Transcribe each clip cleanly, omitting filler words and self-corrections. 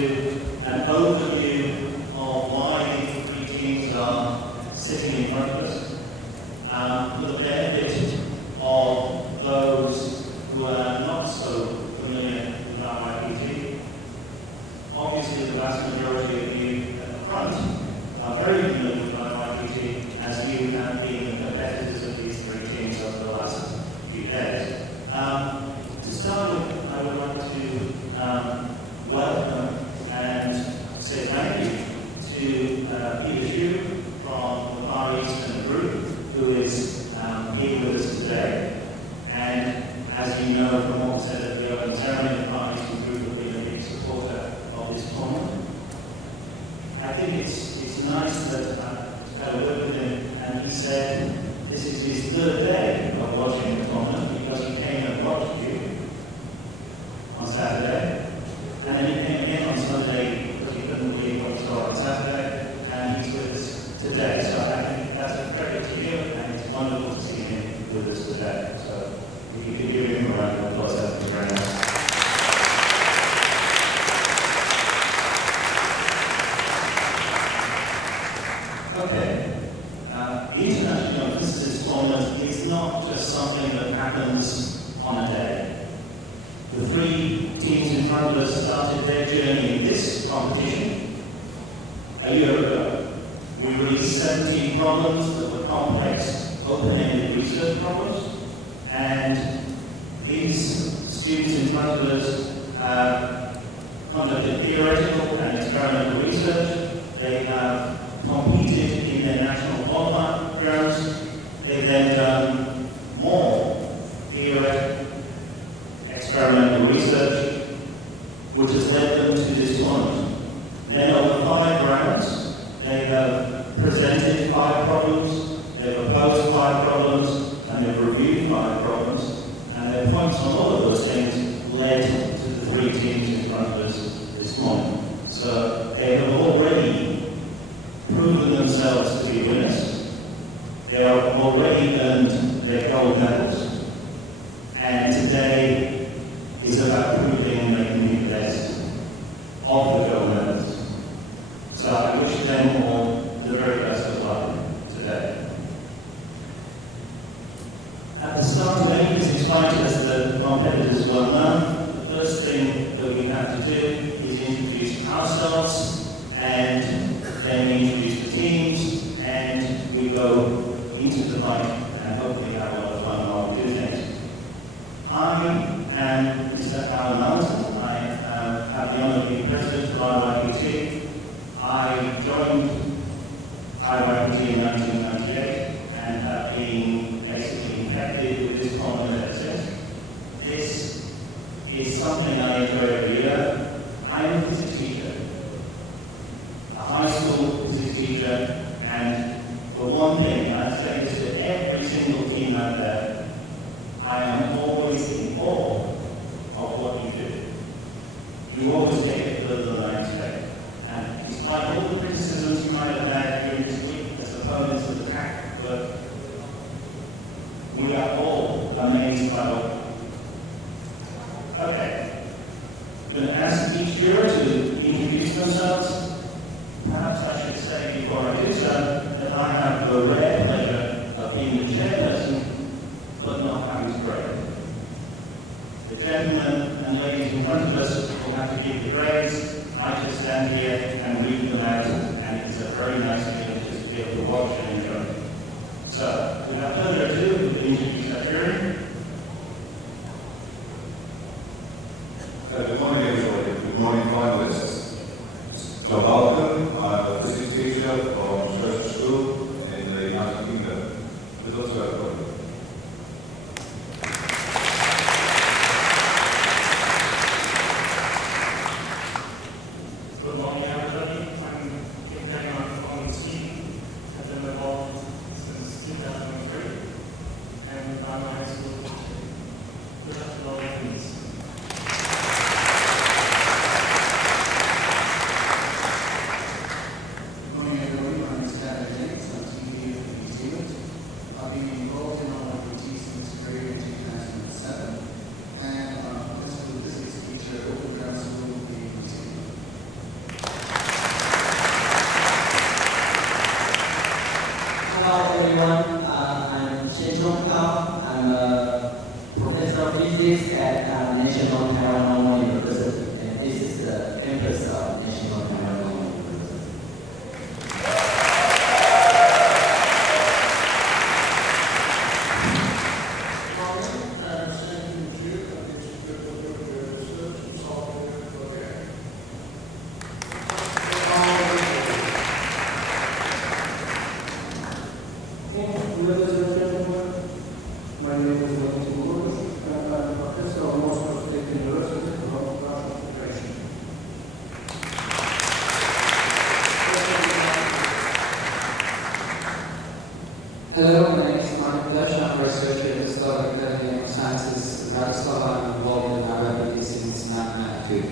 do an overview of why these three teams are sitting in front of us, for the benefit of those who are not so familiar with IYPT. Obviously, the vast majority of you at the front are very familiar with IYPT, as you have been the competitors of these three teams over the last few days. To start with, I would like to welcome and say thank you to Peter Xu from the Far Eastern Group, who is here with us today. And as you know from what was said at the opening ceremony, the Far Eastern Group have been a big supporter of this tournament. I think it's nice that I had a word with him, and he said this is his third day of watching the tournament because he came and watched you on Saturday, and then he came again on Sunday because he couldn't believe what he saw on Saturday, and he's with us today. So I think that's a credit to you, and it's wonderful to see him with us today. So if you could give him a round of applause, that would be very nice. Okay. International Visitors Tournament is not just something that happens on a day. The three teams in front of us started their journey in this competition a year ago. We released 17 problems that were complex, open-ended research problems, and these students in front of us conducted theoretical and experimental research. They have competed in their national qualifying programs. They've then done more theoretical, experimental research, which has led them to this tournament. Then over 5 rounds, they have presented 5 problems, they've opposed 5 problems, and they've reviewed 5 problems, and their points on all of those things led to the 3 teams in front of us this morning. So they have already proven themselves to be winners. They have already earned their gold medals. And today is about proving they can be the best of the gold medals. So I wish them all the very best of luck today. At the start of any physics fight, as the competitors well know, the first thing that we have to do is introduce ourselves, and then we introduce the teams, and we go into the fight and hopefully have a lot of fun while we do things. I am Mr. Alan Mountain. I have the honour of being president of IYPT. I joined IYPT in 1998 and have been basically infected with this tournament ever since. This is something I enjoy every year. I am a physics teacher, a high school physics teacher, and for one thing, I say this to every single team out there, I am always in awe of what you do. You always take it further than I expect. And despite all the criticisms you might have had during this week as opponents of the tactic work, we are all amazed by what you do. Okay. I'm going to ask each juror to introduce themselves. Perhaps I should say before I do so that I have the rare pleasure of being the chairperson, but not having to grade. The gentlemen and ladies in front of us will have to give the grades. I just stand here and read them out, and it's a very nice feeling just to be able to watch and enjoy. So, without further ado, we'll introduce our jury. Good morning, everybody. Good morning, finalists. John Malcolm. I'm a physics teacher from Church School in the United Kingdom. With us, welcome. Good morning, everybody. I'm Chung-Cheng from Sweden. I've been involved since 2003, and I'm a high school 2. Morning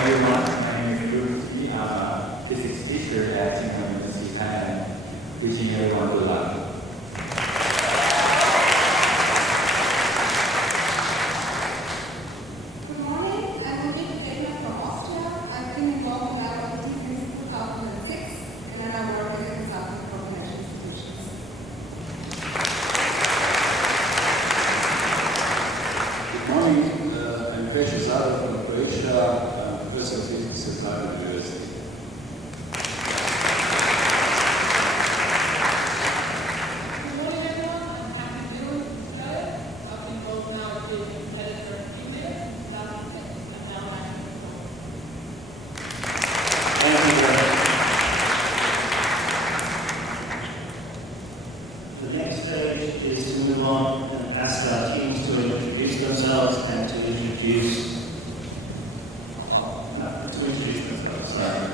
everyone, my name is Chung-Cheng. I'm a physics teacher at IYPT Final. Wishing everyone good luck. Good morning, I'm IYPT Final from Austria. I've been involved in IYPT since 2006 and I work as a consultant for financial institutions. Good morning, I'm Pesha Zara from Croatia, Professor of Physics at Taiwan University. Good morning, everyone. I'm Catherine Dillon from Australia. I've been involved now as being a competitor in India in 2006 and now I'm actually involved. Thank you very much. The next stage is to move on and ask our teams to introduce themselves and to introduce themselves. Sorry.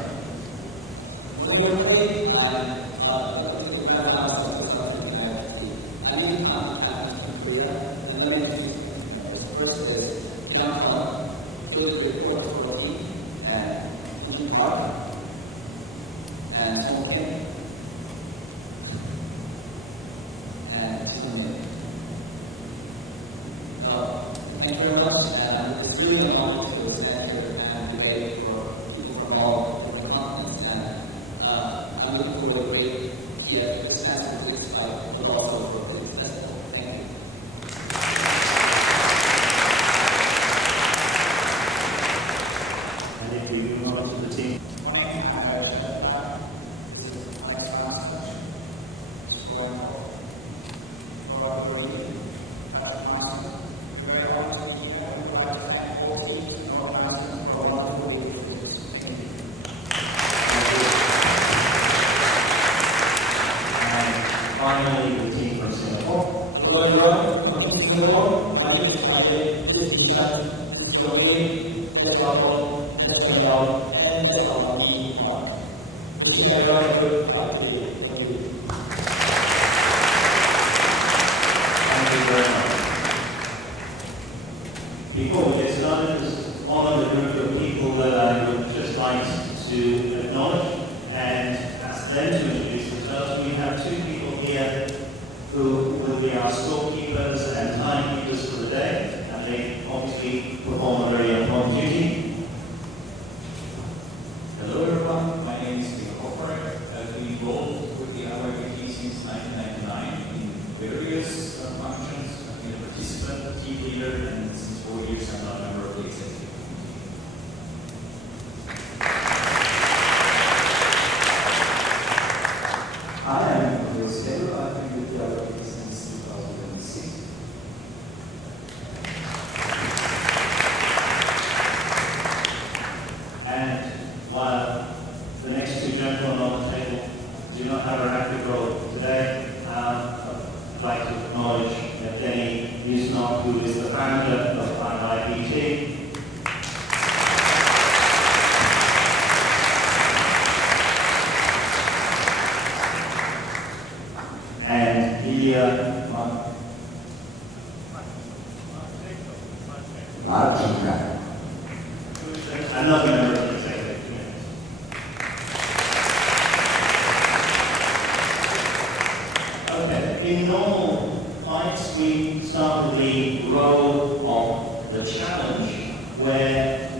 Hello everybody, I'm Grandmaster of IYPT. I'm in contact from Korea, and let me introduce myself. First is Chung-Cheng, field report for team, and Jim Park, and Chung-Cheng, and Chung-Cheng. Thank you very much, and it's really an honor to stand here and debate for people from all different continents, and I'm looking forward to a great year, this has for this fight, but also for this festival. Thank you. And if we move on to the team. Morning, I'm Alex. This is Alex Master. Scoring for Korea. That's Master. Very honest to be here. I would like to thank all teams and all Master for a wonderful week of this. Thank you. And finally, the team from Singapore. Hello everyone, I'm from Singapore. My name is Faye. This is Nishan. This is Gong-Guan. That's our Gong. That's our Yao. And that's our monkey Mark. Wishing everyone a good fight today. Thank you. Thank you very much. Before we get started, there's one other group of people that I would just like to acknowledge and ask them to introduce themselves. We have two people here who will be our scorekeepers and timekeepers for the day, and they obviously perform a very important duty. Hello everyone, my name is Peter Hoffer. I've been involved with the IYPT since 1999 in various functions. I've been a participant, team leader, and since 4 years I'm now a member of the executive committee. I am Andreas Stell. I've been with the IYPT since 2006. And while the next two gentlemen on the table do not have an active role today, I'd like to acknowledge Denny Newsnott, who is the founder of IYPT. And Ilya Chung-Cheng. another member of the executive committee. Okay, in normal fights, we start with the role of the challenge, where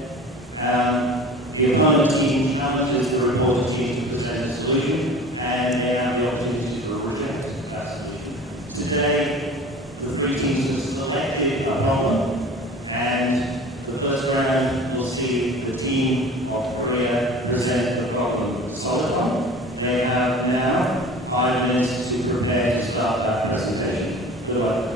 the opponent team challenges the reporter team to present a solution, and they have the opportunity to reject that solution. Today, the three teams have selected a problem, and the first round will see the team of Korea present the problem Solidon. They have now 5 minutes to prepare to start that presentation. Good luck.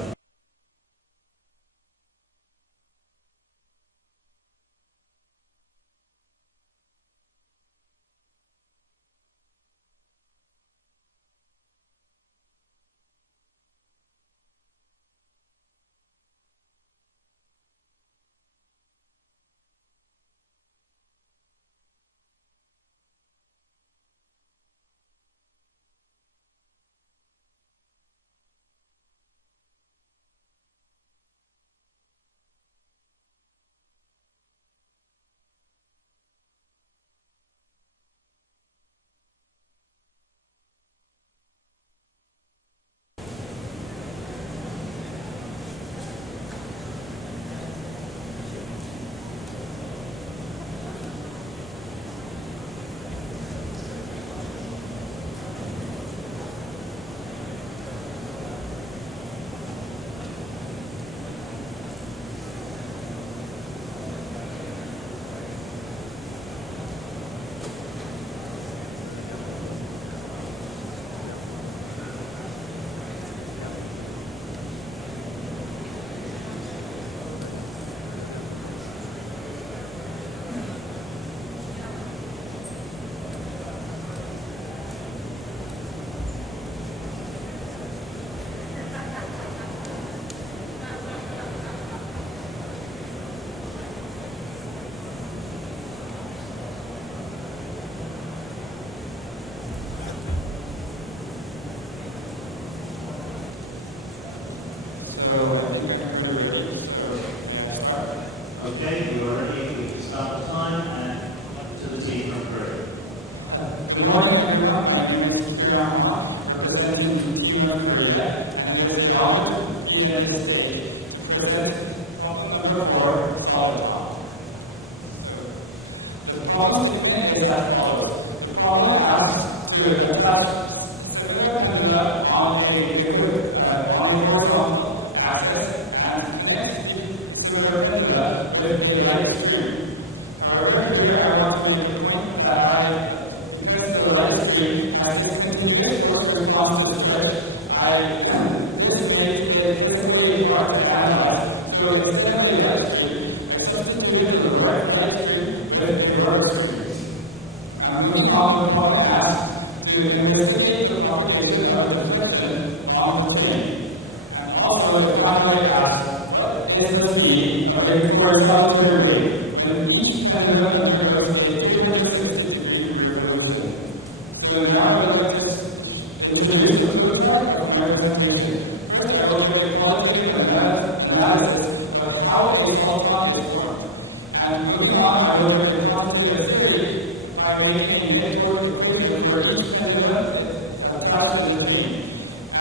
Good morning, everyone. My name is Chung-Cheng, representing the team of Korea, and it is the honor to be at this stage to present problem number 4, solid problem. The problem statement is as follows. The problem asks to attach cylinder pendula on a horizontal axis and connect the cylinder pendula with a light string. However, here I want to make a point that because the light string has this continuous force response to stretch, this makes it physically hard to analyze. So instead of a light string, I substituted the right light string with a rubber string. Moving on, the problem asks to investigate the propagation of the deflection along the chain. And also, the finally asks, what is the speed of a horizontal wave when each pendulum undergoes a 360-degree revolution? So now I'm going to introduce the flowchart of my presentation. First, I will give a qualitative analysis of how a solid is formed. And moving on, I will give a quantitative theory by making a network equation where each pendulum is attached in the chain.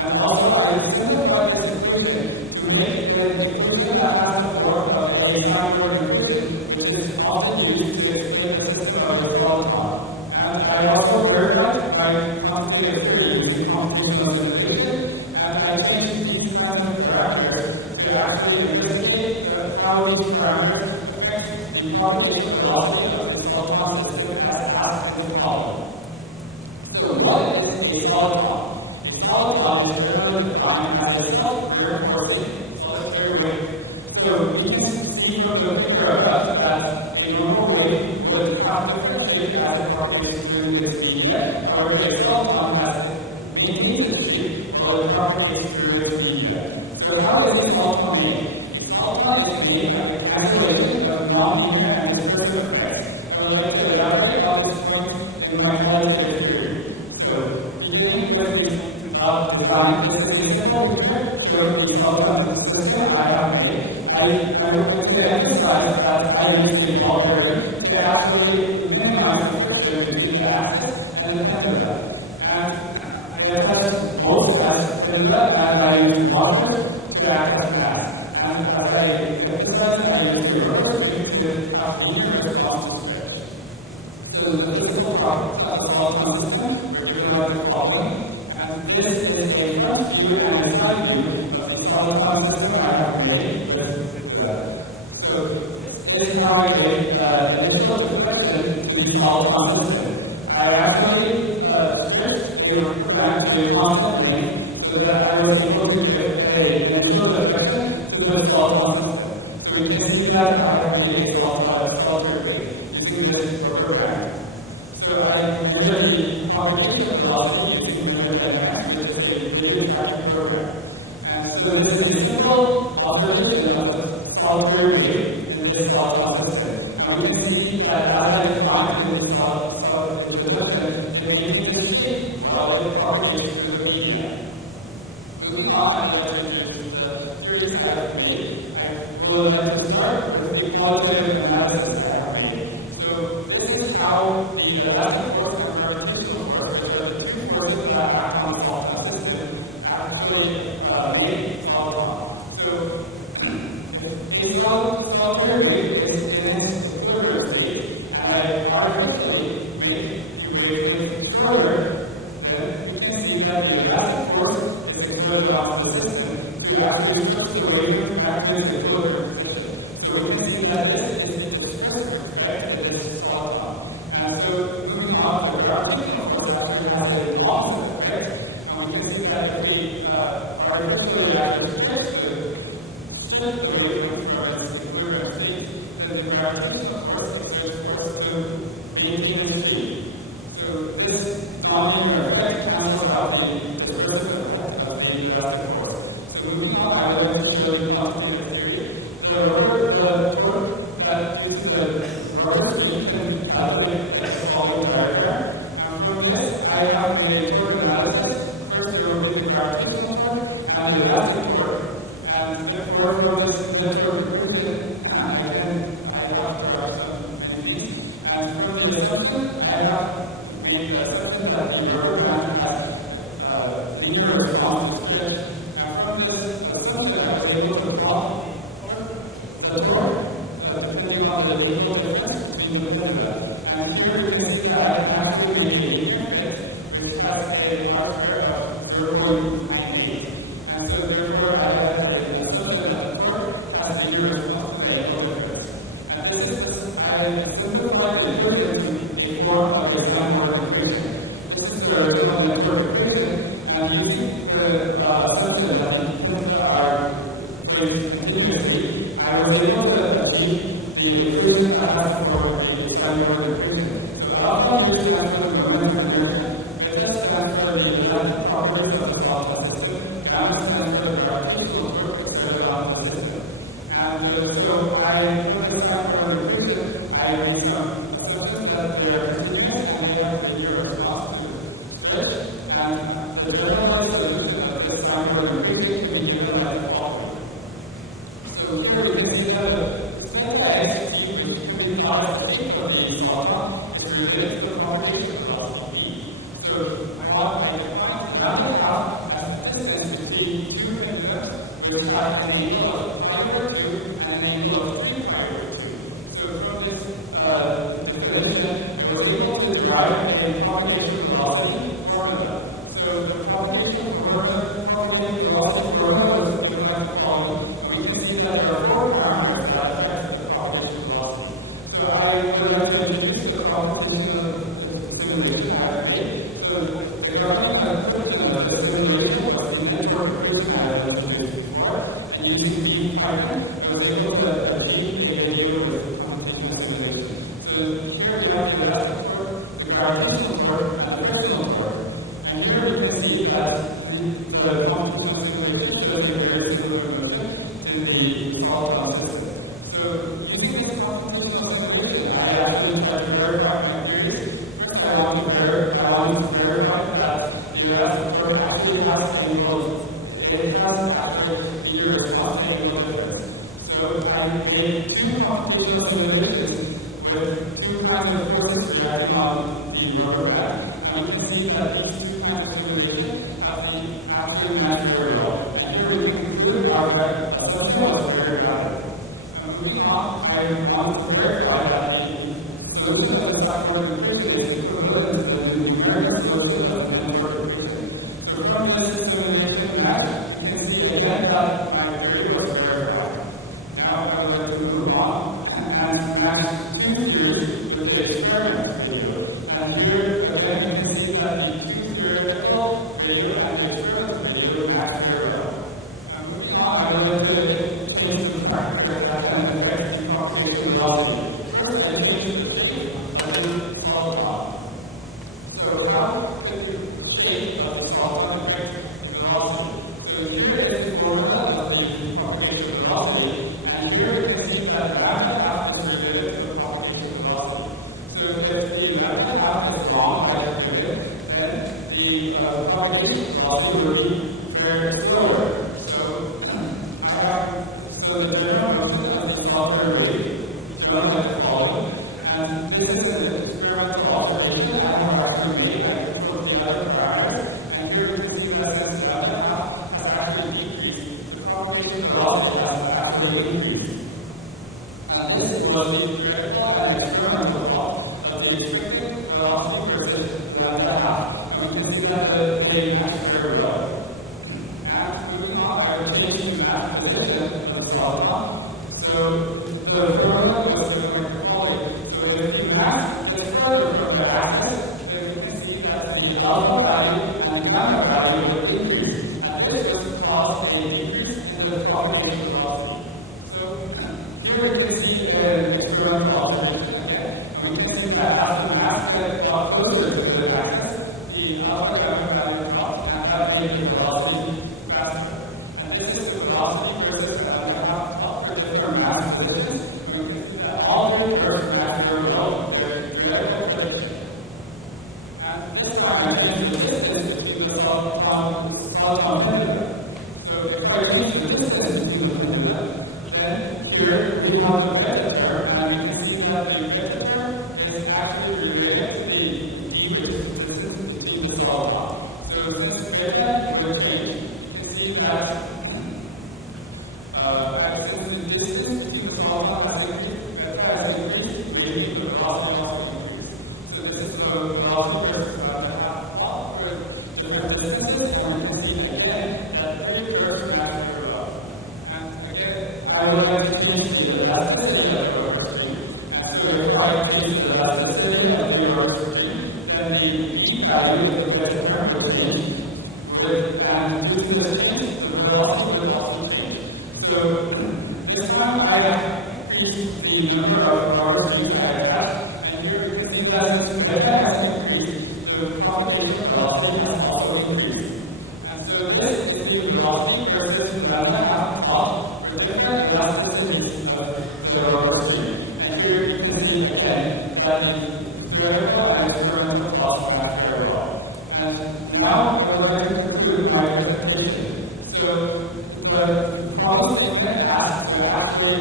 And also, I simplify this equation to make the equation that has the form of a sine-cosine equation, which is often used to explain the system of a solid bond. And I also verify my quantitative theory using computational simulation, and I change these kinds of parameters to actually investigate how these parameters affect the propagation velocity of the solid bond system as asked in the column. So what is a solid bond? A solid bond is generally defined as a self-reinforcing solitary wave. So you can see from the figure above that a normal wave would have different shape as it propagates through this media. However, a solid bond has maintained its shape while it propagates through its media. So how is a solid bond made? A solid bond is made by the cancellation of nonlinear and dispersive effects. I would like to elaborate on this point in my qualitative theory. So beginning with the design, this is a simple picture showing the solid bond system I have made. I would like to emphasize that I used a ball bearing to actually minimize the friction between the axis and the pendula. And I attached bolts as pendula, and I used washers to act as mass. And as I emphasized, I used a rubber string to have linear response to stretch. So the physical properties of the solid bond system are given by the following. And this is a front view and a side view of the solid bond system I have made with So this is how I gave initial deflection to the solid bond system. I actually switched the program to a constant length so that I was able to give an initial deflection to the solid bond system. So you can see that I have made a solitary wave using this program. So I measure the propagation velocity using linear dynamics, which is a really attractive program. And so this is a simple observation of the solitary wave in this solid bond system. Now we can see that as I defined the position, it maintains the shape while it propagates through the media. Moving on, I would like to introduce the theories I have made. I would like to start with the qualitative analysis I have made. So this is how the elastic force and gravitational force, which are the two forces that act on the solid bond system, actually make solid bond. So a solitary wave is in its equilibrium state, and I artificially make the wave length shorter. Then you can see that the elastic force is exerted on the system to actually push the wave back to its equilibrium position. So you can see that this is a dispersive effect in this solid bond. And so moving on, the gravitational force actually has an opposite effect. You can see that if we artificially actually shift the wave from its equilibrium state, then the gravitational force exerts force to maintain its speed. So this nonlinear effect cancels out the dispersive effect of the elastic force. So moving on, I would like to show you quantitative theory. The torque that uses the rubber string can calculate the following diagram. And from this, I have made a torque analysis. First, there will be the gravitational torque and the elastic torque. And therefore, from this torque equation, I have to graph some entities. And from the assumption, I have made a assumption that the rubber band has linear response to stretch. And from this assumption, I was able to plot the torque depending on the angle difference between the pendula. And here you can see that I can actually make a linear fit which has a R-square of 0.98. And so therefore I have an assumption that the torque has a linear response to the angle difference. And this is I simplified the equation in form of a sine-Morgan equation. This is the original network equation, and using the assumption that the pendula are placed continuously, I was able to achieve the equation that has the form of the sine-Morgan equation. So alpha here stands for the moment of inertia, beta stands for the elastic properties of the solid system, gamma stands for the gravitational torque exerted on the system. And so I put the sine-Morgan equation, I made some assumptions that they are continuous and they have a linear response to switch, and the generalized solution of this sine-Morgan equation can be given like the following. So here we can see that the delta x t, which can be thought as the shape of the solid, is related to the propagation velocity v. So I define lambda half as the distance between two pendulums which have an angle of pi over 2 and an angle of 3 pi over 2. So from this definition, I was able to derive a propagation velocity formula. So the propagation velocity formula was given by the following. You can see that there are 4 parameters that affect the propagation velocity. So I would like to introduce the composition of the simulation I have made. So the governing description of this simulation was the network equation I have introduced before, and using Dean Python, I was able to achieve a video with computation simulation. So here we have the elastic torque, the gravitational torque, and the frictional torque. And here we can see that the computational simulation shows a very similar motion to the solid system. So using this computational simulation, I actually tried to verify my theories. First, I wanted to verify that the elastic torque actually has angles. It has accurate linear response to angle difference. So I made 2 computational simulations with 2 kinds of forces reacting on the rubber band. And we can see that these 2 kinds of simulations have actually matched very well. And here we can conclude our assumption was very valid. Moving on, I wanted to verify that the solution of the sine-Morgan equation is equivalent to the numerical solution of the network equation. So from this simulation match, you can see again that my theory was verified. Now I would like to move on and match 2 theories with the experiment video. And here again you can see that the 2 theoretical video and the experiment video match very well. Moving on, I would like to change the practical that can affect the propagation velocity. First, I changed the shape of the solid body. So how could the shape of the solid body affect the velocity? So here is the formula of the propagation velocity, and here you can see that lambda half is related to the propagation velocity. So if the lambda half is long, like here, then the propagation velocity will be very slower. So the general motion of the solitary wave is known as the following, and this is an experimental observation I have actually made. I can put the other parameters, and here we can see that since lambda half has actually decreased, the propagation velocity has actually increased. And this was the theoretical and experimental plot of the expected velocity versus lambda half. And we can see that they match very well. And moving on, I will change the mass position of the solid body. So the formula was going to call it. So if the mass is further from the axis, then we can see that the alpha value and gamma value will increase. And this will cause a decrease in the propagation velocity. So here you can see an experimental observation again. And we can see that as the mass gets closer to the axis, the alpha gamma value drops, and that makes the velocity faster. And this is the velocity versus lambda half for different mass positions. And we can see that all 3 curves match very well with their theoretical prediction. And this time I changed the distance between the solid pendula. So if I change the distance between the pendula, then here we have the beta term, and you can see that the beta term is actually related to the d, which is the distance So since beta will change, you can see that since the distance between the solid has increased, maybe the velocity also increased. So this is the velocity versus half plot for different distances, and you can see again that three curves can actually curve up. And again, I would like to change the elasticity of the rubber stream. And so if I change the elasticity of the rubber stream, then the E value of the vector term will change. And due to this change, the velocity will also change. So this time I have increased the number of rubber streams I attach, and here you can see that since beta has increased, the computational velocity has also increased. And so this is the velocity versus lambda half plot for different elasticities of the rubber stream. And here you can see again that the theoretical and experimental plots match very well. And now I would like to conclude my presentation. So the problem statement asks to actually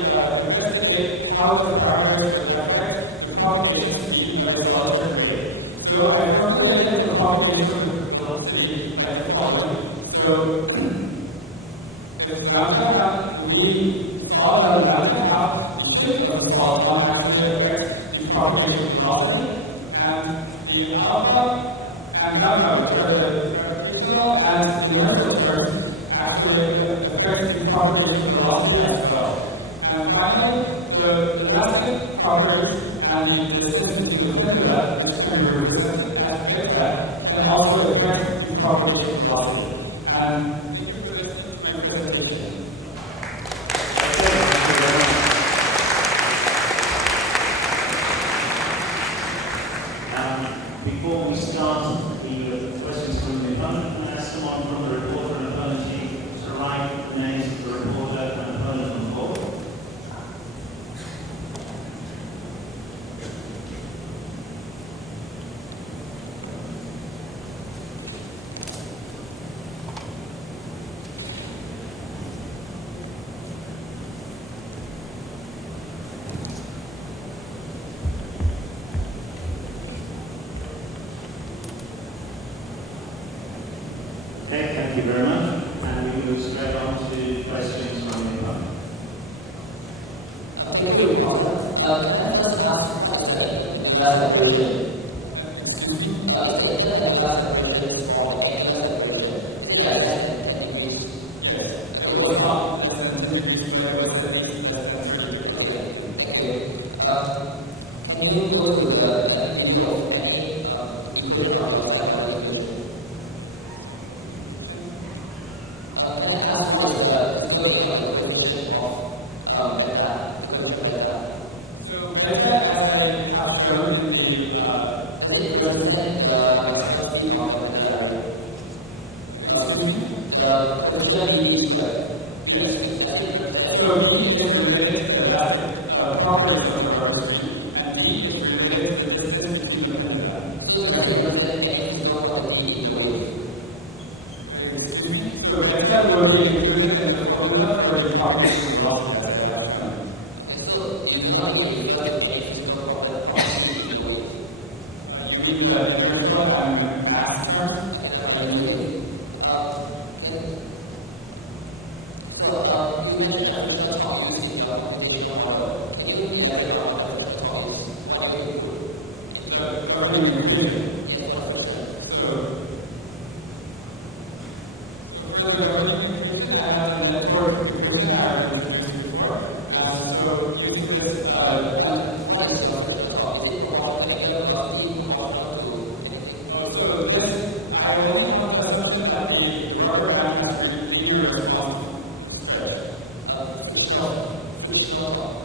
investigate how the parameters will affect the propagation speed of a solitary wave. So I formulated the propagation velocity like the following. So if lambda half, we saw that lambda half the shift of the solid one actually affects the propagation velocity, and the alpha and gamma, which are the gravitational and inertial terms, actually affect the propagation velocity as well. And finally, the elastic properties and the distance between the pendula, which can be represented as beta, can also affect the propagation velocity. And thank you for listening to my presentation. Before we start the questions from the opponent, can I ask someone from the reporter and opponent team to write the names of the reporter and opponent on the board? Okay, thank you very much. And we move straight on to questions from the opponent. Thank you, reporter. Can I first ask what is the glass separation? Is the glass separation or the angular separation? Is there a less than degrees? Yes. It was not less than 3 degrees, but it was at least less than 3 degrees. Okay, thank you. Can you go to the video of any equation of the Taiwan equation? Can I ask what is the meaning of the coefficient of beta? So beta, as I have shown in the does it represent the speed of the beta? The coefficient dV squared. Yes. So D is related to the elastic properties of the rubber stream, and D is related to the distance between the pendula. So does it represent any slope of the dE wave? Excuse me? So beta will be included in the formula for the propagation velocity as I have shown. So you do not need to refer to any slope of the propagation wave. You mean the inertial and mass terms? So you mentioned a differential form using the computational model. Can you elaborate on what the differential form is? What do you put? The governing equation. So for the governing equation, I have the network equation I have introduced before. So using this, what is the differential form? Is it proportional to angular velocity, proportional to? So this, I only have the assumption that the rubber band has to be linear response to stretch. Frictional form.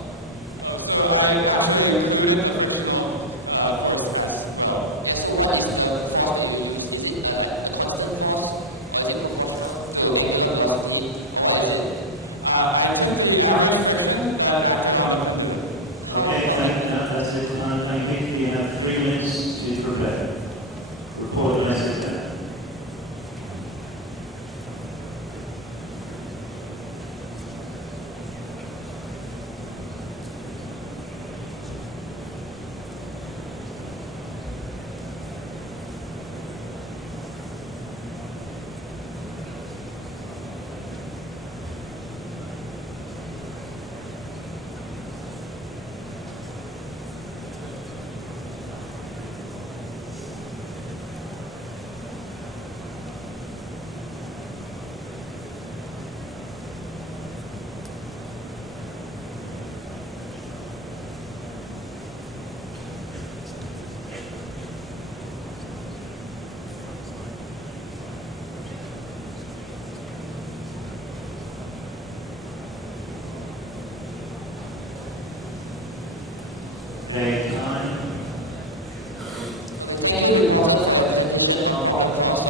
So I actually included the frictional force as well. So what is the force you use? Is it the constant force, or is it proportional to angular velocity, or is it? I took the average version that acted on the pendulum. Okay, that's it. Thank you. You have 3 minutes to prepare. Report the message there. Okay, time. Thank you, reporter, for your presentation on problem cost.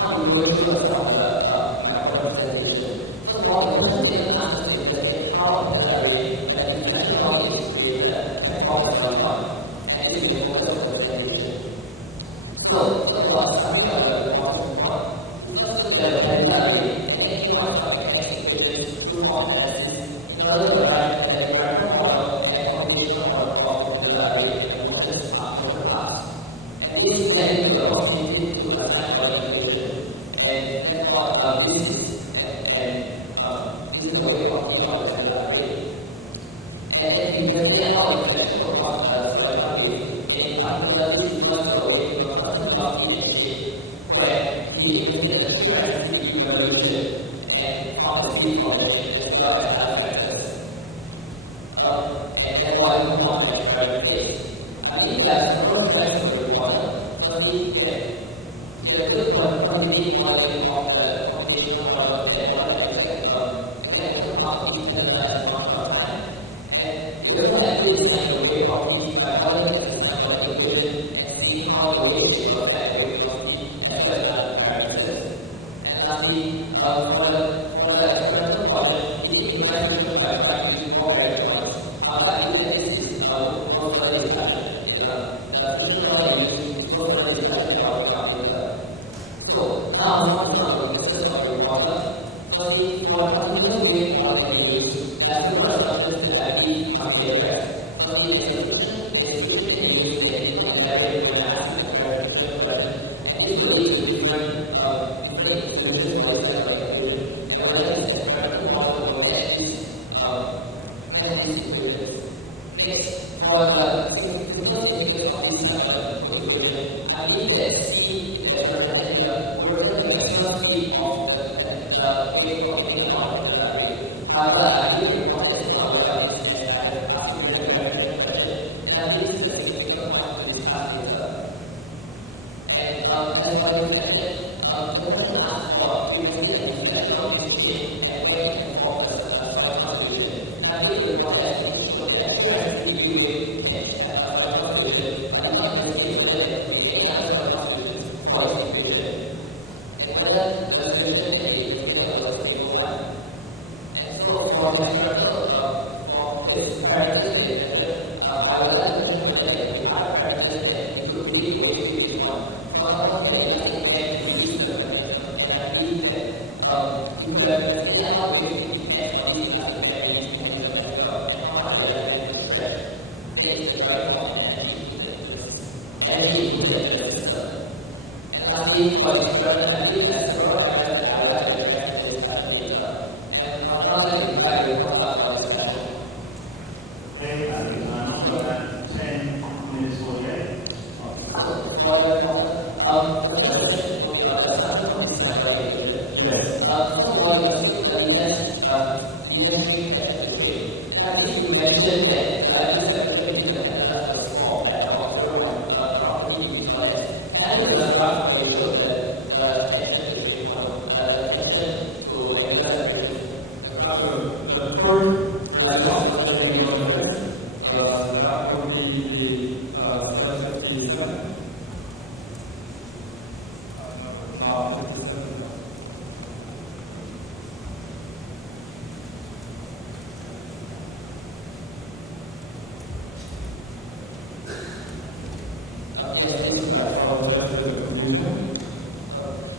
Now we're going through some of my own presentation. First of all, the question statement answers to investigate how a data array when an inflection logic is created and formed a polygon. And this is the focus of the presentation. So, first of all, the summary of the reporter's report. We first look at the data array and then came out of mechanics equations through form analysis in order to arrive at a numerical model and computational model of the data array and the motor parts. And this led into the opportunity to assign qualification. And therefore, this is a way of thinking of the data array. And then we can say how a inflection will cause a spherical wave. And in particular, this refers to a wave with a constant velocity and shape, where we can take the 360-degree revolution and count the speed of the shape as well as other factors. And therefore, I move on to the experiment phase. I think there are several strengths of the reporter. Firstly, the good quantity modeling of the computational model that model the exact path of each pendulum as a function of time. And we also have to design the wave properties by modeling the design of the equation and seeing how the wave shape will affect the wave velocity as well as other parameters. And lastly, for the experimental portion, we did design solution by trying to use more various models. However, I think that this is more further discussion. The solution model that we use is more further discussion that I will come later. So, now I move on to some of the weaknesses of the reporter. Firstly, for the continuous wave model that we use, there are several assumptions that I believe must be addressed. Firstly, the description that we use that is not elaborate when I ask you the clarification question, and this will lead to different solutions for this type of equation, and whether this experimental model will match these equations. Next, for the simple thinking of this type of equation, I believe that C that represented here will represent the maximum speed of the wave of any amount of the array. However, I believe the reporter is not aware of this and I have asked you a clarification question, and I believe this is a significant point to discuss later. And as for the reflection, the question asks for frequency and reflection of this chain and when it can form a polygon solution. And I believe the reporter has shown that assurance degree wave can a polygon solution, but it's not investigate whether there could be any other polygon solution for this equation, and whether the solution that they investigate was a stable one. And so for the experimental, for this parameters that they mentioned, I would like to mention whether there could be other parameters that include really the wave switching one. For example, can you just expand to reduce the mechanism? And I believe that you could have investigated how the wave switching depends on these other family mechanisms as well, and how much they are going to stretch. That is the very important energy included in the system. And lastly, for the experiment, I believe there are several areas that I would like to address in the discussion later. And I would now like to invite the reporter for discussion. Okay, I think I'm not at 10 minutes 48. So, for the reporter, the first question will be the assumption of design by the equation. Yes. First of all, you assume a linear string as the string. And I believe you mentioned that the actual separation between the pendulums was small, at about 0.1 property we call it. And in the graph where you showed the tension between the tension to angular separation. So the curve result of the angle difference, that would be the slice P7. Yes, this is I apologize for the confusion.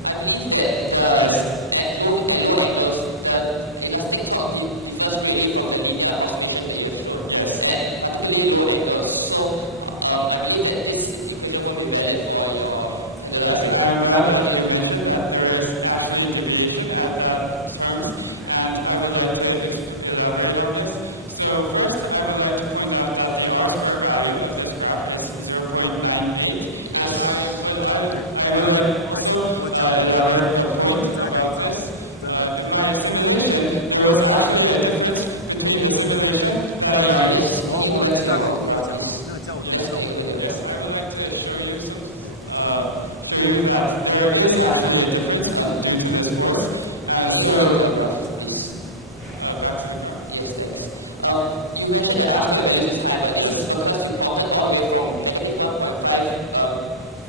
I believe that at low angles, the elastic property differs greatly from the linear configuration equation. And particularly low angles. So I believe that this equation will be valid for the life. I am glad that you mentioned that there is actually deviation at that term, and I would like to elaborate on this. So first, I would like to point out that the R-square value of this graph is 0.98. I would like also elaborate the point about this. In my simulation, there was actually a difference between the simulation that I used. Yes, I would like to show you that there is actually a difference due to this course. And so, you mentioned that after it is kind of like this, because all the way from negative 1.5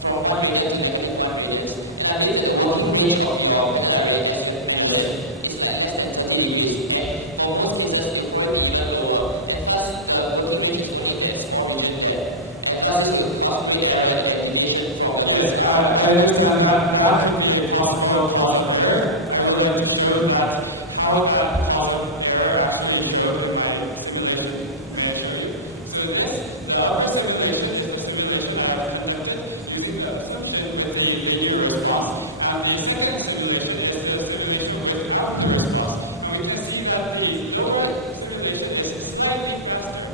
from 1 radius to negative 1 radius. And I believe that the working range of your array as a conversion is like less than 30 degrees. And for most cases, it will be even lower. And thus, the working range is only in a small region there. And thus, this will cause great error and deviation from the Yes, I understand that would be a possible cause of error. I would like to show that how that cause of error actually shows in my simulation. May I show you? So this, the upper simulation is the simulation I have presented using the assumption with the behavior response. And the second simulation is the simulation without the response. And we can see that the lower simulation is slightly faster.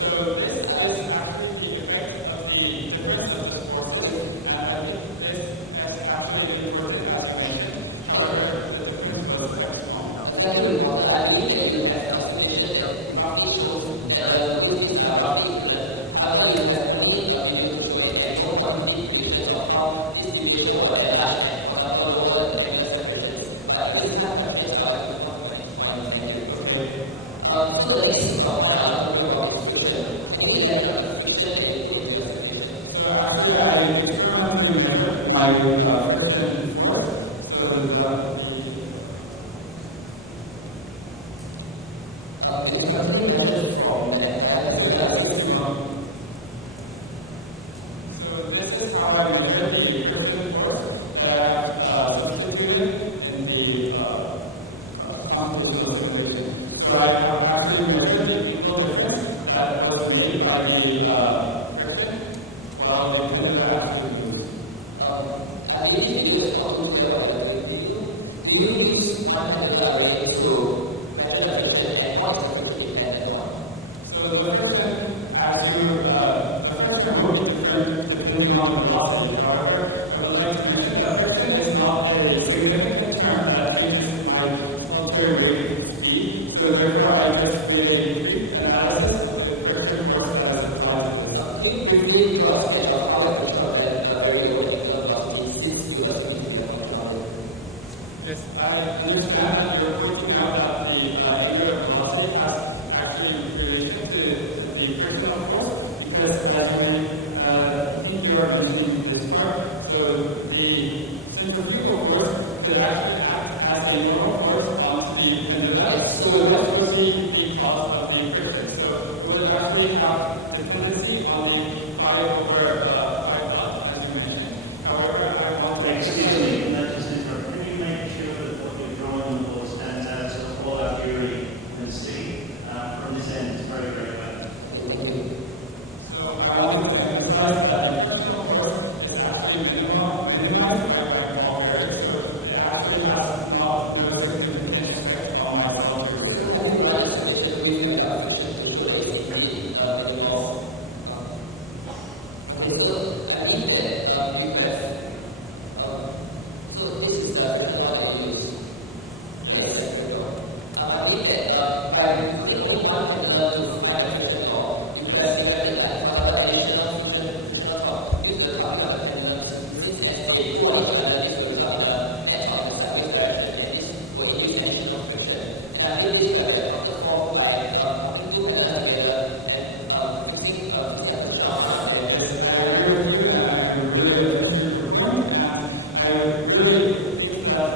So this is actually the effect of the difference of the forces. And I think this is actually important as I mentioned. However, the difference was quite small. Exactly, what I believe that you have a simulation that roughly shows that the width are roughly equivalent. However, you have only a video to show it and no quantitative equation of how this deviation will enlarge and, for example, lower the rectangular separations. But this time, I think I like to point so the next point I want to talk about is friction. Can you elaborate on the friction that you put in your simulation? So actually, I experimentally measured my friction force. So you experimentally measured from the entire system. So this is how I measure the friction force that I have substituted in the computational simulation. So I have actually measured the equal difference that was made by the friction while the pendulum actually moves. I believe the video is not too clear on the video. Do you use one pendulum array to measure the friction and what is the friction dependent on? So the friction will be different depending on the velocity. However, I would like to mention that friction is not a significant term that changes my solitary rate speed. So therefore, I just made a brief analysis of the friction force that is applied to this. Can you briefly draw a sketch of how that friction will have a very low angular velocity since you have been here on the Yes, I understand that you're pointing out that the angular velocity has actually relation to the frictional force because as you are mentioning this part, so the centrifugal force could actually act as a normal force onto the pendulum. So that would be the cause of the friction. So it would actually have dependency on the 5 over 5 plus, as you mentioned. However, I want to excuse me, can I just interrupt? Can you make sure that what you're drawing on the board stands out so that all our jury can see? From this end, it's very, very bad. So I want to emphasize that the frictional force is actually minimized by all varies, so it actually has not no significant effect on my solitary rate. Okay, so I believe that you have, so this is the law that you use. Yes. I believe that by putting only one pendulum to find the friction law, you have figured like another additional frictional torque. Use the copy of the pendulum since as they pull on each other, this will become the edge of the sideways direction, and this will induce additional friction. And I believe this can be accounted for by putting two pendulums together and using a friction of one of them. I agree with you, and I really appreciate your point, and I really think that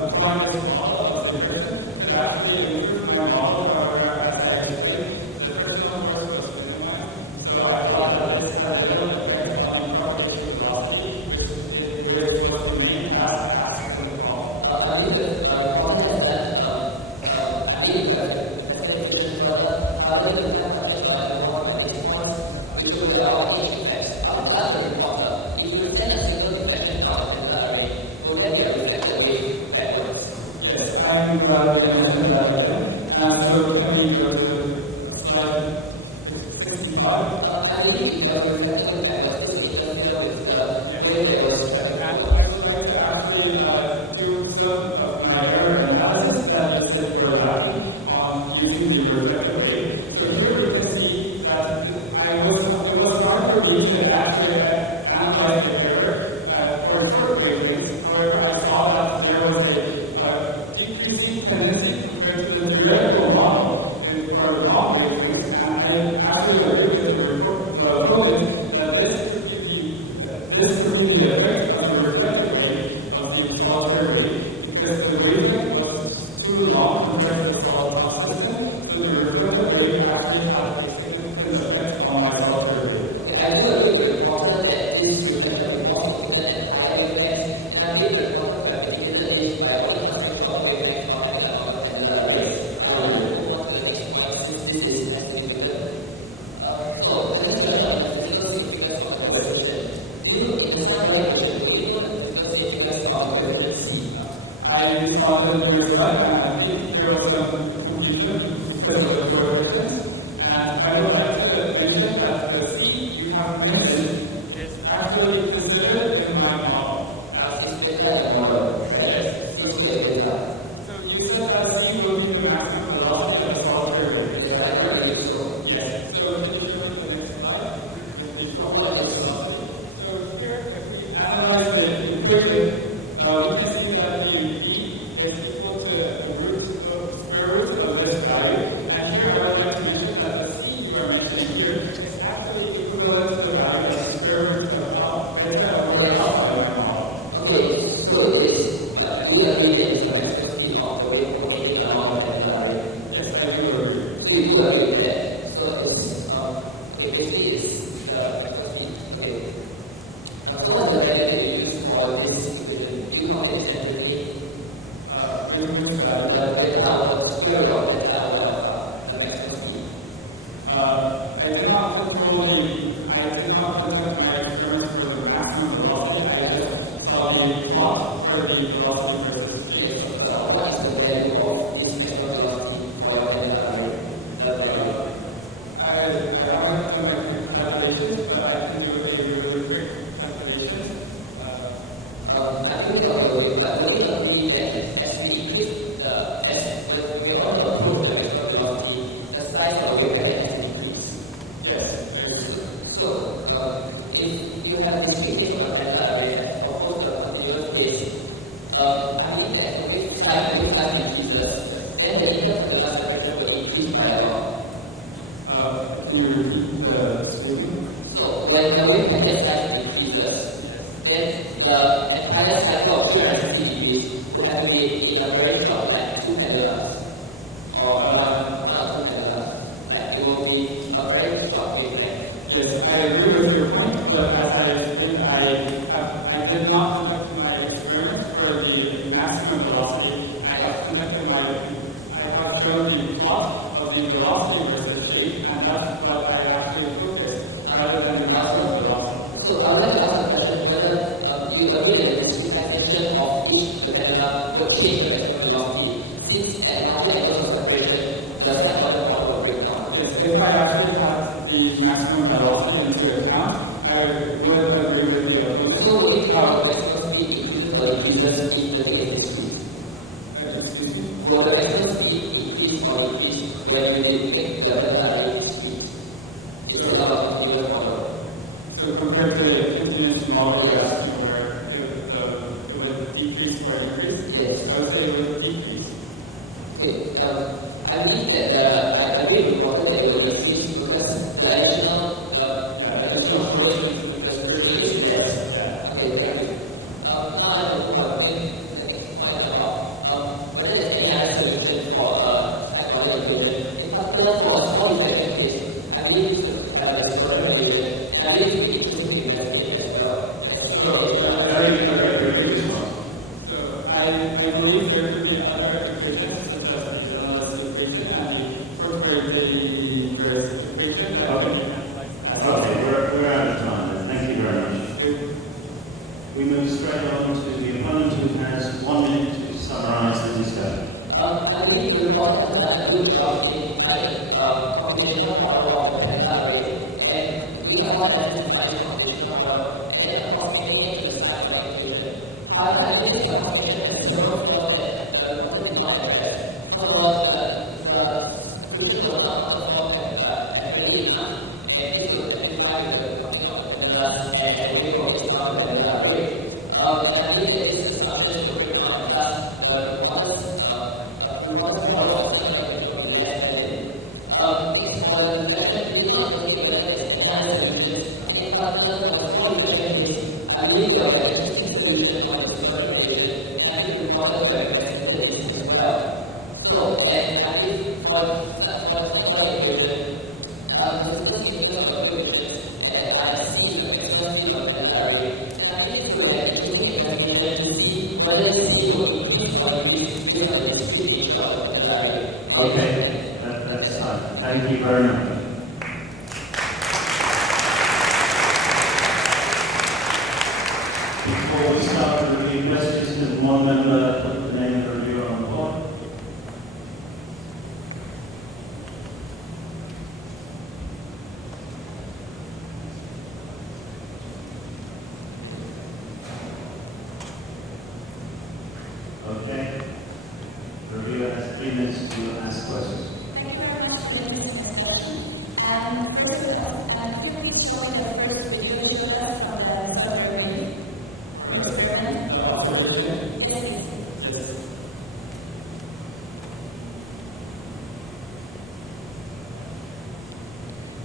applying this model of the friction could actually improve my model. However, as I explained, the frictional force was minimized, so I thought that this had little effect on propagation velocity, which was the main task in the problem. I believe that one has done, I believe that the friction further, however, the time function by the one at these points, which will be our H effects. I would ask the reporter, if you send a single deflection down in the array, will there be a reflected wave backwards? Yes, I'm glad you mentioned that again. So can we go to slide 65? I believe if there was a reflected wave backwards, this will interfere with the wave that was I would like to actually do some of my error analysis that is overlapping on using the reflected wave. So here we can see that it was hard to read and actually analyze the error for short wavelengths. However, I saw that there was a decreasing tendency compared to the theoretical model for long wavelengths, and I actually agree with the report this is estimated. So the next question on the physical significance of the coefficient. In the sign equation, do you know the physical significance of the coefficient C? I saw the previous slide and I think there was some confusion because of the coefficients. And I would like to mention that the C you have mentioned is actually considered in my model as it's better in the model, right? It's way better. So you said that C will give you maximum velocity of solitary wave. Yes, I already do so. Yes. So can you show me the next slide? What is velocity? So here, if we analyze the equation, we can see that the E is equal to the square root of this value. And here I would like to mention that the C you are mentioning here is actually equivalent to the value of the square root of alpha over alpha in my model. Okay, so it is. But do you agree that it's the maximum speed of the wave for anything along the area? Yes, I do agree. So you do agree with that. So it's okay, basically it's the maximum speed. Okay. So what's the value you use for this equation? Do you know the standard name? You use that. The delta, the square root of delta over the maximum speed. I did not control my experiments for the maximum velocity. I just saw the plot for the velocity versus Yes. What is the value of this maximum velocity for your delta? I haven't done my calculations, but I can do a really quick calculation. I think but would you agree that as we increase as we want to improve the maximum velocity, the size of the wave packet has increased? Yes, very true. So, if you have this case of delta array of both the continuous case, I mean that the wave size decreases, then the interference temperature will increase by a lot. Can you repeat the statement? So, when the wave packet size decreases, then the entire cycle of 360 degrees would have to be in a very short, like 2 candelas, or one or 2 candelas. Like it will be a very short wavelength. Yes, I agree with your point, but as I explained, I did not conduct my experiments for the maximum velocity. I have shown the plot of the velocity versus shape, and that's what I actually focused rather than the maximum velocity. So I would like to ask a question whether you agree that the discretization of each candela would change the maximum velocity, since at larger angles of separation, the side order model will break down. Yes, if I actually had the maximum velocity into account, I would agree with the opponent. So would it have maximum speed increases or decreases in the big discrete? Excuse me? Will the maximum speed increase or decrease when you detect the delta array discrete? It's about a continuous model. So compared to the continuous model you're asking where it would decrease or increase? Yes. I would say it would decrease. Okay, I believe that I agree with the model that it will decrease because the additional storage because the release is less. Okay, thank you. Now I have to point the next point about whether there's any other solution for type model equation. In particular, for a small deflection case, I believe we should have an explorer relation, and I believe it would be interesting to investigate as well. So I believe there could be other equations such as the generalist equation and the appropriate equation. Okay, we're out of time. Thank you very much. We move straight on to the opponent who has 1 minute to summarize the discussion. I believe the report has done a good job in finding a computational model of the delta array, and we have not identified this computational model and approximating the sign equation. However, I believe the computation has several flaws that the model did not address. First of all, the solution was not performed accurately enough, and this was identified with the counting of the candelas and the way of its sound the delta array. And I believe that this assumption will break down and thus the reported model of sign equation will be less valid. Next, for the discussion, we did not indicate whether there is any other solutions, and in particular for the small deflection case, I believe there will be an interesting solution on the dispersion relation, and I think reported to have investigated this as well. So, and I believe for the equation, the system systems of equations are at C, the maximum speed of delta array, and I think this will have interesting investigation to see whether this C will increase or decrease based on the discrete nature of the delta array. Okay, that's fine. Thank you very much. Before we start the review questions, can one member put the name of the reviewer on the board? Okay. The reviewer has 3 minutes to ask questions. Thank you very much for this introduction. And first of all, could you show me the first video you showed us from the Saudi Arabia experiment? Observation? Yes, please. Yes.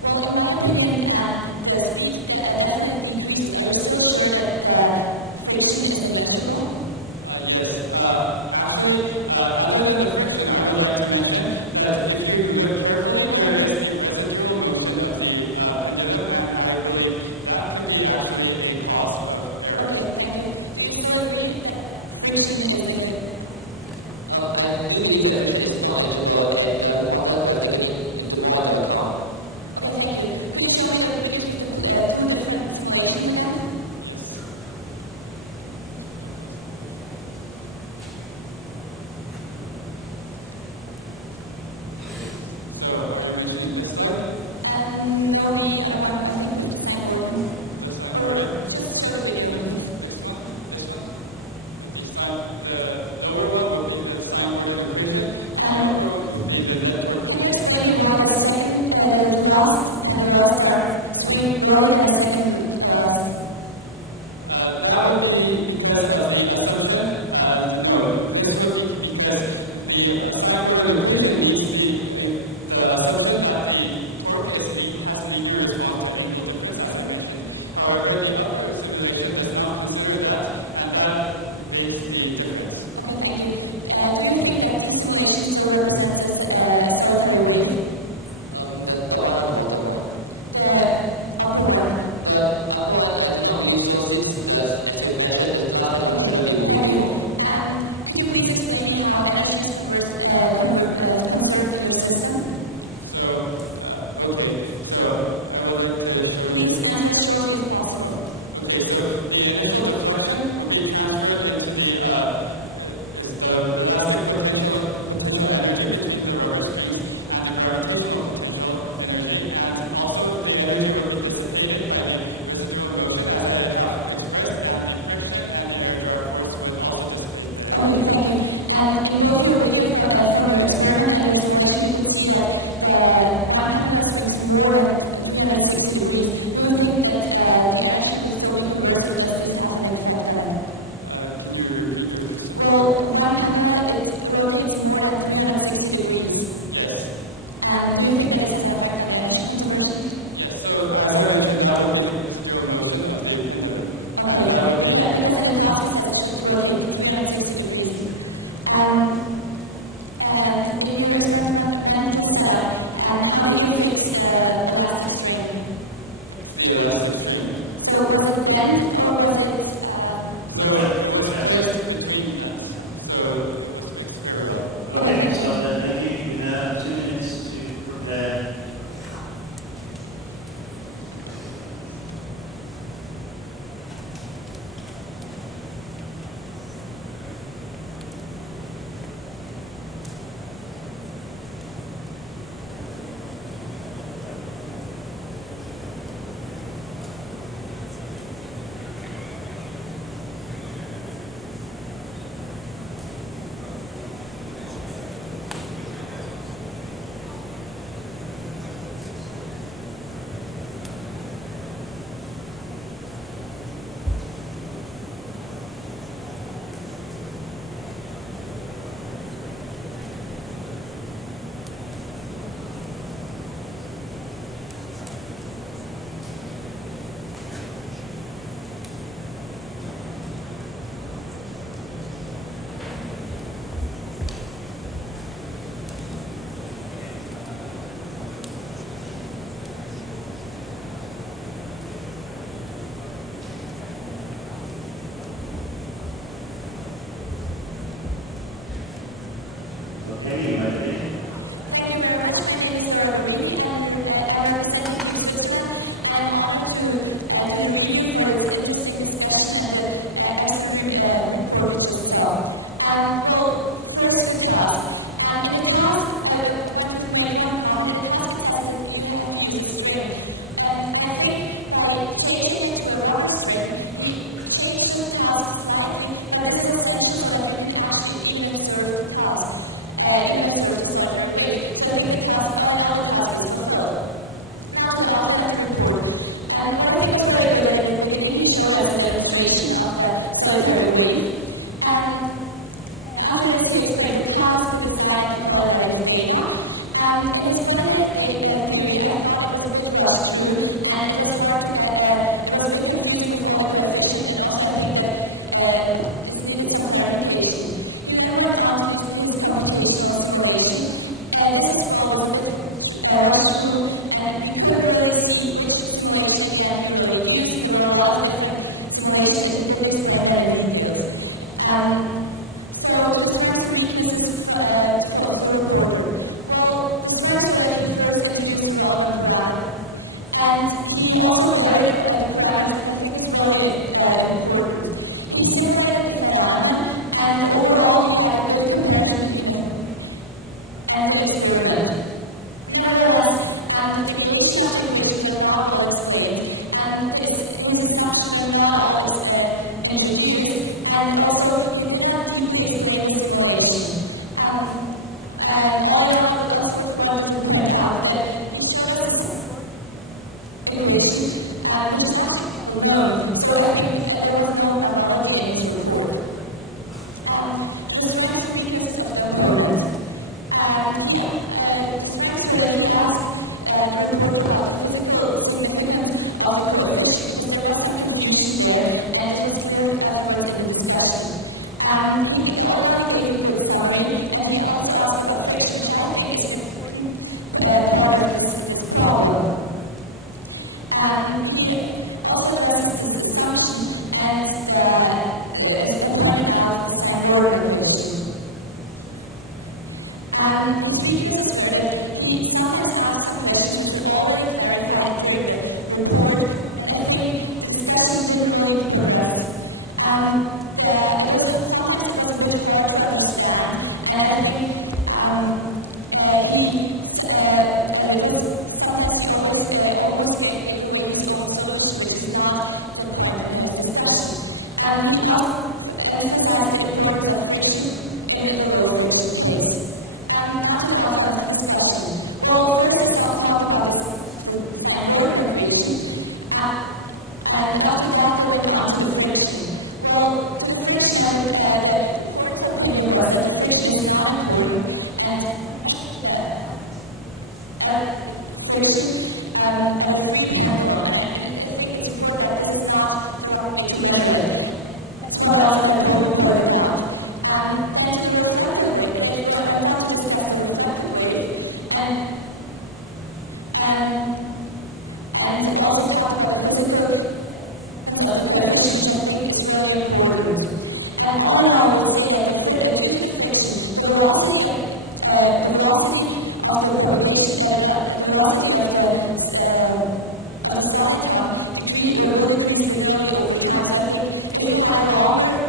Well, in my opinion, the speed definitely increased. Are you still sure that the friction is negligible? Yes. Actually, other than the friction, I would like to mention that if you look carefully, there is a residual motion of the needle, and I believe that could be actually a cause of error. Okay, do you still believe that friction is negligible? I do believe that it is not negligible, and the problem directly into one of the car. Okay, thank you. Could you show me the 2 different simulations then? So, are you using this slide? No need about 100% or This one over just show video. the lower will be the sound of the vision. Will be the network. Can you explain why the second loss and the loss are swing rolling and second loss? That would be because of the assumption. No, this would be because the assigned order of the vision needs the assumption that the torque has to be years long and equal to this, as I mentioned. However, the upper situation does not consider that, and that makes the difference. Okay. Do you think that these simulations will represent Saudi Arabia? The Gong-Guan model. The upper one. The upper one, I do not believe so. This is just, as you mentioned, the class of material Thank review. you. Could you please explain how energy is conserved in the system? So, okay, so I will learn to show you. Please answer slowly if possible. Okay, so the initial deflection will be transferred into the elastic potential energy between the rotor speed and gravitational potential energy, and also the energy will be dissipated by the residual motion as I have expressed, and inertia and area force will also dissipate. Okay, thank you. And in both your video from your experiment and the simulation, you can see that the 100 is more than 360 degrees. Do you think that you actually totally reverse just is happening like that? Well, 100 is more than 360 degrees. Yes. And do you think that is an effect of energy conversion? Yes. So as I mentioned, that will be the residual motion of the Okay, because in the process that should rotate 360 degrees. In your experimental setup, how do you fix the elastic strain? The elastic strain. So was it bent or was it? So it was fixed between us. So it's parallel. Okay, so then thank you. We have 2 minutes to prepare. human services on their grade. So I think it has all the classes fulfilled. Now the outcome report. And what I think is very good is that they really show us a demonstration of the solitary way. And after this, we explain the task, the design, and quality data. It is funded a period. I thought it was a good rush through, and it was hard it was a bit confusing with all the repetition, and also I think that this needed some clarification. We then went on to do this computational simulation. This is called rush through, and you could really see which simulation can be really used. There were a lot of different simulations that they just played out in the videos. So just trying to read this for the reporter. Well, the first introduced Roland Black, and he also very parameters. I think it's really important. He simulated the phenomena, and overall he had a good comparison between him and the experiment. Nevertheless, the creation of the equation is not well explained, and these assumptions are not always introduced, and also we did not deeply explain the simulation. And all in all, I also wanted to point out that he showed us equation, which is actually known, so I think that there was no parallel in his report. Just trying to read this component. Just trying to really ask the report about the physical significance of the coefficient, because there was some confusion there, and it was still further in discussion. He also gave you a summary, and he also asked about friction. I think it's an important part of this problem. He also does this assumption and pointed out the sign order relation. The previous asserted he sometimes asks some questions which we already clarified through the report, and I think discussion didn't really progress. Sometimes it was a bit hard to understand, and I think it was sometimes always get the way he's also which is not the point of the discussion. He also emphasized the importance of friction in the low friction case. Now to talk about the discussion. Well, first I'll talk about the sign order regulation, and after that we'll move on to the friction. Well, to the friction, the opinion was that the friction is not important, and friction at a free time line, and I think it's important that it's not going to measure it. That's what else I told you pointed out. And to the reflective rate, they went on to discuss the reflective rate, and also talk about the physical of the coefficient. I think it's really important. And all in all, I would say that due to the friction, the velocity of the propagation, the velocity of the solid gun will increase really over time. So if we had a longer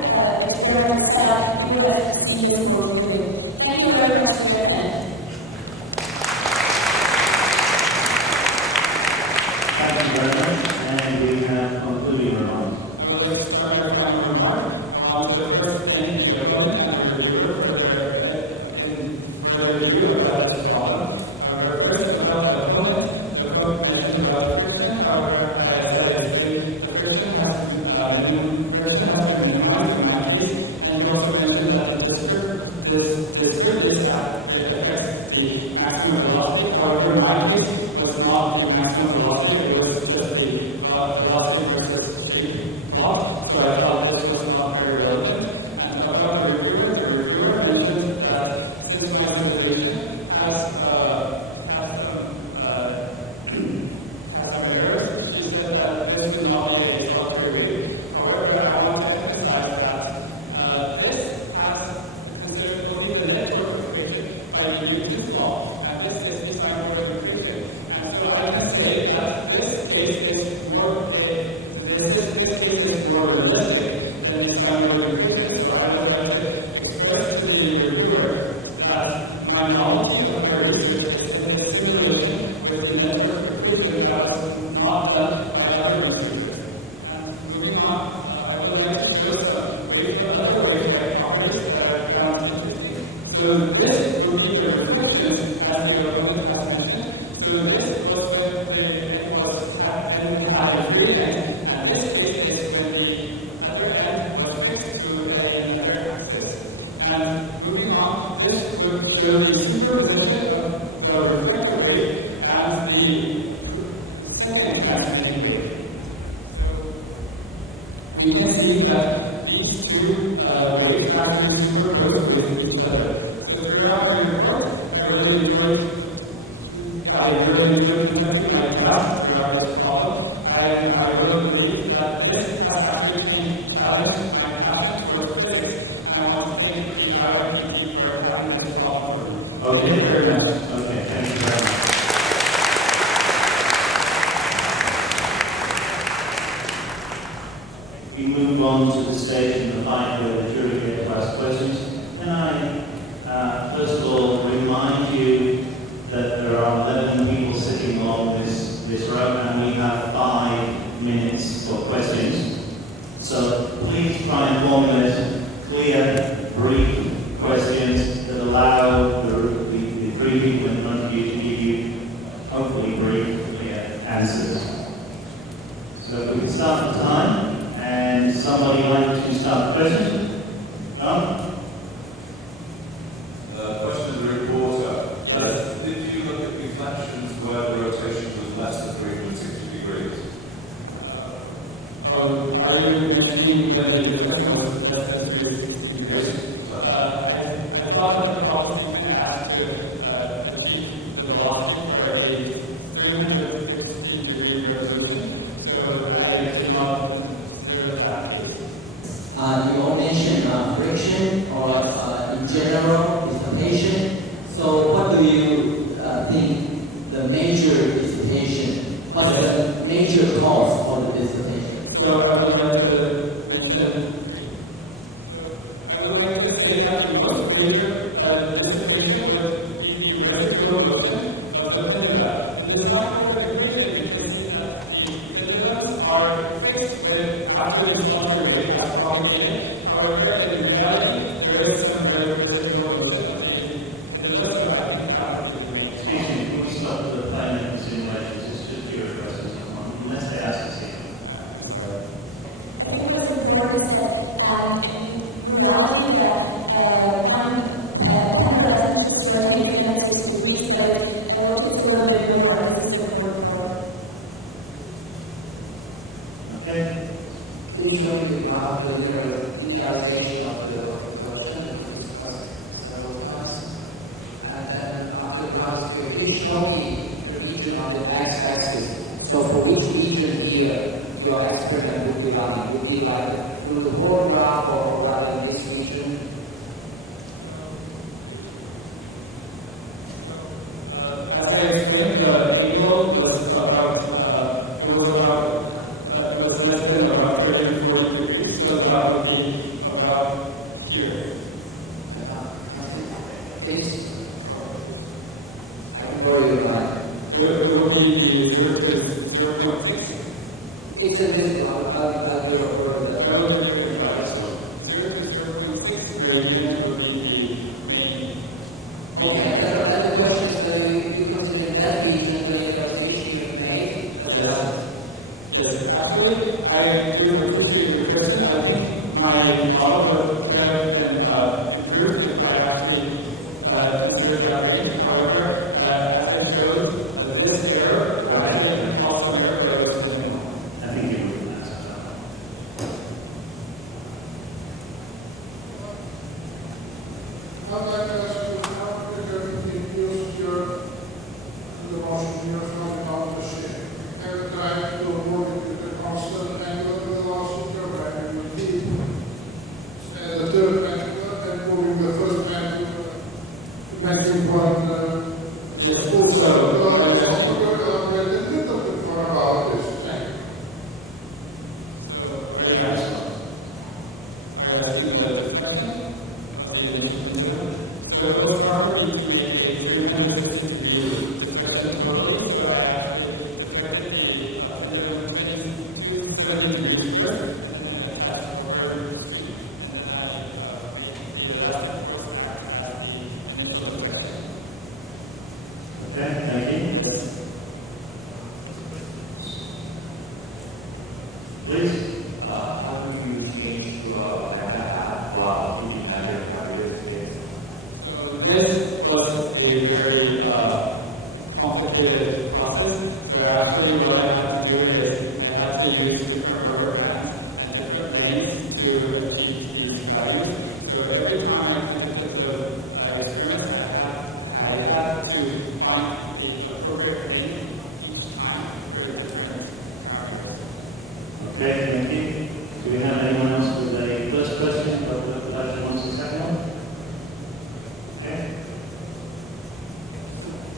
experiment set up, you would see this more clearly. Thank you very much for your attention. Thank you very much, and we have concluding remarks. I would like to start our final remark. So first, thank the opponent and the reviewer for their review about this problem. First, about the opponent mentioned about the friction. However, as I explained, the friction has been minimized in my case, and he also mentioned that this strip affects the maximum velocity. However, my case was not the maximum velocity, it was just the velocity versus shape plot, so I thought this was not very relevant. And about the reviewer mentioned that since my simulation has some errors, she said that this is not a solitary wave. However, I want to emphasize that this has considerably the network equation by Newton's law, and this is the sign order equation. And so I can say that this case is more realistic than So this was when the was had a green end, and this green is when the other end was fixed to another axis. And moving on, this would show the superposition of the reflected wave as the second transmitting wave. So we can see that these two waves actually superpose with each other. So throughout my report, I really enjoyed conducting my class throughout this problem, and I really believe that this has actually challenged my passion for physics, and I want to thank the IYPT for having this problem. Okay, thank you very much. Okay, thank you very much. We move on to the stage in the fight where the jury get to ask questions. Can I, first of all, remind you that there are 11 people sitting on this row, and we have 5 minutes for questions. So please try and formulate clear, brief questions that allow the 3 people in front of you to give you hopefully brief, clear answers. So if we can start the time, and somebody like to start the question? John? Question to the reporter. Did you look at reflections where the rotation was less than 360 degrees? Are you mentioning when the deflection was less than 360 degrees? I thought that the problem you can ask to achieve the velocity for a 360 degree resolution, so I did not consider that case. You mentioned friction or in general dissipation. So what do you think the major dissipation? What's the major cause for the dissipation? So I would like to mention, I would like to say that the most major dissipation would be the residual motion of the pendula. The design for the equation, you can see that the pendulums are fixed with after the smaller wave has propagated. However, in reality, there is some residual motion of the pendulum, so I think that would be the main. Excuse me, can we stop the planning simulations? It's just your questions, unless they ask us here. I think what's important is that in reality that one pendulum doesn't just rotate 360 degrees, but it rotates a little bit more, and this is important for. Okay. Please show me the graph, the linearization of the question. We discussed several times. And then after the graph, please show me the region on the x-axis. So for which region here your experiment would be running? Would be like through the whole graph or rather in this region? As I explained, the angle was about, it was less than about 30 to 40 degrees, so that would be about here. I can borrow your line. It would be the 0 to 0.6. It's invisible. I'll do a borrow that. I will do it as well. 0 to 0.6 gradient would be the main. Okay, then the question is, you consider that region the linearization you've made? Yes, actually, I really appreciate your question. I think my model would kind of been improved if I actually considered that range. However, as I showed, this error would actually cause some error, but it was minimal. I think you would answer that. I'd like to ask you how everything feels your the motion you're trying to machine. Every time you work with the constant angle of the velocity of gravity, and the third angle, and moving the first angle, making one Please. How do you change to a meta app while you never have real estate? So this was a very complicated process. So actually what I have to do is I have to use different rubber bands and different lanes to achieve these values. So every time I finish the experiment, I have to find the appropriate lane each time for different parameters. Okay, thank you. Do we have anyone else with a first question? Dr. Fletcher wants a second one? Okay.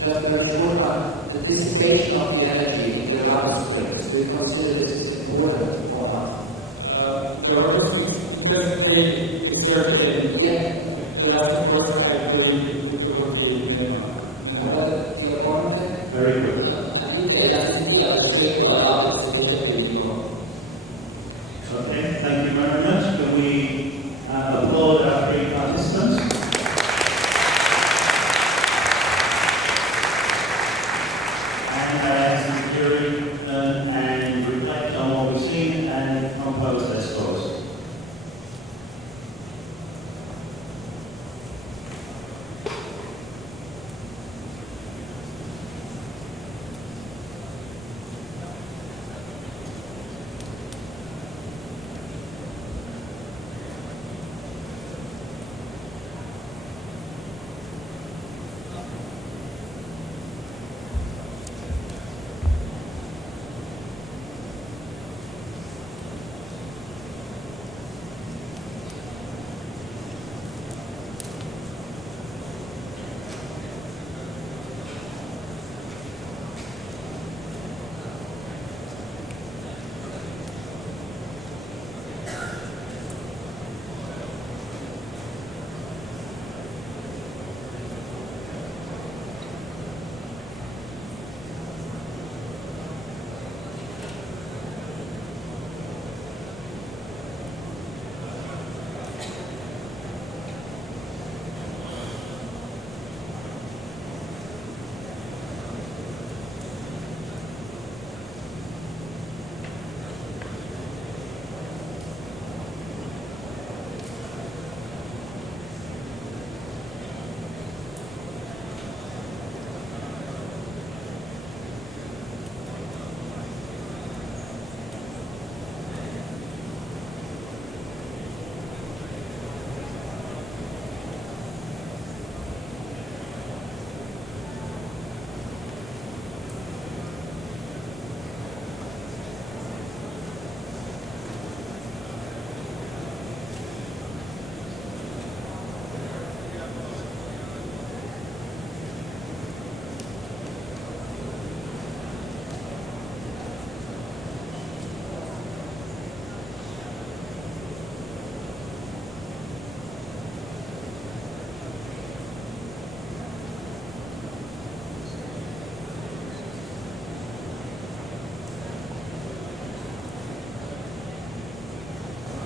Just a very short one. The dissipation of the energy in the lava springs, do you consider this is important or not? The order because they exert a elastic force, I believe it would be minimum. The appointment? Very good. I think the elasticity of the string will allow the dissipation to be zero. Okay, thank you very much. Can we applaud our three participants? And as the jury and reflect on what we've seen and compose their scores.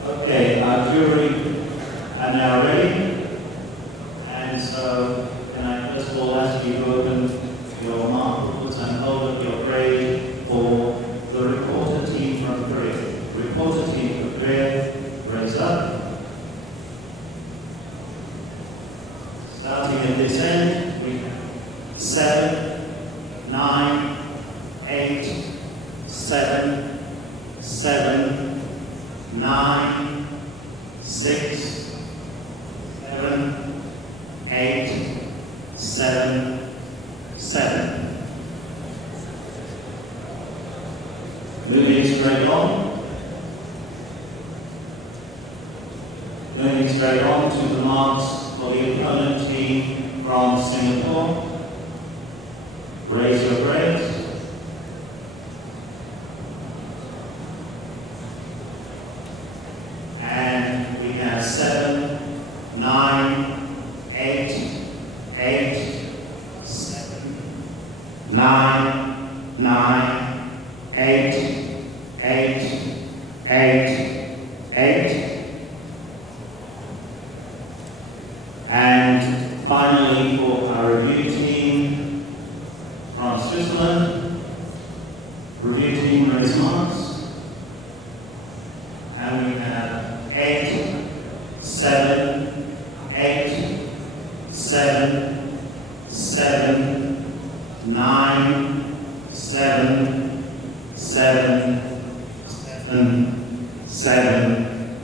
Okay, our jury are now ready. And so, can I first of all ask you to open your marbles and hold up your grade for the reporter team from Korea. Reporter team from Korea, raise up. Starting at this end, we have 7, 9, 8, 7, 7, 9, 6, 7, 8, 7, 7. Moving straight on. Moving straight on to the marks for the opponent team from Singapore. Raise your grades. And we have 7, 9, 8, 8, 7, 9, 9, 8, 8, 8, 8. And finally, for our review team from Switzerland, review team raise marks. 7, 7,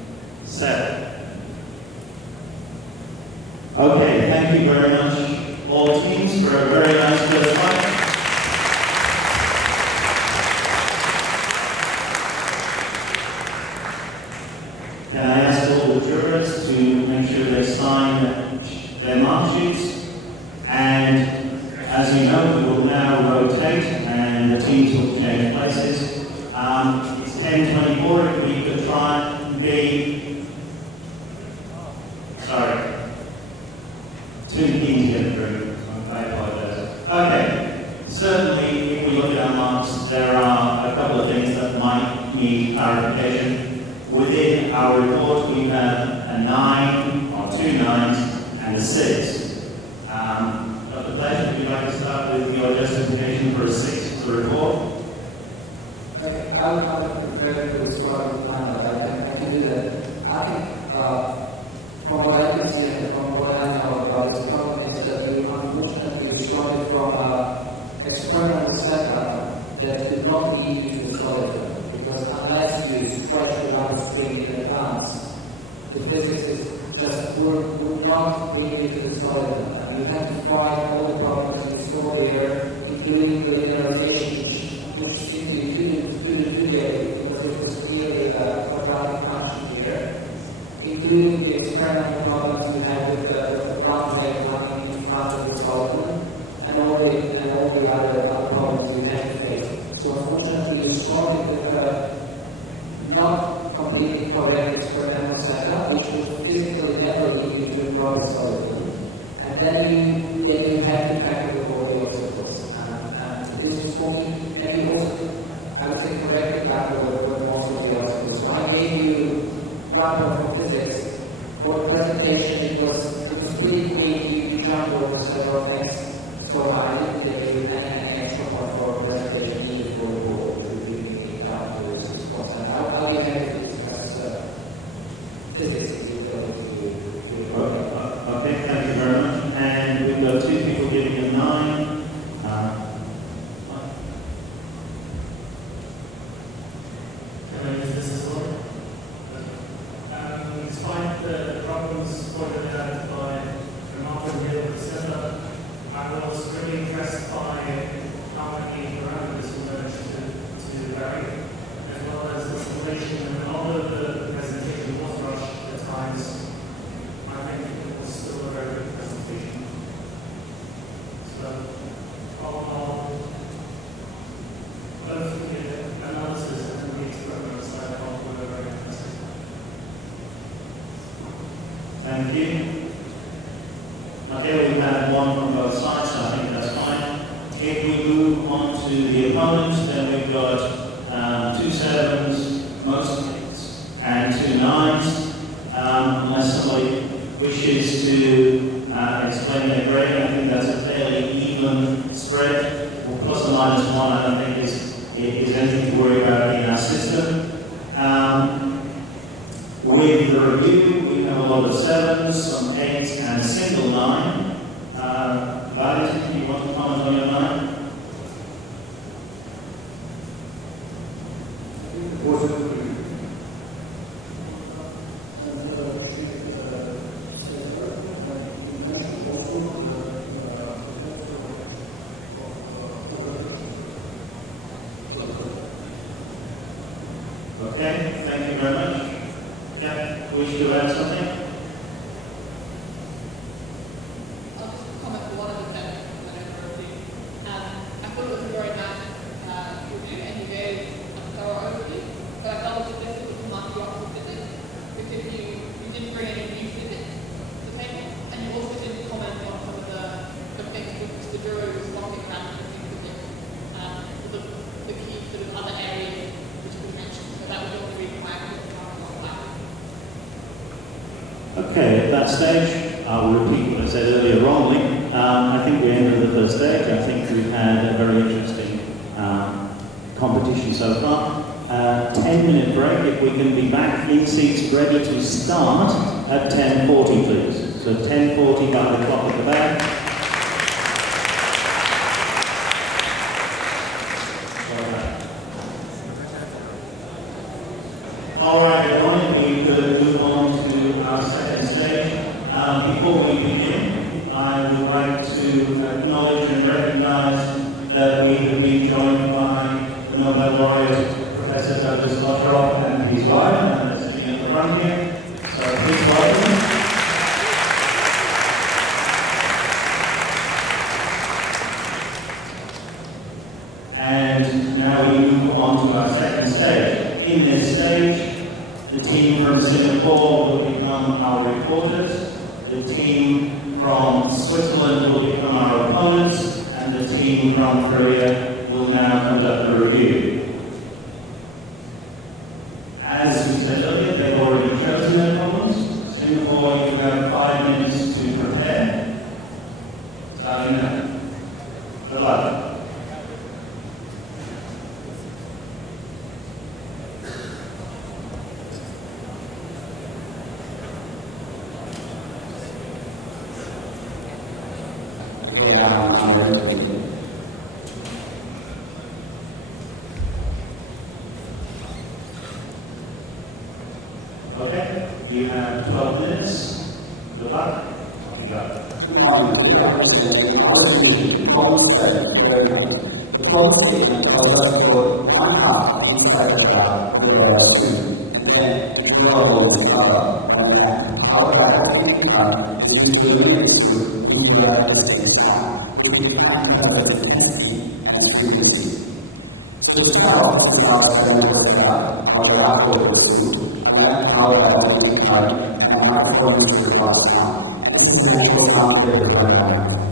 7. Okay, thank you very much, all teams, for a very nice first fight. Can I ask all the jurors to make sure they sign their mark sheets? And as you know, we will now rotate and the teams will change places. It's 10:24. If we could try and be, sorry, too keen to get through. I apologize. Okay, certainly if we look at our marks, there are a couple of things that might need clarification. Within our report, we have a 9 or 2 9s and a 6. Dr. Fletcher, would you like to start with your justification for a 6 for the report? Okay, I would prefer to start with mine, but I can do that. I think from what I can see and from what I know about this problem is that we unfortunately started from an experimental setup that did not lead you to solid. Because unless you stretch the rubber string in advance, the physicists just would not bring you to the solid. And you have to find all the problems you saw there, including the linearization, which simply couldn't do that because it was clearly a quadratic function here, including the experimental problems you had with the round head running in front of the solid, and all the other problems you had to face. So unfortunately, you started with a not completely correct experimental setup, which would physically never lead you to a proper solid. And then you have to tackle with all the obstacles. And this is for me, maybe also, I would say, correctly tackle with most of the obstacles. So I gave you 1 point for physics. For the presentation, it was pretty quick. You jumped over several things. So I didn't give you any extra point for presentation needed for the board to give me down to 6 points. And I'll be happy to discuss physics in detail with you. Okay, thank you very much. And we've got 2 people giving a 9. Can I use this as well? Despite the problems pointed out by Remarkable Hill, etc., I was really impressed by how many parameters we managed to vary, as well as the simulation. And although the presentation was rushed at times, I think it was still a very good presentation. So, all in all, both the analysis and the experiments I thought were very interesting. Thank you. Okay, we've had 1 from both sides, so I think that's fine. If we move on to the opponents, then we've got 2 7s, most and 2 9s. Unless somebody wishes to explain their grading, I think that's a fairly even spread. Well, plus or minus 1, I don't think is anything to worry about in our system. With the review, we have a lot of 7s, some 8s, and a single 9. Valentin, do you want to comment on your 9? Okay, thank you very much. Yeah, wish to add something? I'll just comment on one of the steps that I review. I thought it was a very nice review and you gave a thorough overview, but I felt it was difficult to mark you up for physics because you didn't bring any new physics to the table, and you also didn't comment on some of the things which the jury was talking about in the physics, the key sort of other areas which we mentioned. So that was the only reason why I couldn't comment on that. Okay, at that stage, I'll repeat what I said earlier wrongly. I think we ended the first stage. I think we've had a very interesting competition so far. 10-minute break. If we can be back in seats ready to start at 10:40, please. So 10:40 by the clock at the back. decided on it, we could move on to our second stage. Before we begin, I would like to acknowledge and recognize that we have been joined by the Nobel laureate, Professor Douglas Lotteroff, and his wife, and they're sitting at the front here. So please welcome them. And now we move on to our second stage. In this stage, the team from Singapore will become our reporters, the team from Switzerland will become our opponents, and the team from Korea will now conduct the review. As we said earlier, they've already chosen their opponents. Singapore, you have 5 minutes to prepare. Starting now. Good luck. I'm ready to begin. Okay, you have 12 minutes. Good luck. You got it. Good morning. We are presenting our solution to problem 7, very much. The problem statement tells us to put one half of each side of the graph with the arrow 2, and then we will hold the other on the left. However, operating current is used to eliminate the 2 to read the at the same time, which we find cover the intensity and frequency. So to start off, this is our experimental setup. Our graph over 2, on left power by alternating current, and a microphone used to record the sound. And this is an actual sound wave recorded by microphone.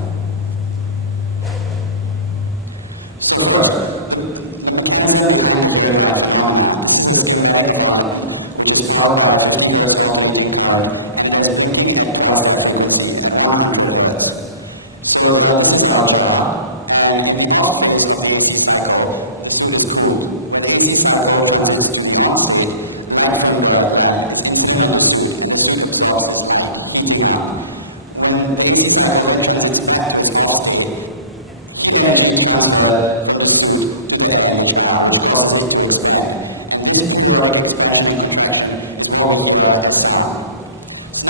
So first, the mechanism behind the very large phenomenon. This is a schematic volume, which is powered by a 50 Hz alternating current, and is making at twice that frequency, at 100 Hz. So this is our graph, and in the off phase of the AC cycle, this is cool. The AC cycle transitions to non-state, right from the left, it's infinite to 2, and the 2 is off the side, keeping up. When the AC cycle then transitions back to its off state, heat energy transferred from the 2 to the end, which causes it to expand. And this periodic expansion and contraction is what we hear as sound.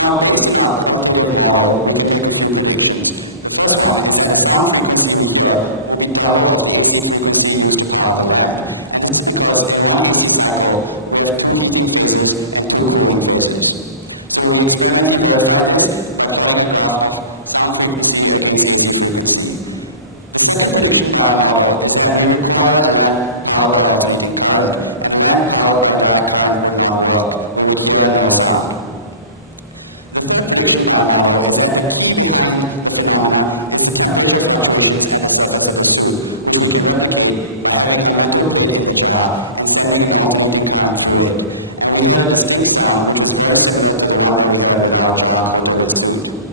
Now, based on our quantitative model, we can make a few predictions. The first one is that the sound frequency we hear will be double of the AC frequency used to power the lamp. And this is because in one AC cycle, we have 2 leading phases and 2 cooling phases. So we experimentally verify this by plotting a graph sound frequency against AC frequency. The second prediction by our model is that we require a lamp powered by alternating current, and lamp powered by direct current will not work. We will hear no sound. The third prediction by our model is that the key behind the phenomenon is the temperature fluctuations at the surface of the suit, which we directly are having a mental plate in the jar and sending an alternating current through it. And we heard a distinct sound, which is very similar to the one that we heard around the jar over the suit.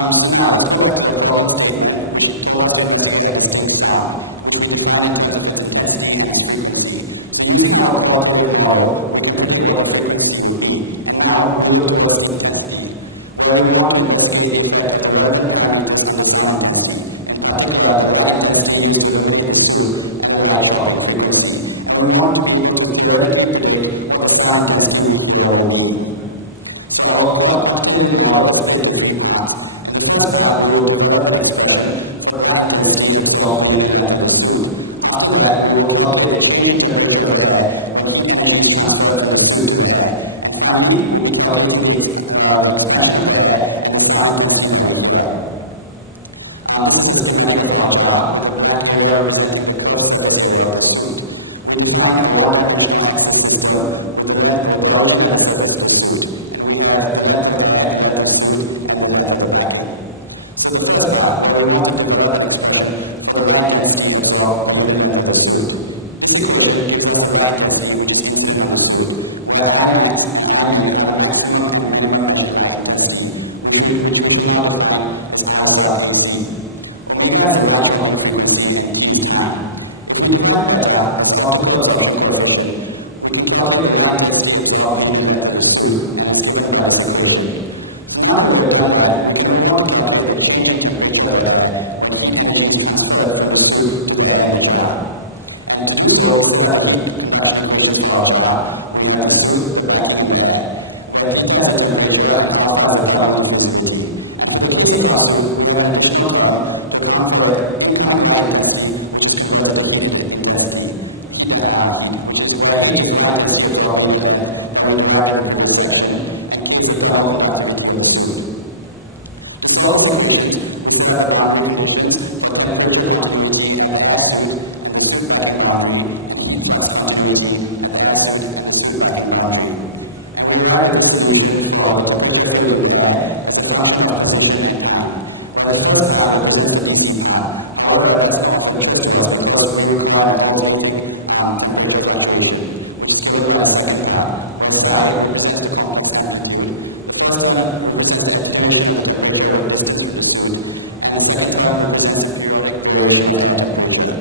So now, let's go back to the problem statement, which told us to investigate the same sound, which we define in terms of intensity and frequency. So using our quantitative model, we can predict what the frequency would be. And now, we look towards the intensity, where we want to investigate the effect of the relative parameters on the sound intensity. In particular, the light intensity used to eliminate the suit and the light dropping frequency. And we want to be able to theoretically predict what the sound intensity we feel will be. So our quantitative model is split into 2 parts. In the first part, we will develop an expression for light intensity absorbed later than the suit. After that, we will calculate the change in temperature of the air when heat energy is transferred from the suit to the air. And finally, we will calculate the expansion of the air and the sound intensity that we hear. This is a schematic of our jar, with the black area representing the closed surface area of the suit. We define a one-dimensional axis system with the length of the origin and the surface of the suit. And we have the length of the air, the length of the suit, and the length of the vacuum. So the first part, where we want to develop an expression for the light density absorbed from the length of the suit. This equation gives us the light density which is incident on the suit, where Imax and Imin are the maximum and minimum light density, which we now define as Hausdorff AC. Omega is the light dropping frequency and T is time. If we define beta as the optical absorption coefficient, we can calculate the light density absorbed in the length of the suit, and it's given by this equation. Now that we have done that, we can move on to calculate the change in the temperature of the air when heat energy is transferred from the suit to the air in the jar. And to do so, we set up a heat compression station for our shop. We have the soup, the vacuum, and the air, where heat has a temperature and outside the thermal intensity. And for the case of our soup, we have an additional term to account for incoming light intensity, which is converted to heat intensity, which is where heat is trying to escape our heat and we drive into this section and increase the thermal conductivity of the soup. To solve this equation, we set up the boundary conditions for temperature continuity at air soup and the soup vacuum boundary, and heat flux continuity at air soup and the soup vacuum boundary. And we arrive at this solution for the temperature filled with air as a function of position and time. But the first part represents the DC part. However, that's not often occurs to us because we require alternating temperature fluctuation, which is given by the second part, where psi represents the complex amplitude. The first term represents the accumulation of temperature with distance to the soup, and the second term represents the duration of air temperature.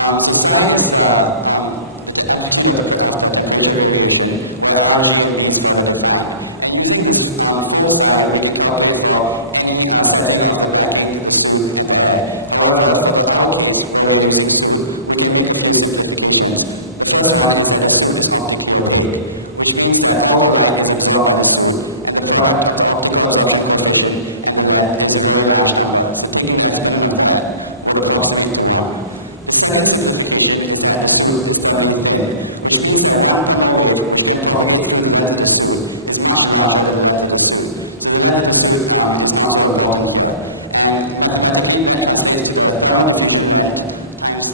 So psi is the amplitude of the temperature variation, where R is the time. And using this full side, we can calculate for any setting of the vacuum, the soup, and the air. However, for the power case, where we're using soup, we can make a few simplifications. The first one is that the soup is optical opaque, which means that all the light is absorbed by the soup, and the product of optical absorption coefficient and the lens is a very large number. So taking the estimate of that would approximate to 1. The second simplification is that the soup is thermally thin, which means that one thermal wave which can propagate through the length of the soup is much larger than the length of the soup. The length of the soup is not so important here. And mathematically, that translates to the thermal diffusion length and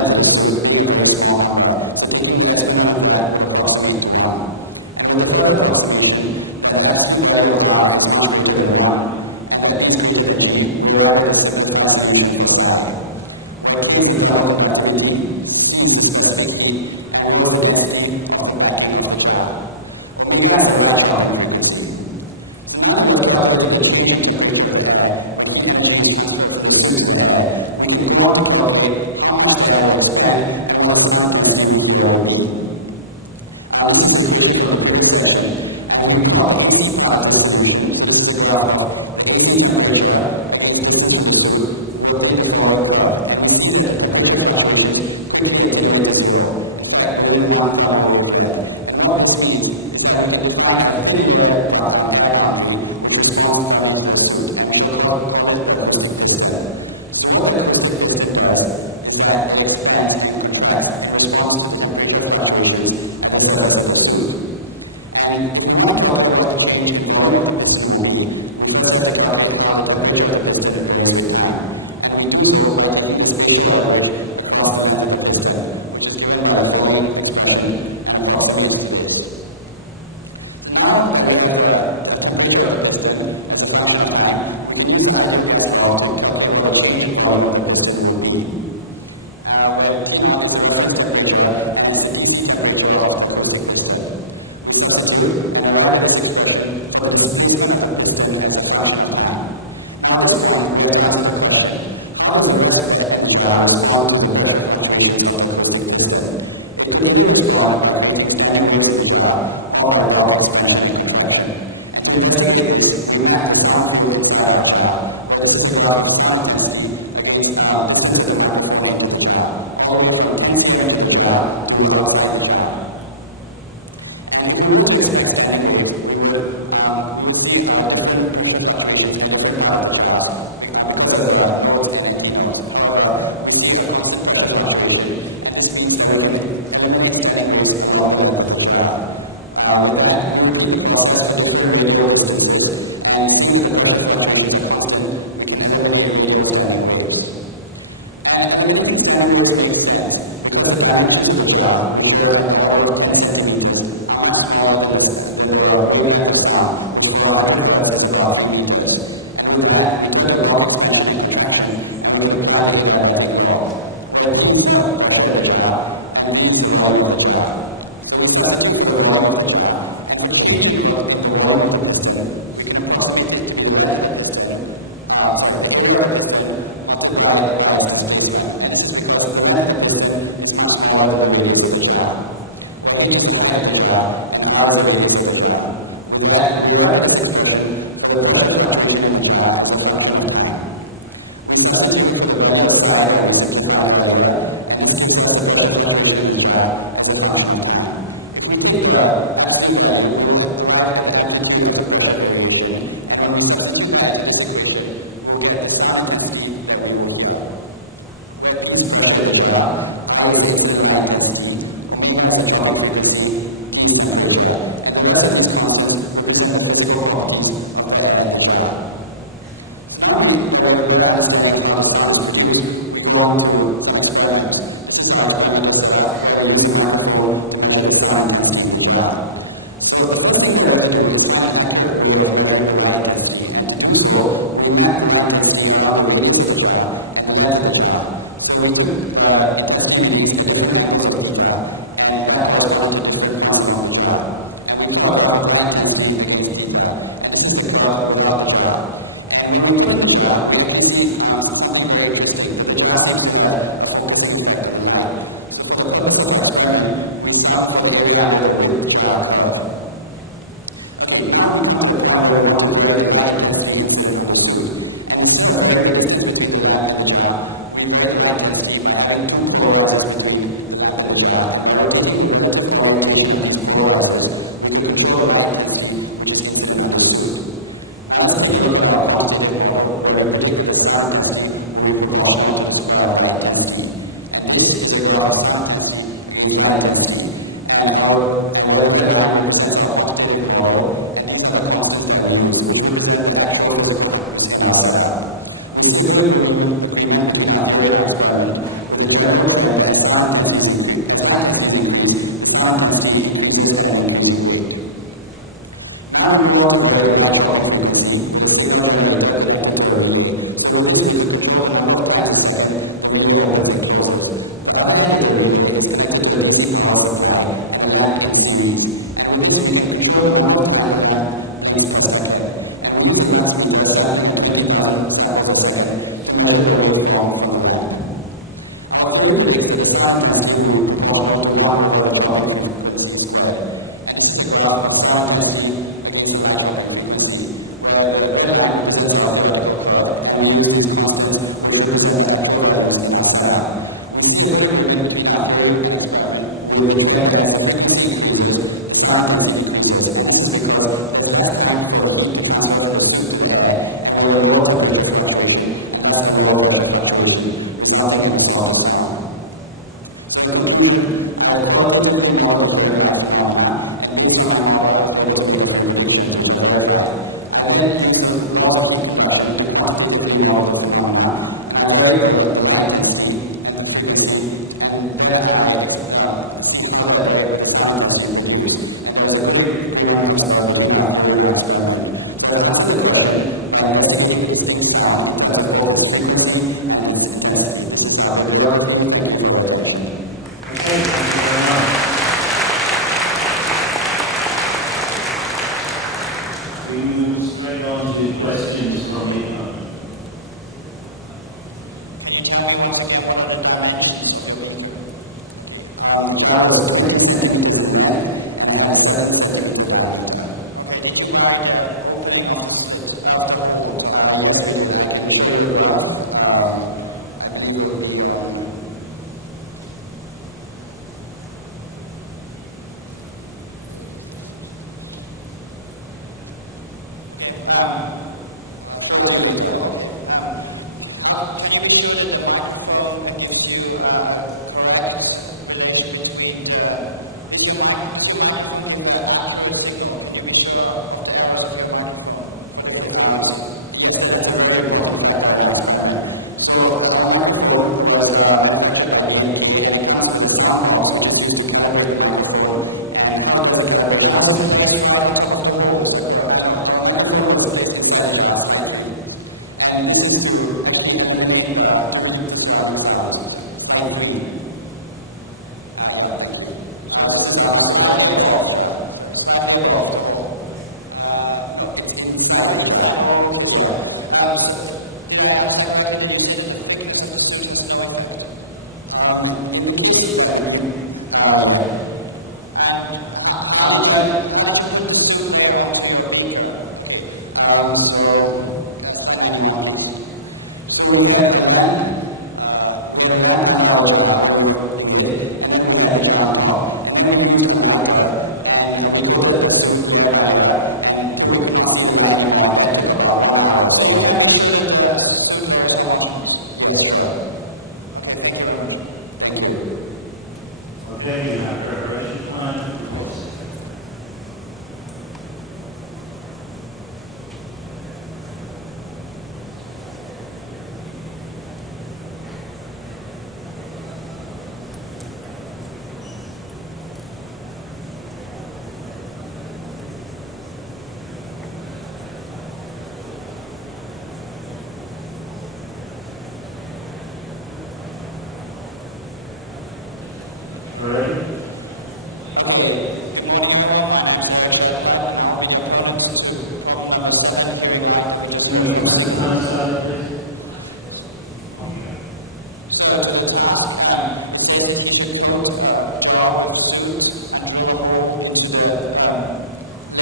length of the soup being a very small number. So taking the estimate of that would approximate to 1. And with the further approximation, that the absolute value of R is much greater than 1, and that each with energy, we arrive at a simplified solution for psi, where K is the thermal conductivity, C is the specific heat, and rho is the density of the vacuum of the jar. Omega is the right operating frequency. Now we will calculate the change in temperature of the air when heat energy is transferred to the soup in the air. We can go on to calculate how much air was spent and what the sound density would be already. This is the equation from the previous session, and we call the AC part of this solution. This is the graph of the AC temperature against the distance to the soup. We'll take the following curve, and we see that the temperature fluctuation quickly accumulates to 0. In fact, there is one thermal wave there. And what this means is that we find a thin layer air boundary which responds firmly to the soup, and we'll call it the acoustic system. So what the acoustic system does is that it expands and contracts in response to temperature fluctuations at the surface of the soup. And if we want to calculate what the change in the volume of the system will be, we first have to calculate how the temperature of the system varies with time. And we do so by taking the spatial average across the length of the system, which is given by the following expression and approximates to this. Now that we have the temperature of the system as a function of time, we can use the IPS law to calculate what the change in volume of the system will be. Where Q0 is the reference temperature and it's the DC temperature of the acoustic system. We substitute and arrive at this expression for the displacement of the system as a function of time. Now at this point, we are down to the question: how does the rest of the energy jar respond to the pressure fluctuations of the acoustic system? It could respond by creating any waves to jar or by law of expansion and compression. And to investigate this, we have the sound field inside our jar, where this is the graph of sound intensity against the system having point into the jar, all the way from 10 cm into the jar to outside the jar. And if we look at this extending wave, we would see different pressure fluctuations in different parts of the jar because of the noise and anything else. However, we see a constant pressure fluctuation, and this means that we can eliminate extending waves along the length of the jar. With that, we repeat the process for different radial distances and see that the pressure fluctuations are constant. We can eliminate radial standing waves. And eliminating standing waves makes sense because the dimensions of the jar, which are in the order of 10 centimeters, are much smaller than the wavelength of sound, which for 100 Hz is about 3 meters. And with that, we took the volume expansion and compression, and we can apply the dialectic law, where P is the pressure of the jar, and E is the volume of the jar. So we substitute for the volume of the jar, and the change in the volume of the system, we can approximate it to the length of the system, area of the system, multiplied by its displacement. And this is because the length of the system is much smaller than the radius of the jar. But H is the height of the jar, and R is the radius of the jar. With that, we arrive at this expression for the pressure fluctuation in the jar as a function of time. We substitute for the better side and we simplify earlier, and this gives us a better calculation in as a function of time. If we take the absolute value, we will derive the amplitude of the pressure variation, and when we substitute that in this equation, we will get the time intensity that we will get. This is pressure data, I is physical light intensity, omega is the topic frequency, T is temperature, and the rest of these constants represent the physical properties of that data. Now we understanding how the sound is produced, we go on to some experiments. This is our experiment setup where we use a microphone to measure the sound intensity in the ground. So the first thing that we're going to do is find an accurate way of measuring the light intensity. And to do so, we map the light intensity around the radius of the cloud and the length of the cloud. So we took FTVs at different angles of the cloud, and that corresponds to different points on the cloud. And we plot out the light intensity against the cloud. And this is the cloud without the cloud. And when we put in the jar, we can see something very interesting. The jar seems to have a focusing effect on light. So for the purpose of our experiment, we start for the area under the width jar curve. Okay, now we come to the point where we want to vary the light intensity in cylinder 2. And this is a very different to the lamp in the jar. We vary light intensity by having two polarizers between the lamp and the jar. And by rotating the relative orientation of these polarizers, we can control light intensity which is in cylinder 2. Now let's take a look at our quantitative model where we predict the sound intensity will be proportional to the light intensity. And this is the graph of sound intensity with light intensity. And where the red line represents our quantitative model, and these are the constants that we use, which represent the actual physical in our setup. We see a very good agreement between our very experiment with the general trend as sound intensity increases, sound intensity increases and increases weight. Now we go on to vary the light topic frequency with signal generator at arbitrary. So with this, we can control the number of times a second when we open the controller. The other end of the relay is connected to the DC power supply and the lamp is series. And with this, we can control the number of times the lamp blinks per second. And we use the lamp speaker standing at 20,000 cycles per second to measure the waveform from the lamp. Our theory predicts the sound intensity will be proportional to 1 over the topic frequency squared. And this is about the sound intensity is the frequency, where the red line represents our theoretical curve, and we use these constants which represent the actual values in our setup. We see a very agreement in our theory experiment, where we declare that as the frequency increases, the sound intensity increases. And this is because there's less time for the heat to transfer the soup to the air, and we have lower temperature fluctuation, and that's the lower pressure fluctuation, resulting in softer sound. So in conclusion, I have qualitatively modeled the very light phenomena, and based on my model, I was able to make a prediction which are very high. I then used the laws of heat production to quantitatively model the phenomena, and I varied the light intensity and the frequency, and then I see how that varies the sound intensity produced. And there's a great theorem between our theory and our experiment. So I've answered the question by investigating existing sound in terms of both its frequency and its intensity. This is how the relative thank you for your attention. Thank you very much. We move straight on to questions from the That was 50 centimeters in length and had 7 centimeters diameter. If you are opening on this, yes, it would actually show you a graph. I think it will be on. How can you ensure that the microphone gives you correct relation between the two microphones that have your signal? Can you ensure the errors of the microphone? Yes, that's a very important factor in our experiment. So our microphone was manufactured by DNK and it comes with a sound box which is used to calibrate the microphone. And how does it calibrate? I was placed right on top of the holes. Our microphone was fixed inside the box, right? And this is to actually eliminate the surrounding sounds. 5 feet. This is our slide level. It's inside the box. Do you have to separate the thickness of the students as well? In the case that we yeah. How did you put the soup way onto your beaker? So So we had a ramp handout when we were in it, and then we had it on top. And then we used a lighter, and we put the suit together, and put it on the lighting more effective about 1 hour. So we can be sure that the suit is on. Yes, sir. Okay, thank you very much. Thank you. Okay, you have preparation time. Reports. Okay, you want to know I'm now we are going to from 7 to What's the time started, please? So for the task, it says you should close the door with the truth and your role is the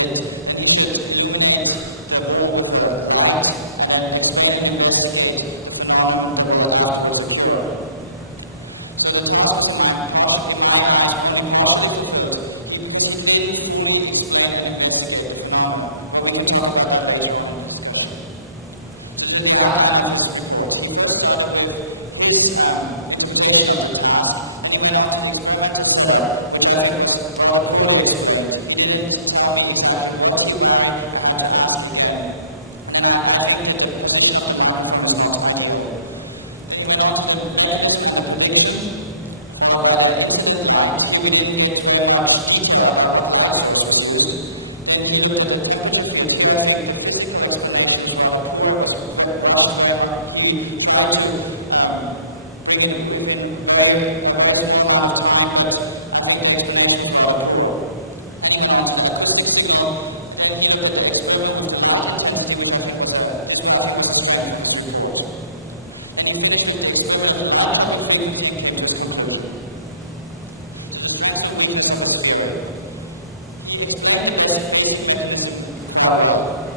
lid. And you should illuminate the wall with the light and explain and investigate the phenomenon that will afterwards occur. So the task is I have only partially because it didn't fully explain and investigate the phenomenon. What you can talk about later on in the discussion. So the outline of this report. He first started with this interpretation of the task, and went on to explain the setup, which I think was rather poorly explained. He didn't tell me exactly what he learned and how to ask again. And I think that the position of the microphone is not ideal. He went on to the methods and the prediction, or the incident lines. He didn't get very much detail about what the light was used. Then he was a definitive piece where he physical explanation about the rush error. He tried to bring it within a very small amount of time, but I think the explanation got poor. And on statistics, then he looked at the experiment with light and he was a strength in his report. And he thinks that the experiment with light probably came to this conclusion. It's actually weakness of the theory. He explained the basic mechanism quite well.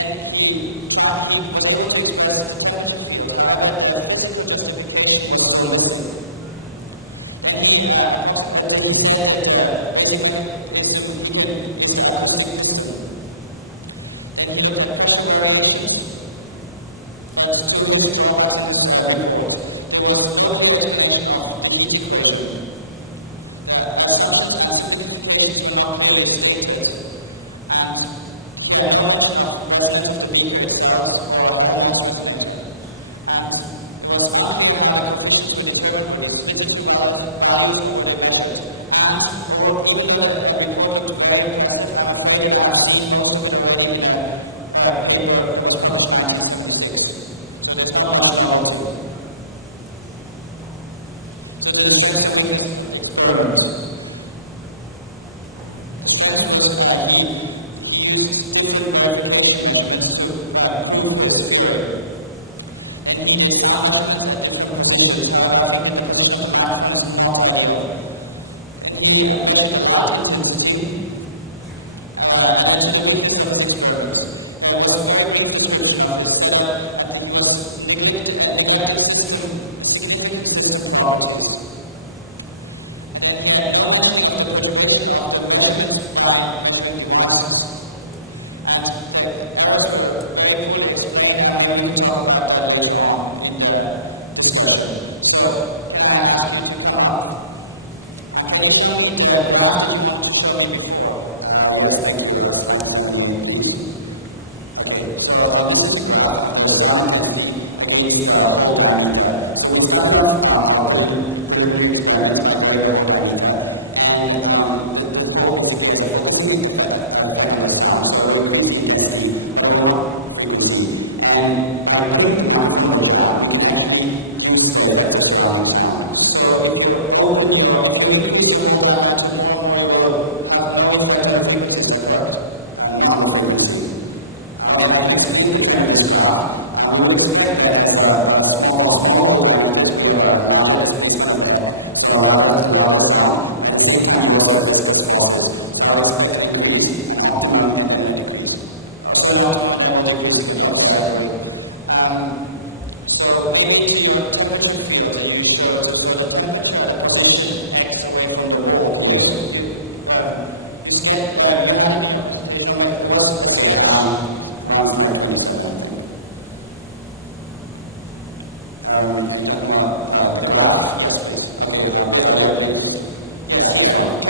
And he was able to express the technical field, however, the physical justification was still missing. And he said that the basic mechanism included this artistic system. And he looked at pressure variations through his report. There was no clear explanation of the heat version. Assumptions and significations are not clearly stated, and there are no mention of the presence of the ether itself or elements in it. And there was nothing about the condition of the observer, which is about the value of the measure, and or even the report was very impressive. I'm afraid I have seen most of the already in the paper was published in 1976. So there's not much novelty. So the strength of the experiments. Strength was he used different verification methods to prove his theory. And he did some measurements at different positions, however, I think the position of microphones is not ideal. And he measured the light intensity and the weakness of his experiments. There was a very good description of it, so that it was limited and it had significant system properties. And he had no mention of the preparation of the measurement by measuring devices. And the errors were very good explained, and maybe we can talk about that later on in the discussion. So, can I ask you to come up? Can you show me the graph you want to show me before? Yes, thank you. Okay, so this is the graph. The sound is whole diameter. So we start from our pretty experiments on the whole diameter. And the whole is obviously kind of sound, so we're reaching density, but we're not frequency. And by putting the microphone down, we can actually use the surrounding sound. So if you open the door, if you increase the whole diameter, you will have no better frequency than not more frequency. I can see the trend in this graph. We would expect that as a small diameter, we have a larger system there. So rather to allow the sound, at the same time, we also have this forces. So I would expect an increase, an optimum and an increase. So not increase, exactly. the temperature position X away from the wall. Yes. You get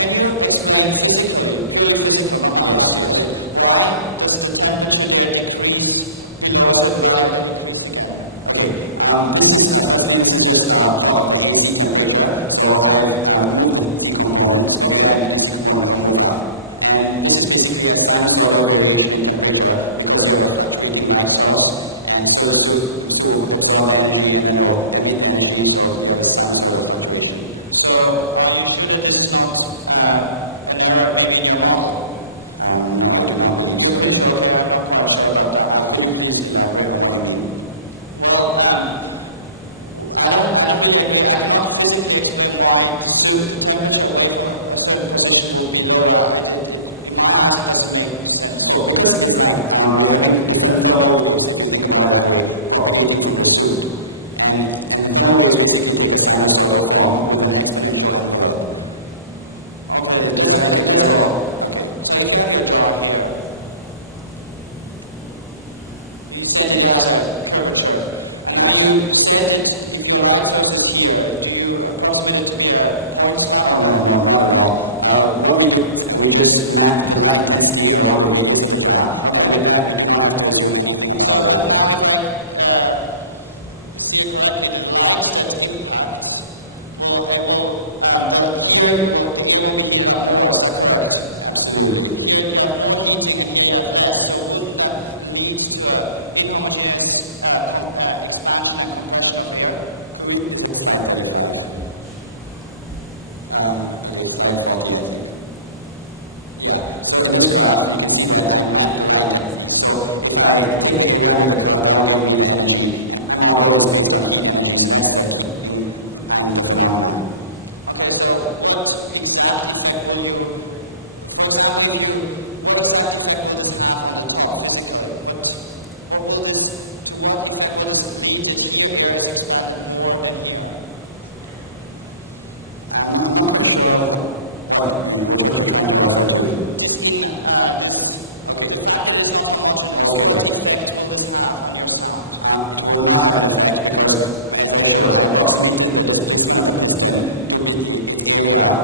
Can you explain physically, purely physically, why does the temperature get increased below the right? Okay, this is just called the AC temperature. So I've moved the two components, and this is one component. And this is basically a sinusoidal variation in temperature because you're creating light source. And so to absorb energy, then you'll emit energy, so there's sinusoidal variation. So are you sure that it's not an error in your model? No. You're pretty sure that I'm not sure. Could you please elaborate what you mean? Well, I can't physically explain why the temperature away from a certain position will be lower. My math doesn't make sense. So because it's like we're having different levels of propagating the soup. And now we're basically a sinusoidal form with an exponential curve. Okay, that's all. So you got your job here. You said it has a curvature. And when you said it, if your light source is here, do you approximate it to be a horizontal? No, not at all. What we do, we just map the light density around the radius of the graph. And that is not necessarily anything So then I feel like the light that you have here will be about more, is that correct? Absolutely. Here we have more than here less. So we use inhomogeneous expansion and compression here. Yeah, so in this graph, you can see that I'm line. So if I take a parameter of allowing this energy, and all those energy necessary and the phenomenon. Okay, so what exactly that will you, for example, what exactly that will happen on the top physically? What will this, what will this be to here where it's expanded more than here? I'm not really sure what we will put the camera to do. Will not have an effect because as I showed, approximately the distance to the area,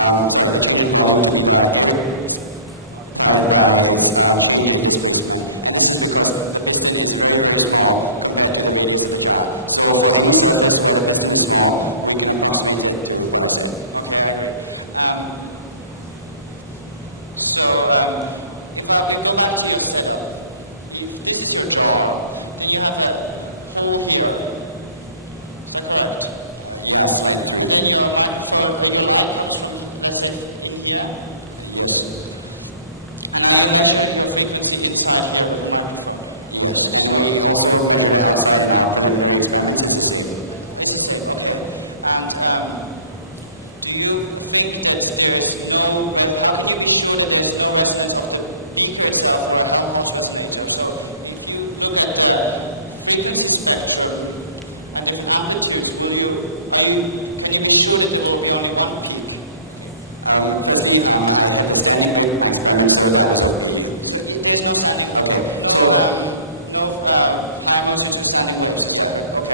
the volume to the area, by 86%. This is because this is very, very small compared to the radius of the area. So for any surface where this is small, we can approximate it to the plus. If you go back to your setup, this is your job, and you have a whole year. Is that correct? Yes, thank you. And then you have to light, let's say, here. Yes. And I imagine your frequency is inside your microphone. Yes, and we also measure outside now, and we do you think that there is no, how can you show that there is no resonance of the decrease of the harmonic? So if you look at the frequency spectrum and the amplitudes, can you be sure that there will be only one peak? Firstly, I have the standing wave my experiment so that will be. Okay, so no time motion to standing wave,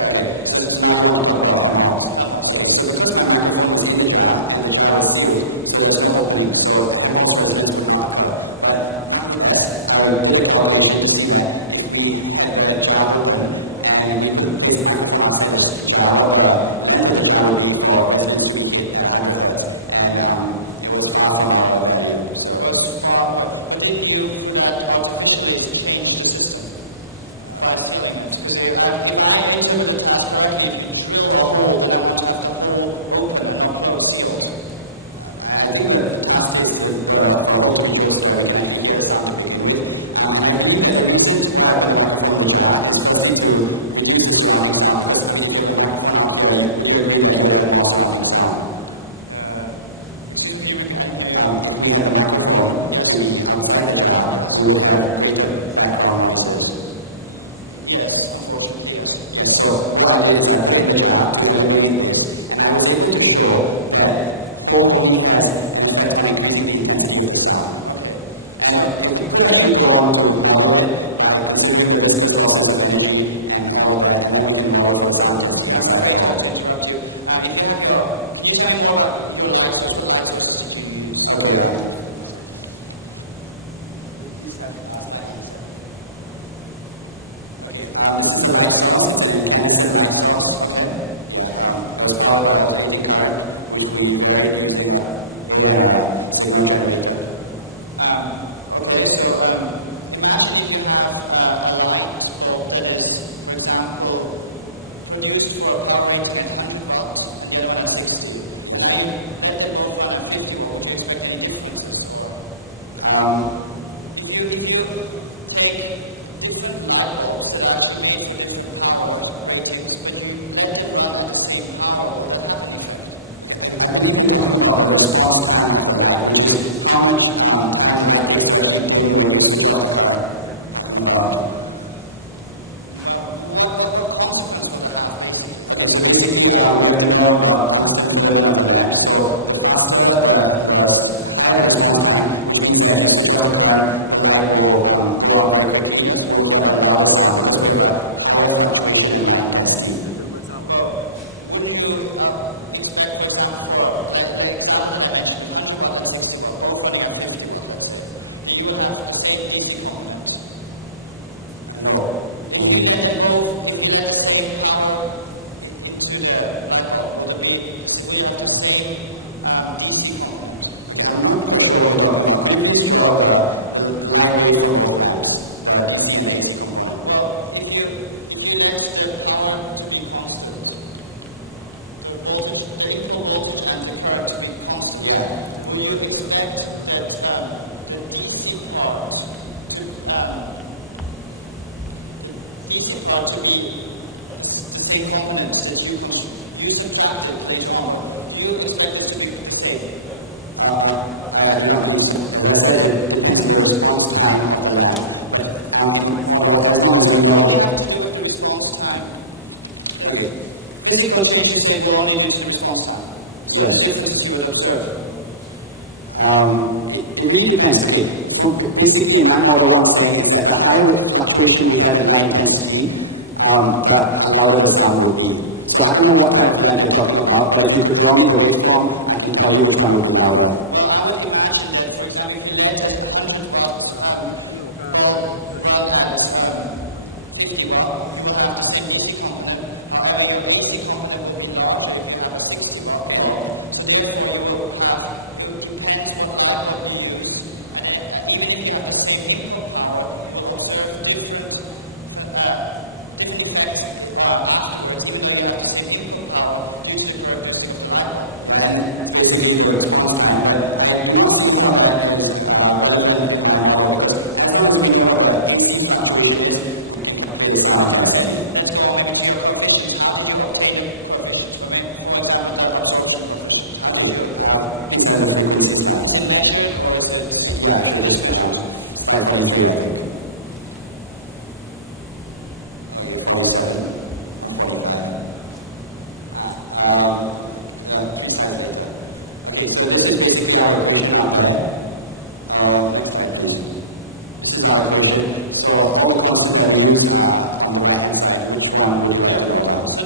okay, so it's not one about my mouth. So the first time I go from the jar and the jar is sealed, so there's no opening, so I'm also a gentle marker. But nonetheless, I will give a calculation to see that if we had the jar open and you could place my microphone at the jar, the length of the jar would be for every we take at 100 Hz. And it was far from our value. So it's far, but if you artificially change the system by sealing it, because if I enter the class directly, drill a hole open and not go sealed. I think the task is with our open fields where we can hear the sound we can with. And I believe that the reason why the microphone is that is firstly to reduce the surrounding sound, because we get the microphone out where you can breathe better and more surrounding sound. If we have a microphone to outside the jar, we will have greater background noises. Yes, unfortunately, yes. Okay, so what I did is I put the data to the variables, and I was able to show that cold only has an effect on creativity and speed of sound. And if you could actually go on to model it by considering the viscous losses of energy and all of that, and then we can model the sound experience that I have. Can you tell me more about the light sources you use? Okay. This is the light source, it's an Anderson light source. It was part of the card, which we vary using a signal generator. Okay, so imagine you have a light bulb that is, for example, produced for a power rating at 100 watts, and the other one at 60. Now you let it go from 50 volts, do you expect any differences? If you take different light bulbs that actually make different power ratings, but you let them run at the same power, what happens? I think you're talking about the response time of the light, which is how much time light takes to actually give you a usage of so basically, we already know about constant burden of the lamp. So the faster the higher response time, which means that instead of the light will go out very quickly, it will have a louder sound because you have a higher fluctuation in lamp density. Would you expect, for example, that the exam dimension, not about the 60 or 40 and 50 volts, you would have the same 80 moments? No. If you let the same power into the light bulb, will it still have the same DC moment? I'm not quite sure what you're talking about. Can you just talk the light wave from both ends, ECAs? Well, if you let the power to be constant, the input voltage and the current to be constant, will you expect that the DC part to be the same moments that you subtracted later on? Do you expect it to be the same? I do not believe so. As I said, it depends on the response time of the lamp. But as long as we know What has to do with the response time? Okay. Physical changes they will only due to response time. So Yes. the differences you would observe. It really depends. Okay, basically in my model, what I'm saying is that the higher fluctuation we have in light intensity, the louder the sound will be. So I don't know what kind of lamp you're talking about, but if you could draw me the waveform, I can tell you which one would be louder. Well, I would imagine that, for example, if you let it 100 watts, rod has 50 watts, you will have the same 80 component, or your 80 component will be larger if you have a 60 watt. So therefore, you will have what light will be used. Even if you have the same input power, you will observe different effects afterwards, even though you have the same input power due to the direction of the light. And basically the response time, but I do not see how that is relevant in my model, because as long as we know what the AC fluctuation is the same. Let's go into your coefficients. How do you obtain coefficients? For example, the absorption coefficient. Please have a few pieces now. Yeah, for this slide 43. 47. 49. Okay, so this is basically our equation up there. Next slide, please. This is our equation. So all the constants that we use are on the right hand side. Which one would you like to know? So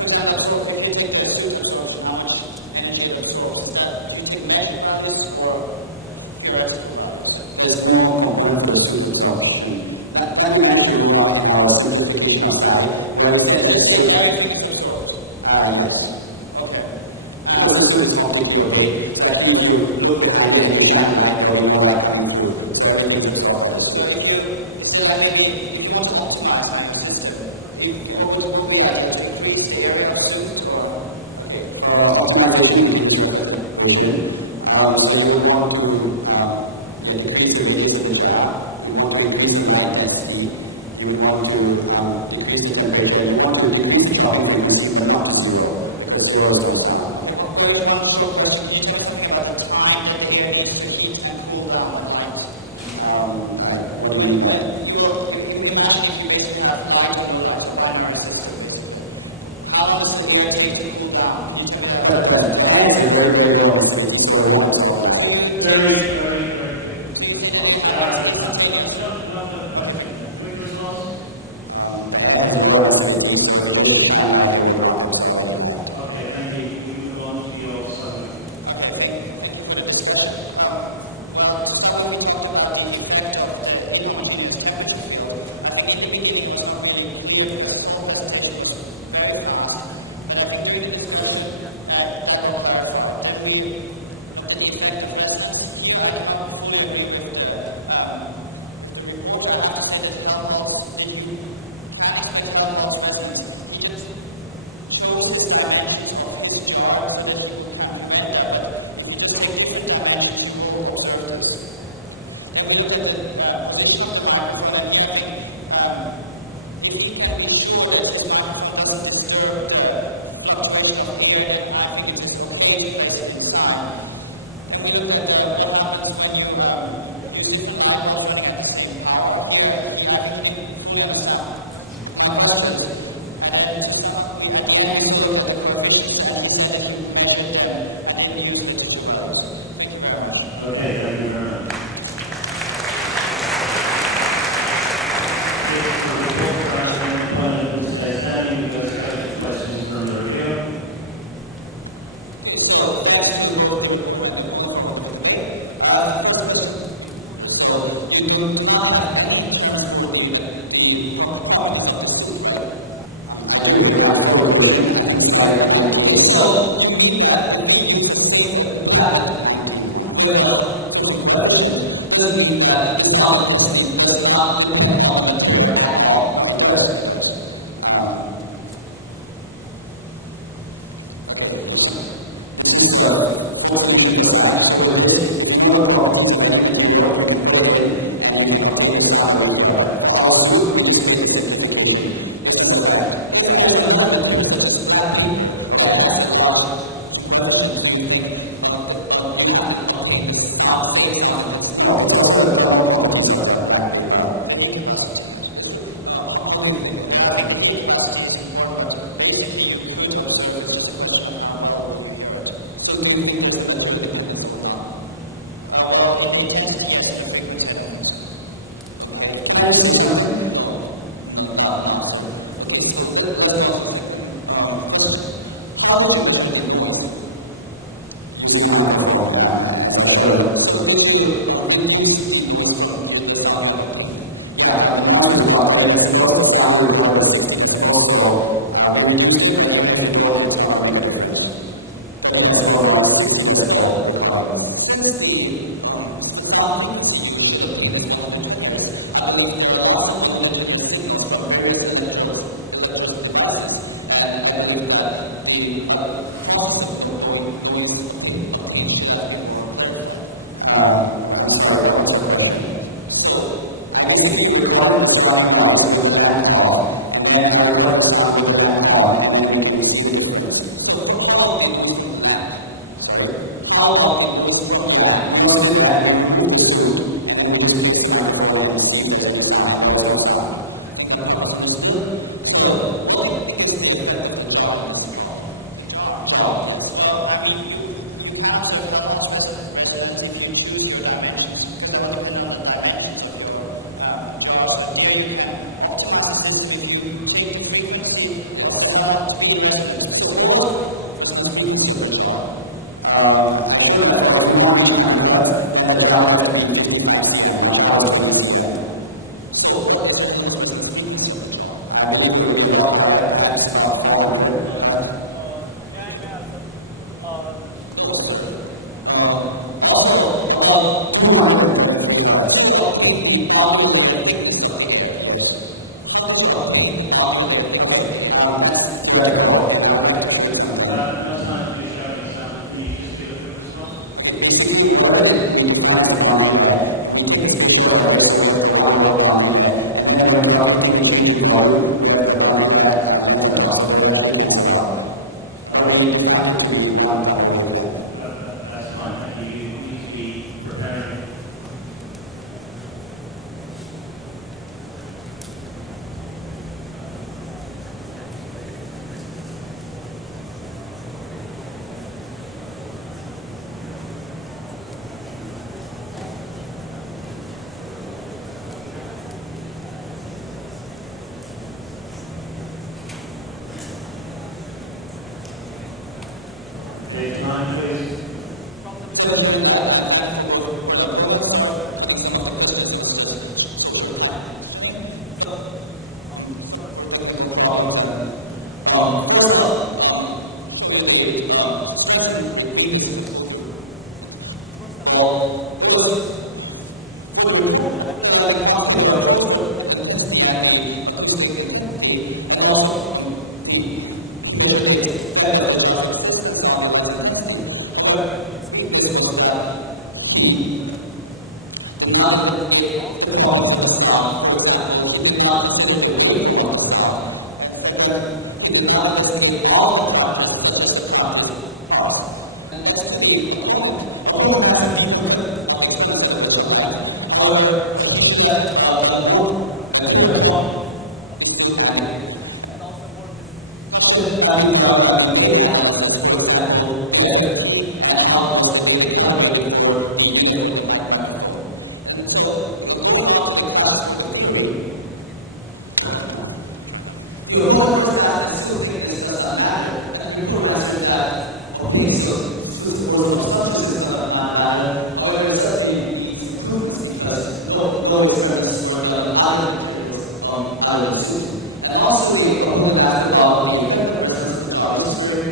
for example, if you take the super absorption, how much energy it absorbs? Is that if you take magic values or theoretical values? There's no component for the super absorption. That we managed to do out in our simplification of psi, where we said that it's say everything is absorbed. Yes. Okay. Because this is completely okay. So actually, if you look behind it and you shine a light, there'll be more light coming through. So everything is absorbed. So if you want to optimize my system, what would be to increase the area of students or? Okay. Optimization is the equation. So you want to decrease the radius of the jar. You want to increase the light density. You want to increase the temperature. You want to increase the clouding frequency, but not to zero, because zero is no sound. Very one short question. Can you tell us something about the time that the air needs to heat and cool down at light? What do you mean by that? You can imagine if you basically have light on the light. applying my next How long does the gear take to cool down? The hand is very, very low, so it won't stop. Very quick. The hand is low, so it will just shine out and go around. Okay, thank you. We move on to your summary. Okay, thank you for this session. Starting to talk about the effect of the AEP expansion field, the indicating was something clear that small presentation was very fast. And I hear the discussion that I will clarify. And we, the extent of lessons, here I come to with the reporter access, download speed, access, download lessons. He just shows his dimensions of this jar that we can measure. He just gives the dimensions for service. And with the position of the microphone hearing, if you can be sure that this microphone doesn't disturb the fluctuation of hearing, I think it is okay for it in time. And we look at what happens when you use the microphone at the same power. Here, you actually full and sound. My question is, and then at the end, we saw that the conditions and he said you measure them and then you use this to those. Thank you very much. Okay, thank you very much. Questions from the reviewer. So, thanks to the report today. First question. So, we do not have any concerns for the properties of the suit, right? I do get my full version and it's like 98. So, you need that, you need to use the same platform. With a revision, doesn't mean that the sound system does not depend on the material at all. Okay, this is what we use aside. So with this, if you have a problem with any material, you put it in and you can obtain the sound that we got. Our suit, we just take this certification. If there's another material such as blacking that has a large conversion, do you think you have to obtain this sound, say something? No, it's also the double components of that. Can I just say something? Okay, so let's go. First, how much of the you know? Using a microphone, as I showed you. So, did you reduce keyboards from the sound? Yeah, the microphone, but it's both the sound recorders and also we use it and we can go to the sound recorders. As well as the recordings. Since the sound situation, I believe there are lots of different signals from various electrical devices, and I believe that the process of going to change that more. I'm sorry, what was the question? So, I basically recorded the sound noise with an amp on, and then I recorded the sound with an amp on, and then you can see the difference. so how long can you listen from that? Sorry? How long can you listen from that? You want to do that when you remove the suit, and then you just take the microphone and see that the sound wasn't sound. So, what do you think is the effect of the shock in this call? Shock. Well, I mean, you have to process and if you choose your dimensions, because I open up the dimensions of your theory, and oftentimes you take frequency that's not PAS. So, what does the frequency of the shock? I showed that for if you want me to undercut, then the job that you did in ICM, my power brings it in. So, what is the frequency of the shock? I think it would be about like at 400. Also, about 275. this is obtaining the populated is okay. How is obtaining populated? Okay. That's radical. And I'd like to say something. No time to be showing example. Can you just give a quick response? Basically, whatever we define as boundary band, we take the picture of it so it's one more boundary band. And then when we calculate the change in volume, we have the boundary band and then the boundary band, we cancel out. But we define it to be one boundary band. That's fine. Thank you. You need to be preparing. Okay, time, please. So, during that, and for the program, sorry, taking some of the questions for social time. So, no problem then. First up, so the strength the weakness. Well, because for the report, like one thing about the actually associated and also the humility that of the job system is on the intensity. However, this was that he did not investigate the problems of the sound. For example, he did not consider the waveform of the sound. He did not investigate all of the properties such as the properties of parts. And investigate a woman has to be different on the experiments of the sound. However, the teacher that done more theory form is still finding. Talking about the data analysis, for example, and how was the data calculated for the unit of the mathematical. And so, going on to the classical theory, the opponent was that the still can discuss on matter, and the opponent answered that, okay, so substances is not matter, however, certainly needs improvements because no experiments were done on other materials out of the soup. And also the opponent asked about the effect versus the job history,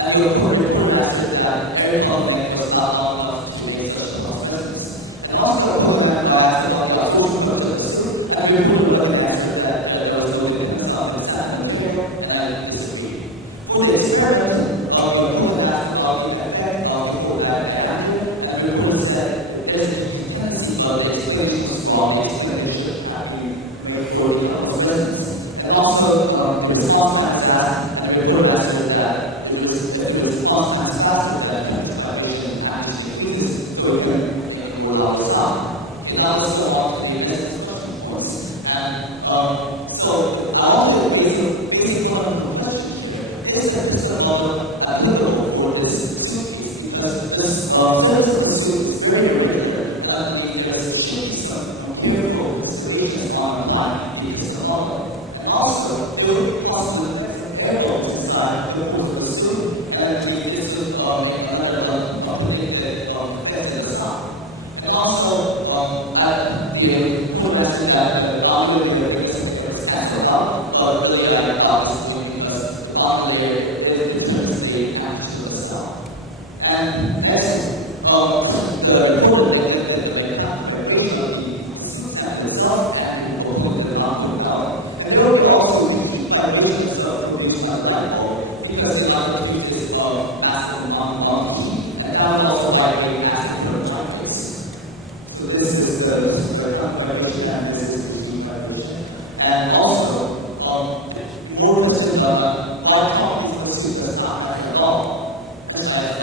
and the opponent answered that air column was not long enough to make such a long resonance. And also the opponent asked about the social function of the soup, and the opponent answered that there was no dependence on the sample material, and I disagree. For the experiment, the opponent asked about the effect of the photodioide diameter, and the opponent said there is a dependency of the explanation was wrong, the explanation had been made for the resonance. And also, the response time is asked, and the report answered that if the response time is faster than the vibration actually increases, so we can roll out the sound. Okay, now let's go on to the next discussion points. And so, I want to raise a basic fundamental question here. Is the piston model applicable for this soup case? Because this surface of the soup is very irregular, and there should be some careful considerations on applying the piston model. Also, there would be possible effects of air bubbles inside the pores of the soup, and this would make another complicated effect in the sound. And also, the report answered that the boundary layer is cancelled out, but the layer out is doing because the boundary layer determines the amplitude of the sound. And next, the report negated the vibration of the soup sample itself and the opponent the non down. And there will be also the vibrations produced on the light bulb because the amplitude is acid on heat, and that will also vibrate acid per time phase. So this is the vibration, and this is the heat vibration. And also, more questions on why properties of the soup does not matter at all, which I have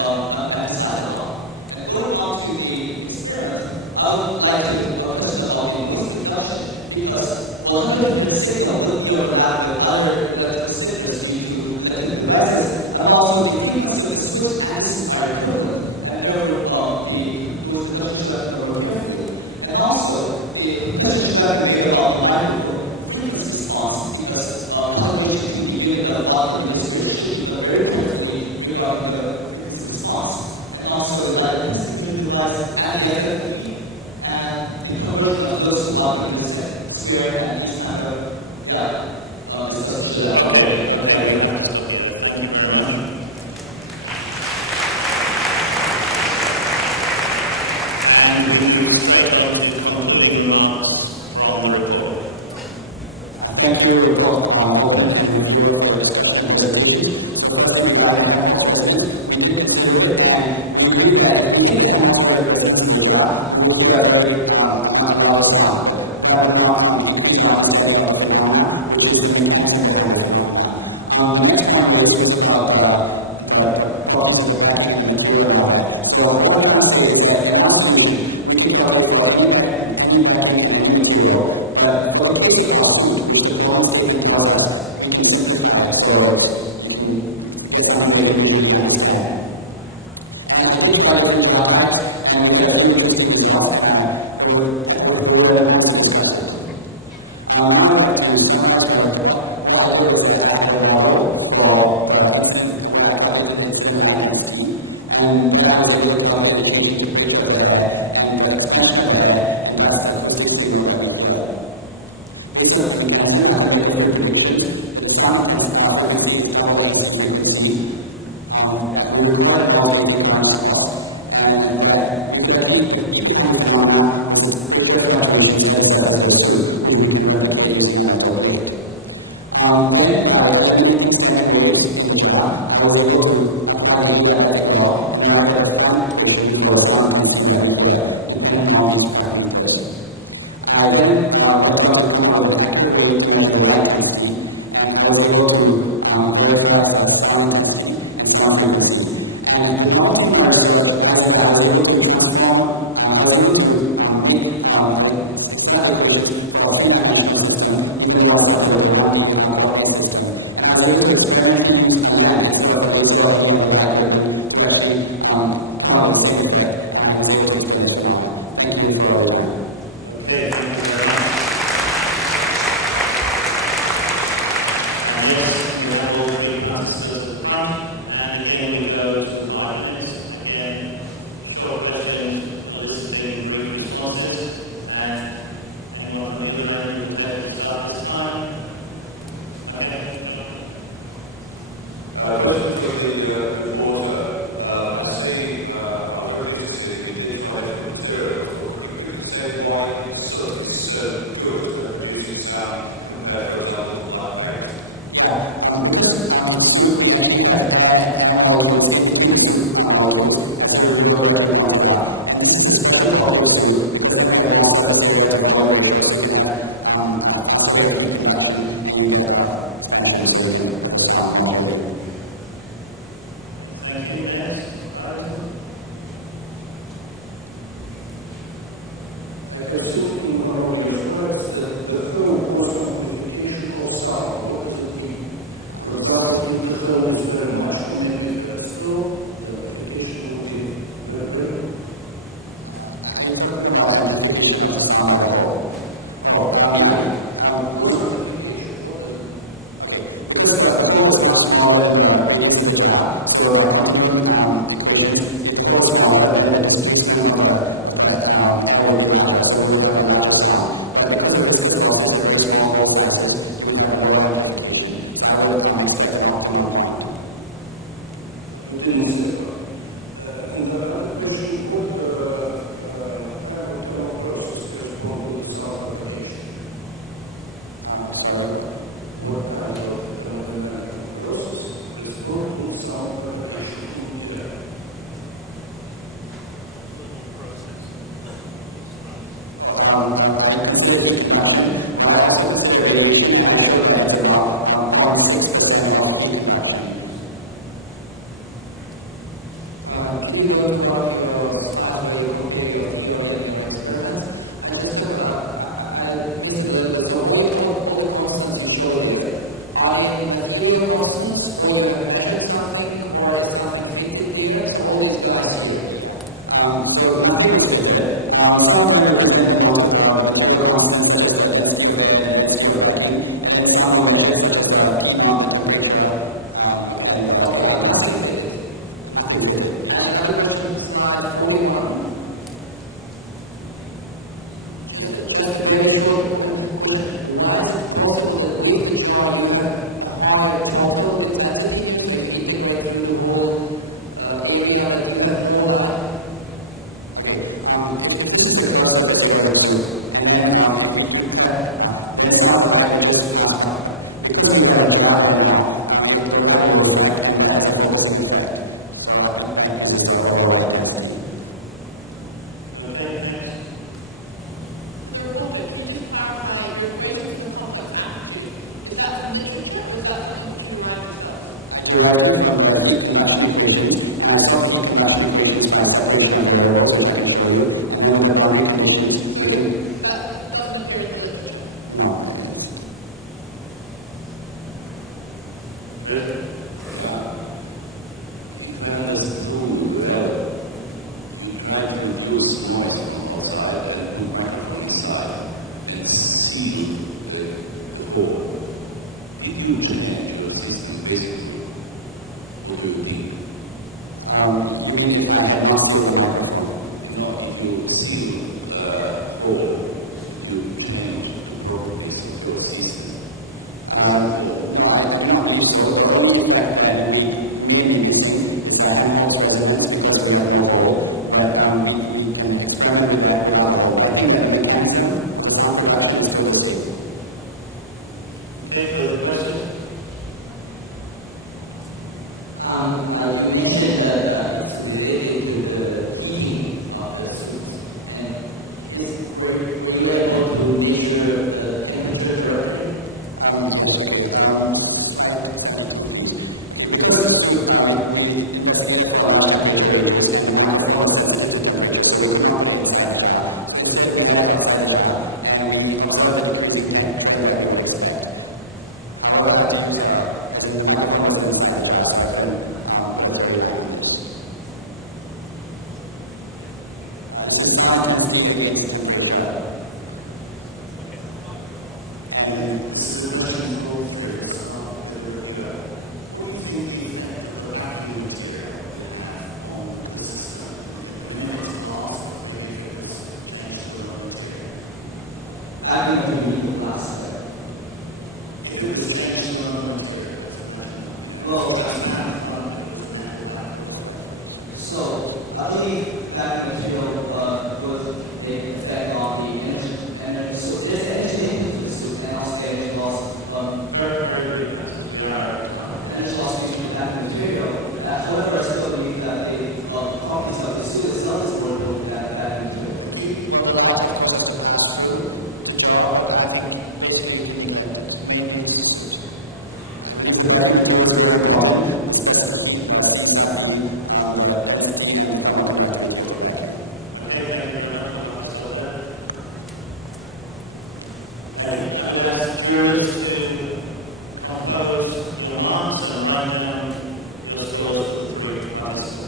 emphasized a lot. And going on to the experiment, I would like to question about the noise reduction because 100 signal would be overlapped with other electrical signals due to electric devices, and also the frequency of the switch and the soup are equivalent, and therefore the noise reduction should have to go more carefully. And also, the question should have to be made about the microphone frequency response because calibration to be given a lot of the spirit should be done very carefully regarding the frequency response, and also the electricity device and the FFP, and the conversion of those who are in this square and this kind of discussion should happen. Okay, thank you very much. And we will straight on to the concluding remarks from the report. Thank you for opening the video for the discussion presentation. So firstly, regarding the animal presence, we did consider it, and we agree that we need animal presence in the would be a very loud sound. That would not increase our understanding of the phenomena, which is the mechanism behind the phenomena. The next point raised was about the properties of the packaging material and all that. So what I'm going to say is that in our solution, we can calculate for any packaging and any material, but for the case of our soup, which the problem statement tells us, we can simplify it so we can get something that you usually understand. And I think by the time and we get a few interesting results, we're going to discuss it. Now I'd like to summarize what I did was that I had a model for the incident where I calculated the 790 and then I was able to calculate the heat temperature of the hair and the expansion of the hair, and that's the acoustic signal that we get. Based on the mechanism and the negative predictions, the sound frequency is now what is frequency. We require modulating blind spots, and that we could actually keep behind the phenomena with a quicker calculation that is applicable to who we can replicate using our locate. Then by eliminating these 10 waves in Japan, I was able to apply the IYPT law and write a final equation for the sound intensity that we get, depending on each tracking equation. I then went on to come up with an accurate way to measure light intensity, and I was able to verify the sound intensity and sound frequency. And the novel thing my research is that I was able to transform, I was able to make that equation for a two-dimensional system, even though I started with a one-dimensional coordinate system. And I was able to experimentally use a lamp instead of a laser or being able to actually come up with the same effect. And I was able to explain it now. Thank you for all your time. Okay, thank you very much. And yes, we have all three participants at the front, and again we go to the 5 minutes. Again, short questions, eliciting brief responses, and anyone from either end would be able to start this time. Okay. Question for the reporter. I see I'm very interested in these kind of materials. Could you say why it's so good at producing sound compared, for example, to light paint? Yeah, because soup we actually have hair molecules, soup molecules, as they will go directly on the ground. And this is a special molecule soup because then we have more cells there and boil ratio, so we can have faster rate of production and we have expansion surgery for the sound molecule. Thank you. Next. I have seen in one of your slides that the third was amplification of sound. What does it mean? Regarding the third is very much, maybe still the amplification will be very great. Are you talking about amplification of sound at all? What's amplification? Because the hole is much smaller than the radius of the dot, so by continuing equations, the hole is smaller than the displacement of that hole in the dot, so we will have a larger sound. But because of this difficulty, the very small hole sizes, we have a lower amplification. So I would expect an optimum one. We didn't say that. And the other question, what type of process corresponds with the sound amplification? Sorry? What kind of process corresponds with sound amplification in the air? I consider heat conduction, but I also consider radiation, and I showed that it's about 0.6% of heat conduction. Can you go about your slide where you compare your field and your experiment? I just have so what all the constants you show here, are they material constants, or you have measured something, or is something painted here? So all these guys here. So nothing is fixed. Some of them represent most of our material constants such as the density of air and density of vacuum, and then some are measured such as heat on temperature and nothing fixed. Nothing fixed. And another question, slide 41. Just a very short question. Why is it possible that if you draw you have a higher total intensity, so if you iterate through the whole area that you have more light? This is the first experiment, and then if you cut, then some of the light just comes up. Because we have a dot there now, the light will reflect, and that's the whole effect. So that is the overall intensity. Okay, next. The Republic, can you just clarify your equation for complex amplitude? Is that from literature or is that from derived yourself? I derived it from the heat conduction equations, and I saw the heat conduction equations by separation of variables, which I can show you, and then with the boundary conditions, That doesn't appear in the literature. no. As a tool level, we try to reduce noise from outside and put microphone inside and see you change your existing business group, what do you think? You mean I have not seen the microphone? No, if you see goal, you change the properties of your system. No, I do not believe so. The only fact that we mainly missing is that I'm also resident because we have no goal, but we can experiment with that without a goal. I think that the mechanism of the sound production is still the same. Okay, further question? You mentioned that it's related to the heating of the suit, and were you able to measure the temperature directly? Because the suit, we investigate for large temperature ranges and the microphone is sensitive to temperature, so we don't get inside the car. Instead, we have outside the car, and we observe the freezing temperature that we expect. However, the microphone is inside the car, so this is not an indicating temperature. And this is a question for Chris of the reviewer. What do you think the effect of the vacuum material will have on the system? The minutes last, maybe it was changed to another material. Vacuum will last. If it was changed to another material, well, it doesn't have a front, it was an actual vacuum. So, I believe vacuum material would make an effect on the energy. So there's energy into the suit and also energy loss. Energy loss due to vacuum material. However, I still believe that the properties of the suit is not as workable with that vacuum material. You know, the light process that has to the job of having basically main system. The vacuum material is very important. It says that the density and economic value for that. Okay, thank you very much. I'll stop there. Okay, I would ask viewers to compose your marks and write down your scores for the group participants.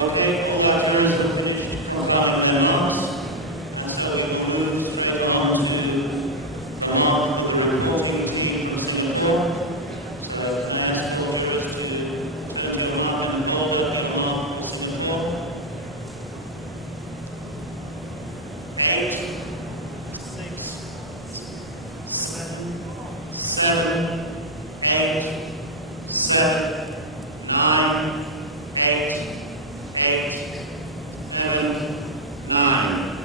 Okay, all our jurors have finished compiling their marks, and so we will move straight on to the mark for the reporting team from Singapore. So can I ask all jurors to turn your mark and hold up your mark for Singapore? 8, 6, 7, 8, 7, 9, 8, 9.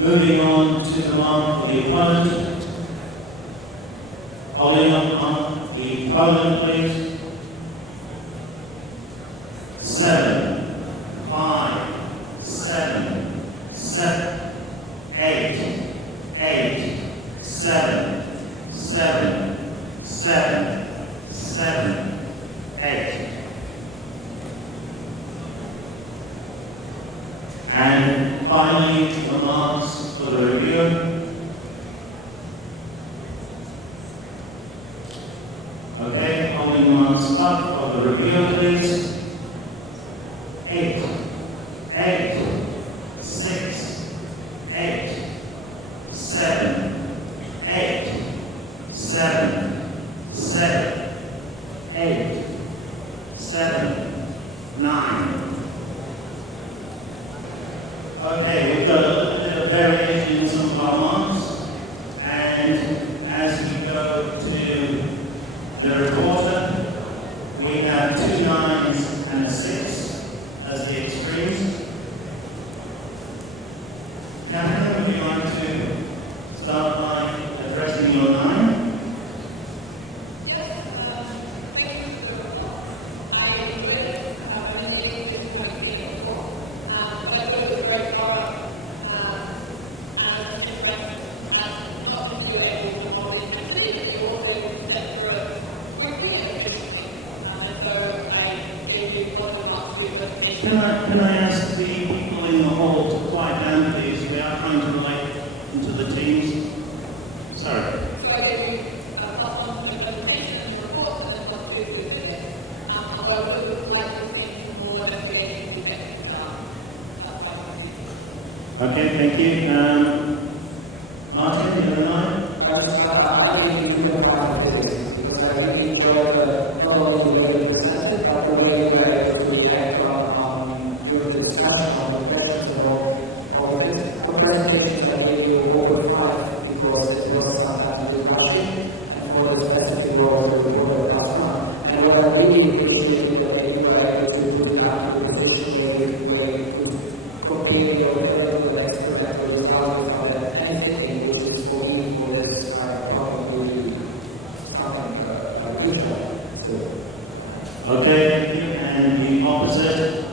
Moving on to the mark for the opponent. Holding up on the opponent, please. 7, 5, 7, 7, 8, 7, 7, 7, 7, 8. And finally, the marks for the reviewer. Okay, holding marks up for the reviewer, please. 8, 6, 8, 7, 8, 7, 7, 8, 7, 9. Okay, we've got a little bit of variation in some of our marks, and as we go to the reporter, we have 2 9s and a 6 as the extremes. Catherine, would you like to start by addressing your 9? Can I ask the people in the hall to quiet down, please? We are trying to relate to the teams. Sorry. So I gave you part one for the presentation and the report, and then part two for the video. Although I would like to think more investigation to be technical about that type of thing. Okay, thank you. Martin, you have a line? I really do apply physics because I really enjoy not only the way you presented, but the way you were able to react during the discussion on the questions and all of it. The presentation I gave you over 5 because it was sometimes a bit rushing, and for the specific role that we were last one. And what I really appreciated that you were able to put it up to a position where you could compare your available experimental results about anything, which is for me, for this, probably something unusual. Okay, thank you. And the opposite?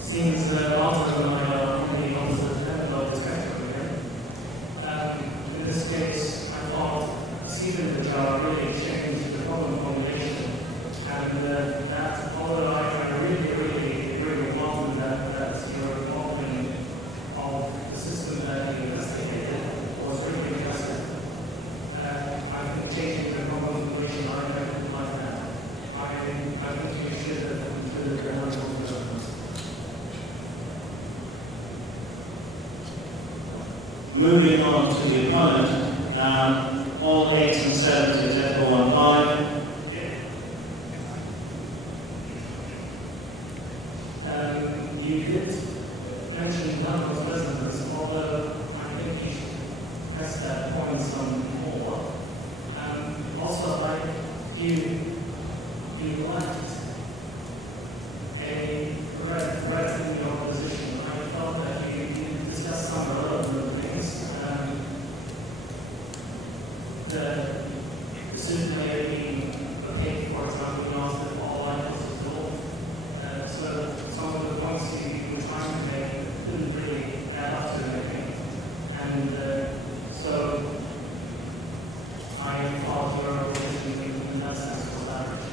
Seems Martin and I are on the opposite end of the spectrum here. In this case, I thought sealing the jar really changed the problem formulation, and that, although I really agree with Martin that your modeling of the system that you investigated was really impressive. I think changing the problem formulation, I don't like that. I think you should have included the wonderful developments. Moving on to the opponent, all 8s and 7s except for 1 5. You did mention numbers of listeners, although I think you should press that point some more. Also, like you left a threat in your position. I felt that you discussed some relevant things. The suit may have been opaque, for example, when you asked if all life was resolved. So some of the points you were trying to make didn't really add up to anything. And so I thought your position in that sense was average.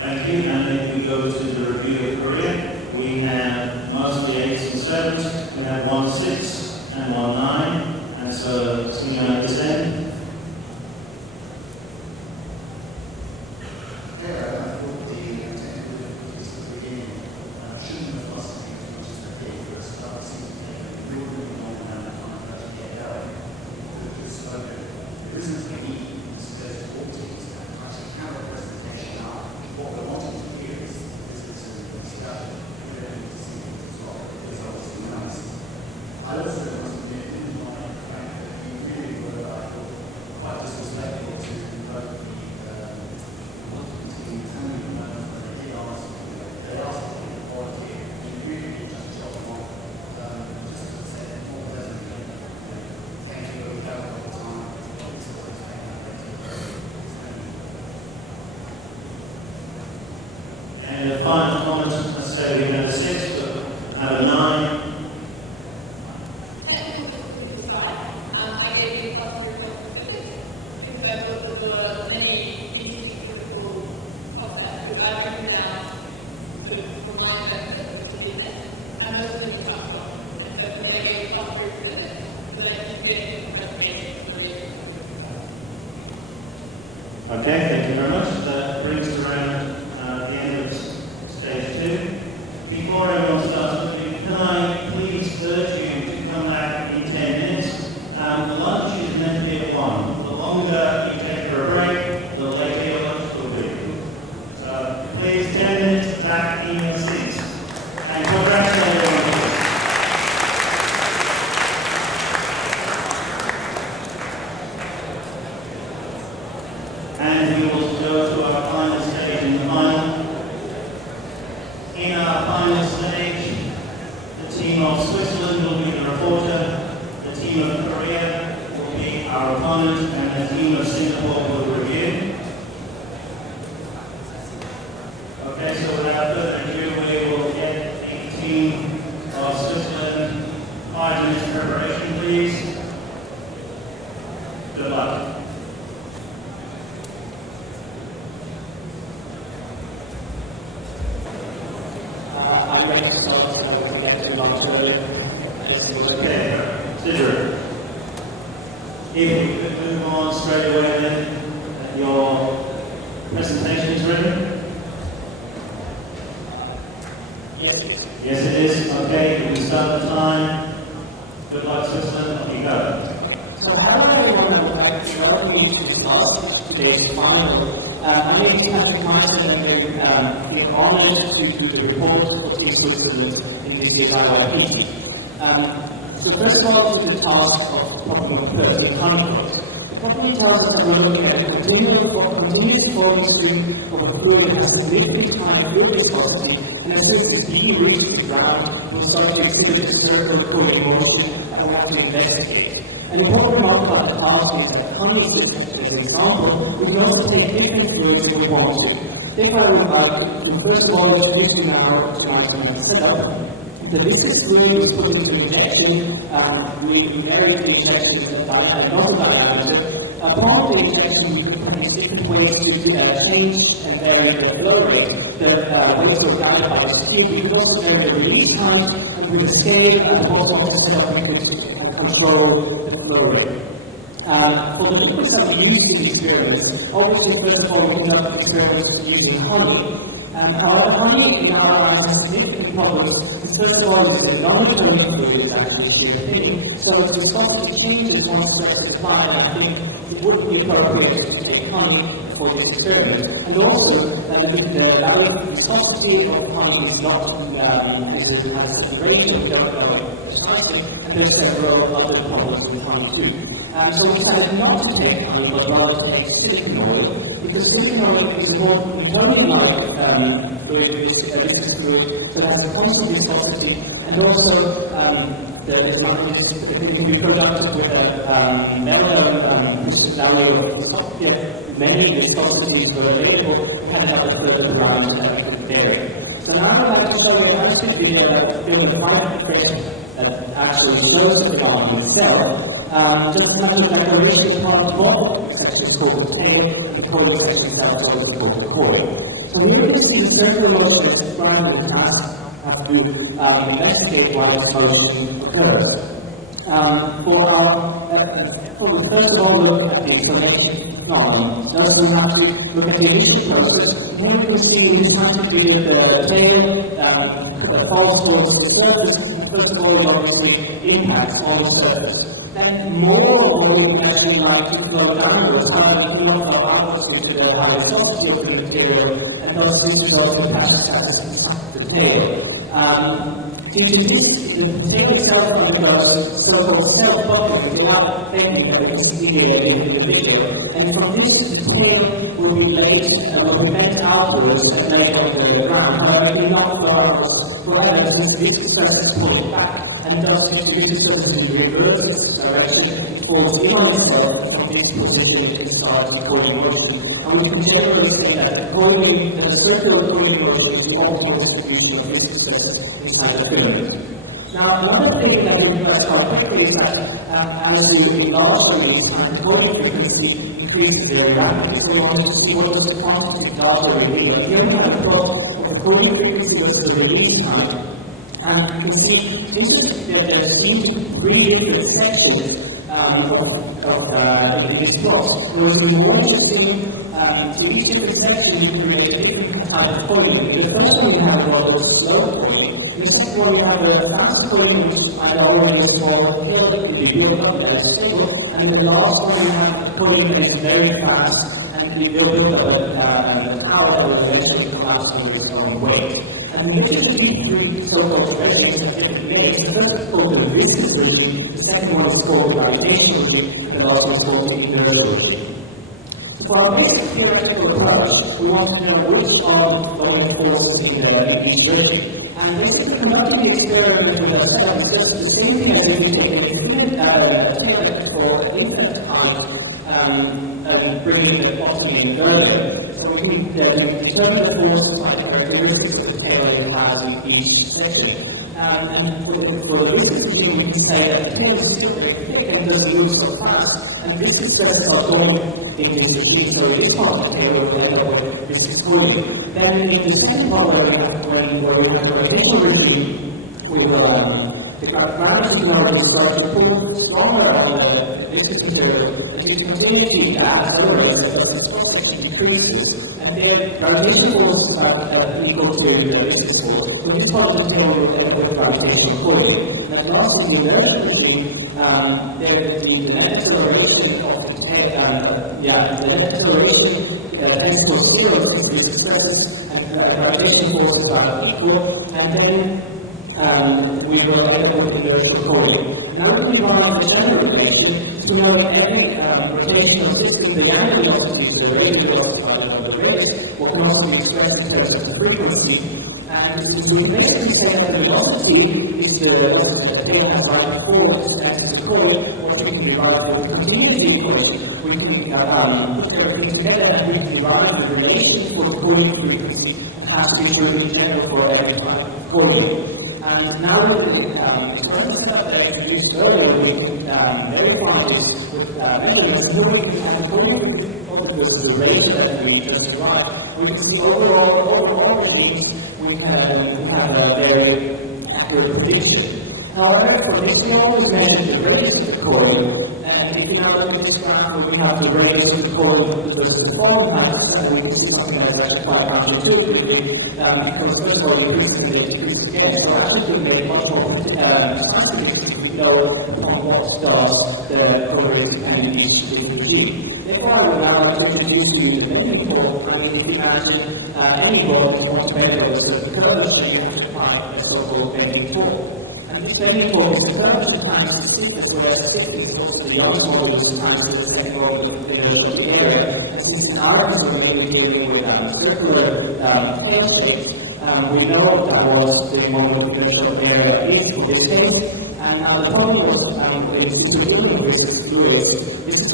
Thank you. And if we go to the review of Korea, we have mostly 8s and 7s. We have 1 6 and 1 9. And so, seeing at this end. Yeah, I thought the technical difficulties at the beginning shouldn't have lasted as much as they did for us. That seems to take a real long amount of time to actually get going. Because there isn't any those difficulties to actually have a presentation up. What we're wanting to hear is a discussion. We're going to see as well. It's obviously nice. I also must admit, didn't like the fact that you really were, I thought, quite disrespectful to both the teams and the owners when they asked for the quality, and you really just shot them off. Just to say more pleasantly, thank you, we have all the time. It's always been a great deal. And a final comment, let's say we had a 6, but have a 9. I gave you positive responsibility because I thought that there were many critical concepts which I've written down sort of from my perspective, which have been there, and most of them you touched on. And so for me, I gave you positive responsibility so that you can be a presentation for the reason. Okay, thank you very much. That brings us around the end of stage 2. Before everyone starts, can I please urge you to come back in 10 minutes? The lunch is meant to be at 1. The longer you take for a break, the later your lunch will be. So please, 10 minutes back in your seats. And congratulations everyone. And we will go to our final stage in the final. In our final stage, the team of Switzerland will be the reporter, the team of Korea will be our opponent, and the team of Singapore will review. Okay, so without further ado, we will get the team of Switzerland 5 minutes preparation, please. Good luck. range of styles that we can get to much earlier. Okay, Sidra. If we could move on straight away then, your presentation is ready? Yes. Yes, it is. Okay, we can start the time. Good luck, sister. Off you go. So hello everyone, and welcome you to this task, today's final. My name is Patrick Meister, and I feel honoured to do the report for Team Switzerland in this year's IYPT. So first of all, to the task of problem of 30 honeycombs. The problem tells us that we're looking at a continuous flowing stream of a fluid that has significantly high fluid viscosity, and as soon as it's being reached the ground, we'll start to exhibit a circular motion that we have to investigate. An important remark about the task is that honey is just as an example, we can also take different fluids if we want to. Therefore, I would like to first of all introduce you now to our setup. The viscous fluid is put into injection. We vary the injection nozzle diameter. Upon the injection, you can practice different ways to change and vary the flow rate. The weights are guided by the tube. You can also vary the release time, and with a scale at the bottom of the setup, you can control the flow rate. For the liquids that we use in the experiments, obviously, first of all, we conduct experiments using honey. However, honey in our eyes has significant problems because, first of all, it's a non-atomic fluid, it's actually sheer thin, so its viscosity changes once stress is applied, and I think it wouldn't be appropriate to take honey for this experiment. And also, the value of viscosity of honey is not, has a separation, we don't know it precisely, and there's several other problems with honey too. So we decided not to take honey, but rather to take silicon oil, because silicon oil is a more Newtonian-like fluid, viscous fluid, that has a constant viscosity, and also it can be productive with a mellow value of viscosity. Many viscosities were available, we had another further parameter that we could vary. So now I'd like to show you a nice quick video that filmed a private impression that actually shows the phenomenon itself. Just a matter of fact, originally part of the bottom section is called the tail, and the coil section itself is also called the coil. So here you can see the circular motion is described in the task. Have to investigate why this motion occurs. First of all, look at the explanation phenomenon. Thus, we have to look at the initial process. Here you can see in this scientific video the tail falls towards the surface. First of all, it obviously impacts on the surface. And more of what we actually like to flow downwards, however, we want to flow outwards due to the high viscosity of the material, and thus this results in pressure status inside the tail. Due to this, the tail itself undergoes so-called self-buckling without thinking that we can see here in the video. And from this, the tail will be bent outwards and laid on the ground. However, it will not flow outwards forever since this stress is pulling back. And thus, due to this stress to reverse its direction, it falls in on itself. From this position, it can start a coiling motion. And we can generally say that the circular coiling motion is the optimal distribution of physics stresses inside the filament. Now, another thing that we realize quite quickly is that as you enlarge the release time, the coiling frequency increases very rapidly. So we want to see what is the quantitative data reveal. Here we have a plot of the coiling frequency versus the release time. And you can see interestingly that there seem to be three different sections in this plot. It was more interesting to each different section you can make a different type of coiling. The first one we have a lot of slow coiling. The second one we have a fast coiling, which I already was called hill that can be built up that is stable. And the last one we have a coiling that is very fast and it will build up a power that will eventually collapse under its own weight. And this is the three so-called regimes that different makes. The first is called the viscous regime, the second one is called the gravitational regime, the last one is called the inertial regime. For our basic theoretical approach, we want to know which are the flowing forces in each regime. And basically conducting the experiment with our setup is just the same thing as if you take an infinite tail for an infinite height and bringing the bottom in further. So we can determine the forces by the characteristics of the tail that it has in each section. And for the viscous regime, we can say that the tail is still very thick and doesn't move so fast, and viscous stresses are going in this regime. So in this part of the table, we'll end up with viscous coiling. Then in the second part where we have the rotational regime, we will the gravity is now start to pull stronger on the viscous material, and you continue to accelerate as the cross section decreases, and their gravitational force is equal to the viscous force. So this part of the table will end up with gravitational coiling. And at last, in the inertial regime, the net acceleration of the net acceleration tends to zero because this expresses and gravitational force is about equal, and then we will end up with inertial coiling. Now we can run the general relation to know that every rotational system, the angular velocity, so the radial velocity divided by the radius, what can also be expressed in terms of the frequency. And we can basically say that the velocity is the velocity that K has right before it's connected to the coil, or we can derive the continuity equation. We can put everything together and we can derive the relation for the coiling frequency. It has to be true in general for every type of coiling. And now with the experiment setup that I introduced earlier, we can verify this with measurements and we can have a coiling versus the ratio that we just derived. We can see overall regimes we have a very accurate prediction. However, for this we always measure the radius of the coil, and if you now look at this graph where we have the radius of the coil versus the form height, we can see something that is actually quite counterintuitive, because first of all you increase and they decrease again, so actually we make much more precise predictions we know on what does the coil rate depend on each regime. Therefore, I would now like to introduce to you the bending form. I mean, if you imagine any rod that wants to bend over, so the curvature you have to find a so-called bending form. And this bending form is the curvature times the stiffness, whereas the stiffness is also the Young's modulus times the second order of the inertia of the area. And since in our case we're mainly dealing with circular tail shapes, we know that was the modulus of the inertia of the area at least for this case. And the problem was, since we're dealing with viscous fluids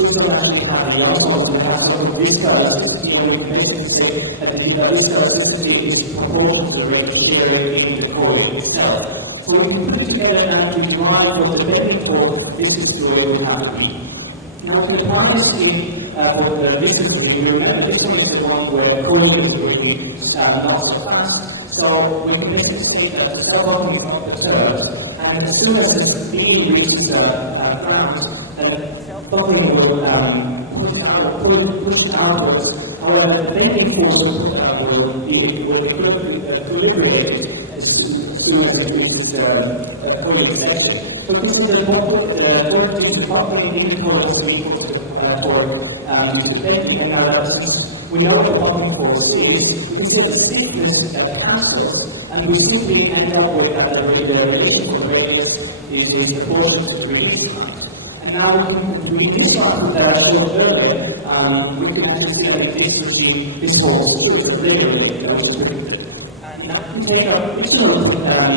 don't actually have the Young's modulus that has sort of viscosity, and we can basically say that the viscosity is proportional to the rate of shearing in the coil itself. So we can put it together and we derive what the bending for viscous fluid will have to be. Now to apply this scheme for the viscous fluid, you remember this one is the one where the coil is really not so fast. So we can basically state that the cell volume is not perturbed, and as soon as this beam reaches the ground, something will push outwards. However, the bending force will be equilibrated as soon as it reaches the coiling section. So this is the torque due to buckling in the coil is equal to the bending. And now since we know what the buckling force is, we can see that the stiffness cancels, and we simply end up with the relation for the radius is proportional to the release amount. Now, we this one that I showed earlier, we can actually see that in this regime, this force is literally which is predicted. And now we can take our original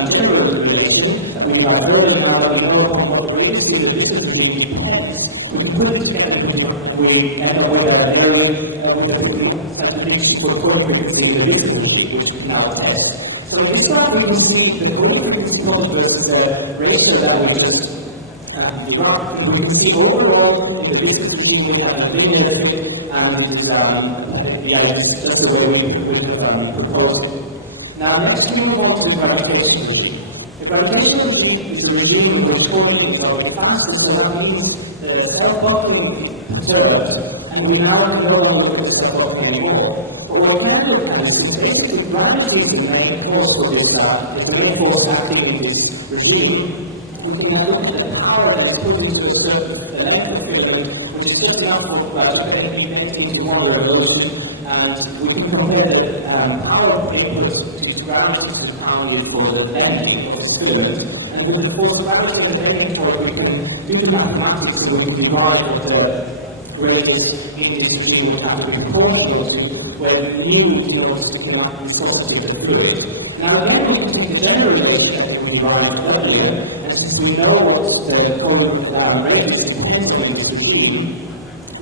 general relation that we have earlier now that we know upon what the radius is of this regime depends. We can put it together and we end up with an area with the prediction for coil frequency in the viscous regime, which we can now test. So in this one, we can see the coil frequency plot versus the ratio that we just we can see overall in the viscous regime we have a linear effect, and it is it's just the way we have proposed it. Now next we move on to the gravitational regime. The gravitational regime is a regime in which coiling is going faster, so that means the cell buckling is perturbed, and we now can no longer look at the cell buckling anymore. But what we can look at is basically gravity is the main force for this, is the main force acting in this regime. We can then look at the power that is put into the length of filament, which is just enough to make into one revolution, and we can compare the power input to gravity to pound for the bending of this filament. And with the force of gravity and the bending for it, we can do the mathematics so we can divide what the radius in this regime would have to be proportional to, where we knew we can viscosity of the fluid. Now again, we can take the general relation that we derived earlier, and since we know what the coil radius depends on in this regime,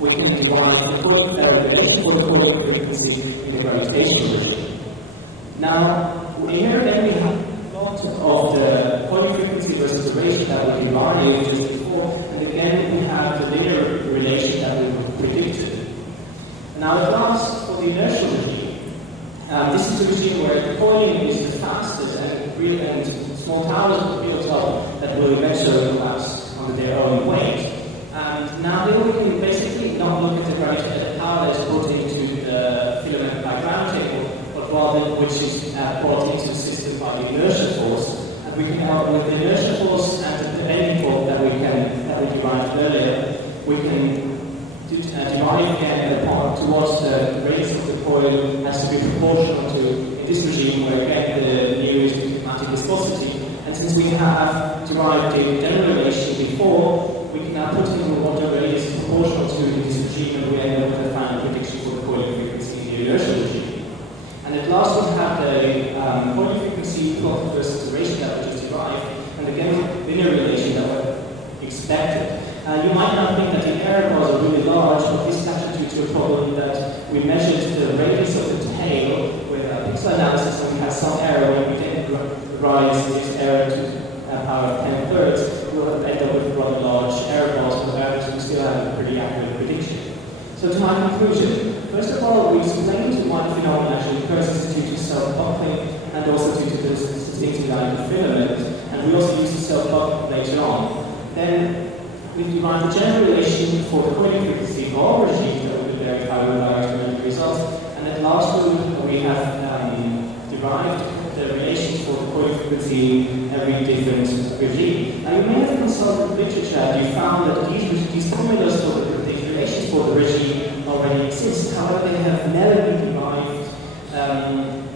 we can derive the relation for the coil frequency in the gravitational regime. Now, here then we have a plot of the coil frequency versus the ratio that we derived just before, and again we have the linear relation that we predicted. last, for the inertial regime, this is a regime where the coiling is the fastest and small towers are built up that will eventually collapse under their own weight. And now here we can basically not look at the gravity as a power that is put into the filament by ground table, but rather which is brought into the system by the inertia force. And we can help with the inertia force and the bending torque that we derived earlier. We can derive again towards the radius of the coil has to be proportional to, in this regime, where again the nu is magnetic viscosity. And since we have derived the general relation before, we can now put in what the radius is proportional to in this regime, and we end up with a final prediction for the coiling frequency in the inertial regime. And at last we have the coiling frequency plotted versus the ratio that we just derived, and again linear relation that we expected. You might not think that the error bars are really large, but this is actually due to a problem that we measured the radius of the tail with pixel analysis, and we had some error. When we didn't rise this error to the power of 10/3, we'll end up with rather large error bars, but we still have a pretty accurate prediction. So to my conclusion, first of all, we explained why the phenomenon actually occurs is due to self-buckling and also due to the distinctive line of filament, and we also use the self-buckle later on. Then we derived the general relation for the coiling frequency for all regimes that we will verify with our experimental results, and at last we have derived the relations for the coiling frequency in every different regime. Now you may have consulted literature and you found that these formulas for these relations for the regime already exist. However, they have never been derived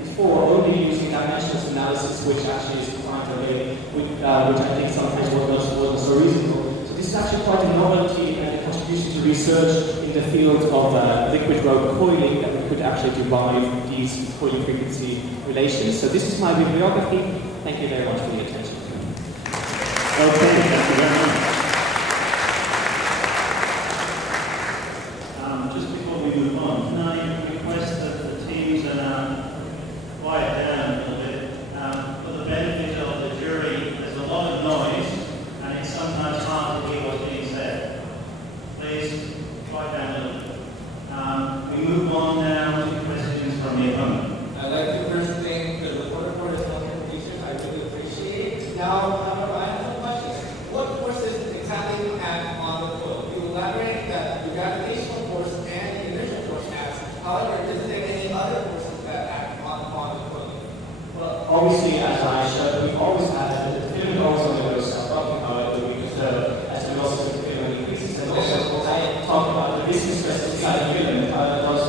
before, only using dimensionless analysis, which actually is quite a which I think sometimes wasn't so reasonable. This is actually quite a novelty and a contribution to research in the field of liquid rope coiling, that we could actually derive these coiling frequency relations. So this is my bibliography. Thank you very much for your attention. Okay, thank you very much. Just before we move on, can I request that the teams are now quiet down a little bit for the benefit of the jury? There's a lot of noise, and it's sometimes hard to hear what's being said. Please quiet down a little bit. We move on now to questions from the opponent. I'd like to first thank the reporter for his presentation. I really appreciate it. Now, however, I have some questions. What forces exactly act on the coil? You elaborate that the gravitational force and the inertial force acts. However, is there any other forces that act on the coil? Well, obviously, as I showed, we always had the filament always undergoes self-buckling, however, because as the velocity of the filament increases, and also I talked about the viscous stress inside the filament, how it does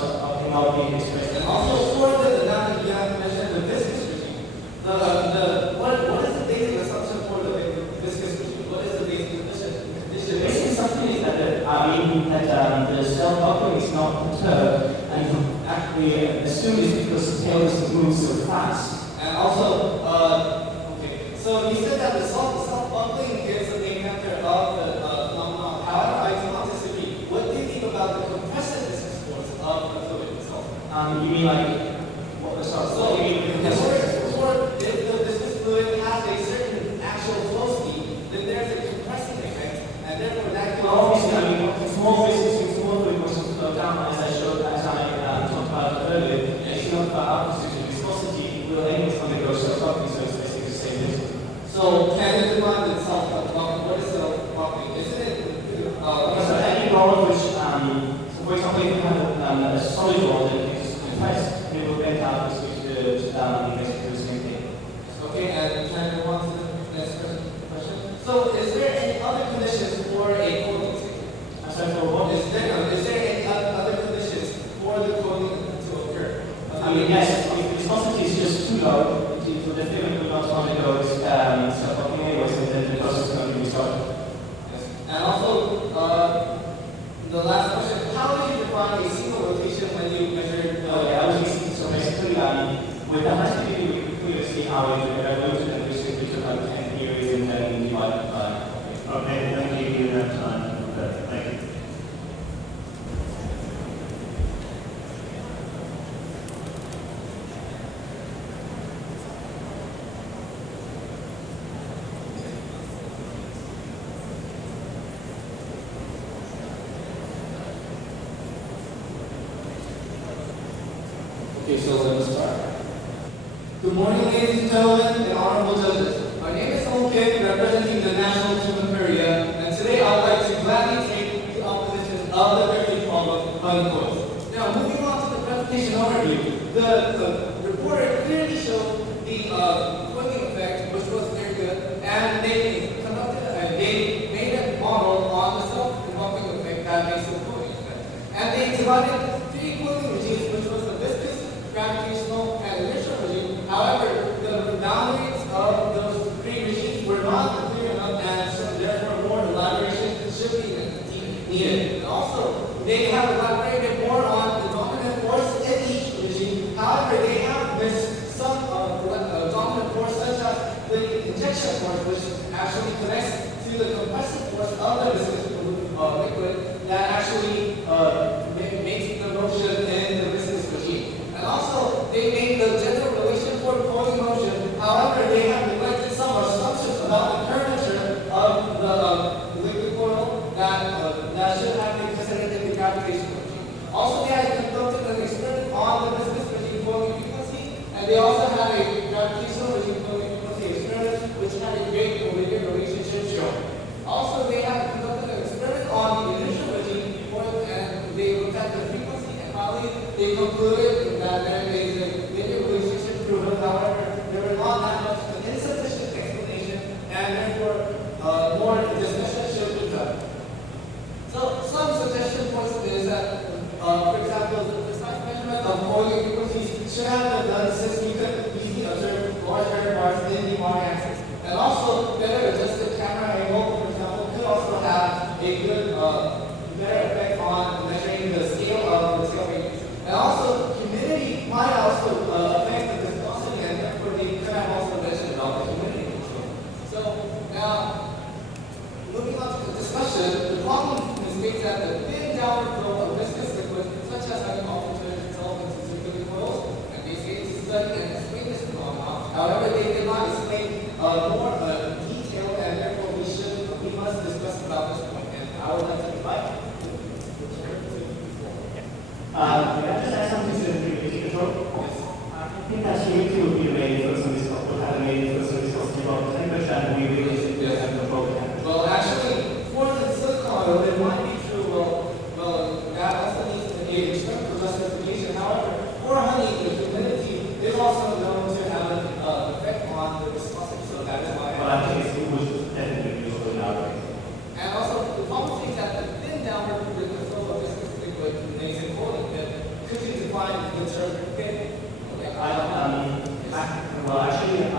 not being expressed. And also, for the dynamic, you have mentioned the viscous regime. What is the basic assumption for the viscous regime? What is the basic condition? The basic assumption is that the self-buckling is not perturbed, and actually assumed is because the tail doesn't move so fast. And also, okay, so you said that the self-buckling is the main factor of the phenomenon. However, I want to see, what do you think about the compressive viscous force of the fluid itself? You mean like, what, so you mean if the viscous fluid has a certain actual flow speed, then there's a compressing effect, and therefore that can obviously, I mean, small fluid was to flow down, as I showed, as I talked about earlier. It's not about opposite viscosity, will always undergo self-buckling, so it's basically the same thing. So can you define the self-buckling? What is self-buckling? Isn't it? So any rod which, so for example, if you have a solid rod that is compressed, it will bend out and switch to basically the same thing. Okay, and can I go on to the next question? So is there any other conditions for a coiling system? I'm sorry, for what? Is there any other conditions for the coiling to occur? I mean, yes, if viscosity is just too low, the filament will not undergo self-buckling anyways, and then the process is going to be started. Yes. And also, the last question, how did you define a single rotation when you measured so basically, with the high speed, we can clearly see how it evolved, and we simply took like 10 theories and then divided by. Okay, thank you. You have time. Okay, thank you. Okay, so let us start. Good morning, ladies and gentlemen, and honorable judges. My name is Chung-Cheng, representing the National Human Korea, and today I would like to gladly take the opposition of the very problem unquote. Now, moving on to the presentation overview, the reporter clearly showed the cooling effect, which was very good, and they made a model on the self-conducting effect that makes the cooling effect. And they divided three cooling regimes, which was the viscous, gravitational, and inertial regime. However, the boundaries of those three regimes were not clear enough, and so therefore more elaboration should be needed. And also, they have elaborated more on the dominant force in each regime. However, they have missed some dominant force, such as the injection force, which actually connects to the compressive force of the viscous liquid that actually makes the motion in the viscous regime. And also, they made the general relation for cooling motion. However, they have neglected some assumptions about the curvature of the liquid coil that should have been considered in the gravitational regime. Also, they have conducted an experiment on the viscous regime cooling frequency, and they also had a gravitational regime cooling frequency experiment, which had a great linear relationship shown. Also, they have conducted an experiment on the inertial regime coil, and they looked at the frequency, and finally, they concluded that there is a linear relationship proven. However, there was not that much of an insufficient explanation, and therefore, more discussion should be done. So, some suggestion points is that, for example, the precise measurement of cooling frequencies should have been done since we could easily observe large error bars in the y-axis. And also, better adjusted camera angle, for example, could also have a good, better effect on measuring the scale of the tail radius. And also, humidity might also affect the viscosity, and therefore they could have also mentioned about the humidity control. So, now, moving on to the discussion, the problem states that the thin downward flow of viscous liquid, such as honeycomb, turns itself into circular coils, and they say to study and explain this phenomenon. However, they did not explain more detail, and therefore we must discuss about this point. And I would like to invite. Can I just add something to the humidity control? Yes. I think that humidity would be made for some viscosity, would have made for some viscosity about the temperature, and we really should be able to control the temperature. Well, actually, for the silicon, it might be true. Well, that also needs to be experimental justification. However, for honey, the humidity is also known to have an effect on the viscosity, so that is why. Well, I think it would definitely be useful nowadays. And also, the problem is that the thin downward flow of viscous liquid makes it cooling. Could you define the term thin? Well, actually, I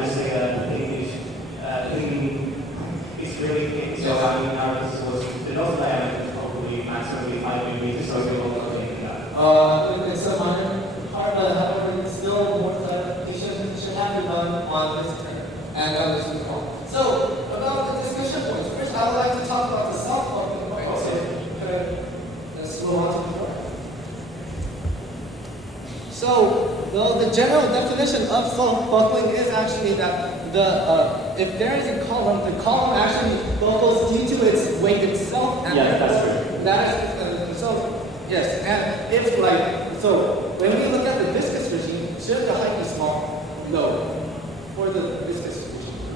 just say that it's really thin. So I mean, now this was the nose diameter is probably maximally 5 millimeters, so we will not take that. It's a minor part, but however, it's still more clarification should have been done on this term and on this report. So, about the discussion points. First, I would like to talk about the self-buckling effect. Okay. Let's go on to the board. So, well, the general definition of self-buckling is actually that if there is a column, the column actually buckles due to its weight itself, and that's true. That is so. Yes, and if so, when we look at the viscous regime, should the height be small? No, for the viscous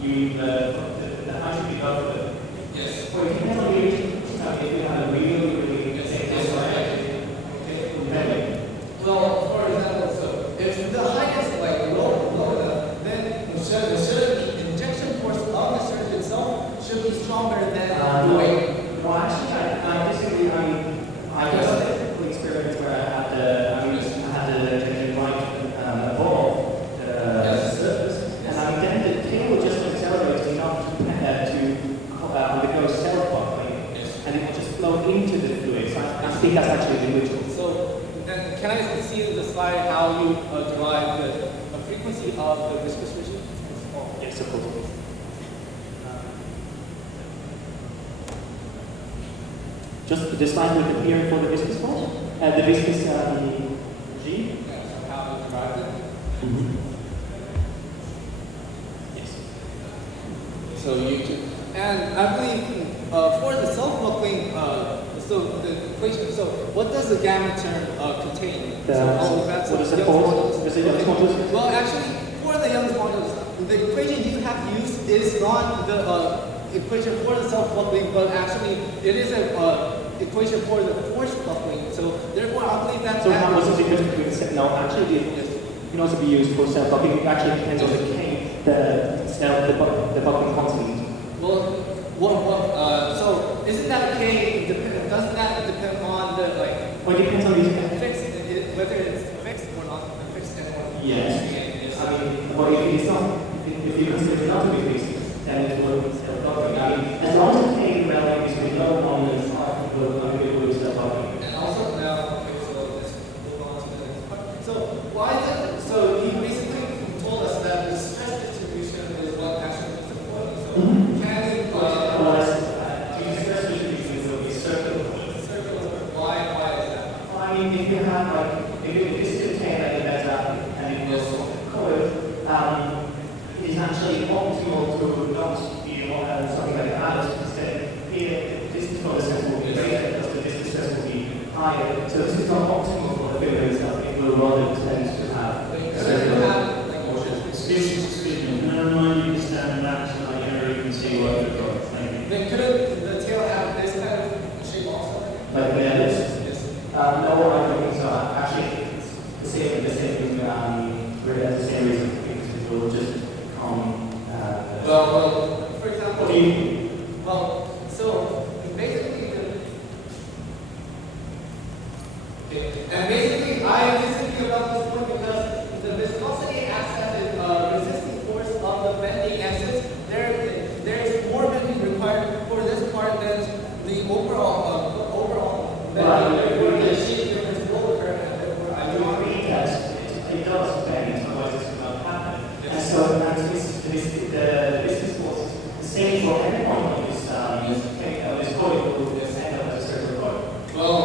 regime. The height should be low. Yes. Well, you can never really, if you have a really Well, for example, so if the height is low enough, then the injection force of the surge itself should be stronger than the weight. Well, actually, I disagree. I just did an experiment where I had the right ball surface, and then the cable just accelerated enough to undergo self-buckling, and it would just flow into the fluid. So I think that's actually individual. So, then can I see the slide how you derive the frequency of the viscous regime? Yes, of course. Just the slide with the period for the viscous force? The viscous regime? Yes, how you derive it? Yes. So you can, and I believe for the self-buckling, so the equation, so what does the gamma term contain? What is the force? Is it Young's modulus? Well, actually, for the Young's modulus, the equation you have used is not the equation for the self-buckling, but actually it is an equation for the force buckling. So therefore, I believe that. So how was it different between no? Actually, it can also be used for self-buckling. It actually depends on the K, the buckling constant. So isn't that K dependent? Doesn't that depend on the like? Well, it depends on these. Fixed, whether it's fixed or not fixed anymore. Yes. I mean, but if it's not, if you consider it not to be fixed, then it will self-buckling. I mean, as long as the K value is below 1 and 5, it will self-buckling. And also now, okay, so let's move on to the next part. So why is it? So he basically told us that the stress distribution is what actually is important. So can we? If you have like, if this is a tail that you let up and it was covered, it is actually optimal to not be something like that. Instead, here, this is for the stress will be greater because the distance stress will be higher. So this is not optimal for the figures that it will rather tend to have. Excuse me, can I remind you to stand back so that you can see what you've got? Thank you. Then couldn't the tail have this kind of shape also? Like this? No, I don't think so. Actually, the same reason because it will just come. Well, for example, so basically, and basically, I am just thinking about this point because the viscosity acts as a resisting force of the bending axis. There is more bending required for this part than the overall bending. It does bend, otherwise it will not happen. And so the distance force is the same for any point of this coil will end up at a certain point. Well,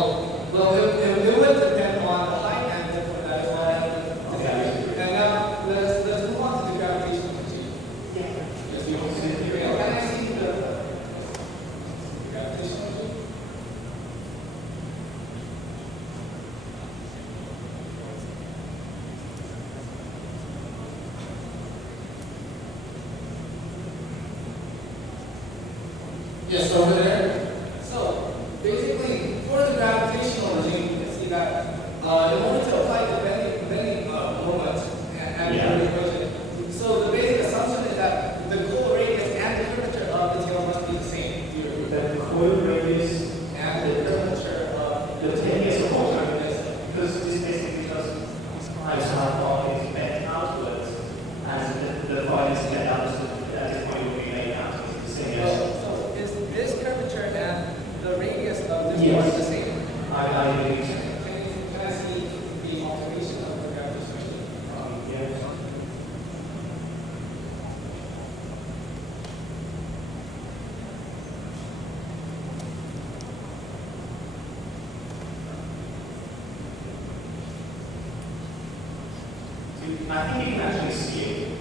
it would depend on the height and that is why. And now let's move on to the gravitational energy. Can I see the gravitational energy? Yes, over there. So basically, for the gravitational regime, you can see that in order to apply the bending moment and the equation, so the basic assumption is that the coil radius and the curvature of the tail must be the same. The coil radius and the curvature of the tail is a coil radius because this basically describes how far it's bent outwards, and the farthest bent outwards at this point will be made out. It's the same as. This curvature and the radius of this one is the same. I believe so. Can I see the observation of the gravitational? Yes. I think you can actually see it.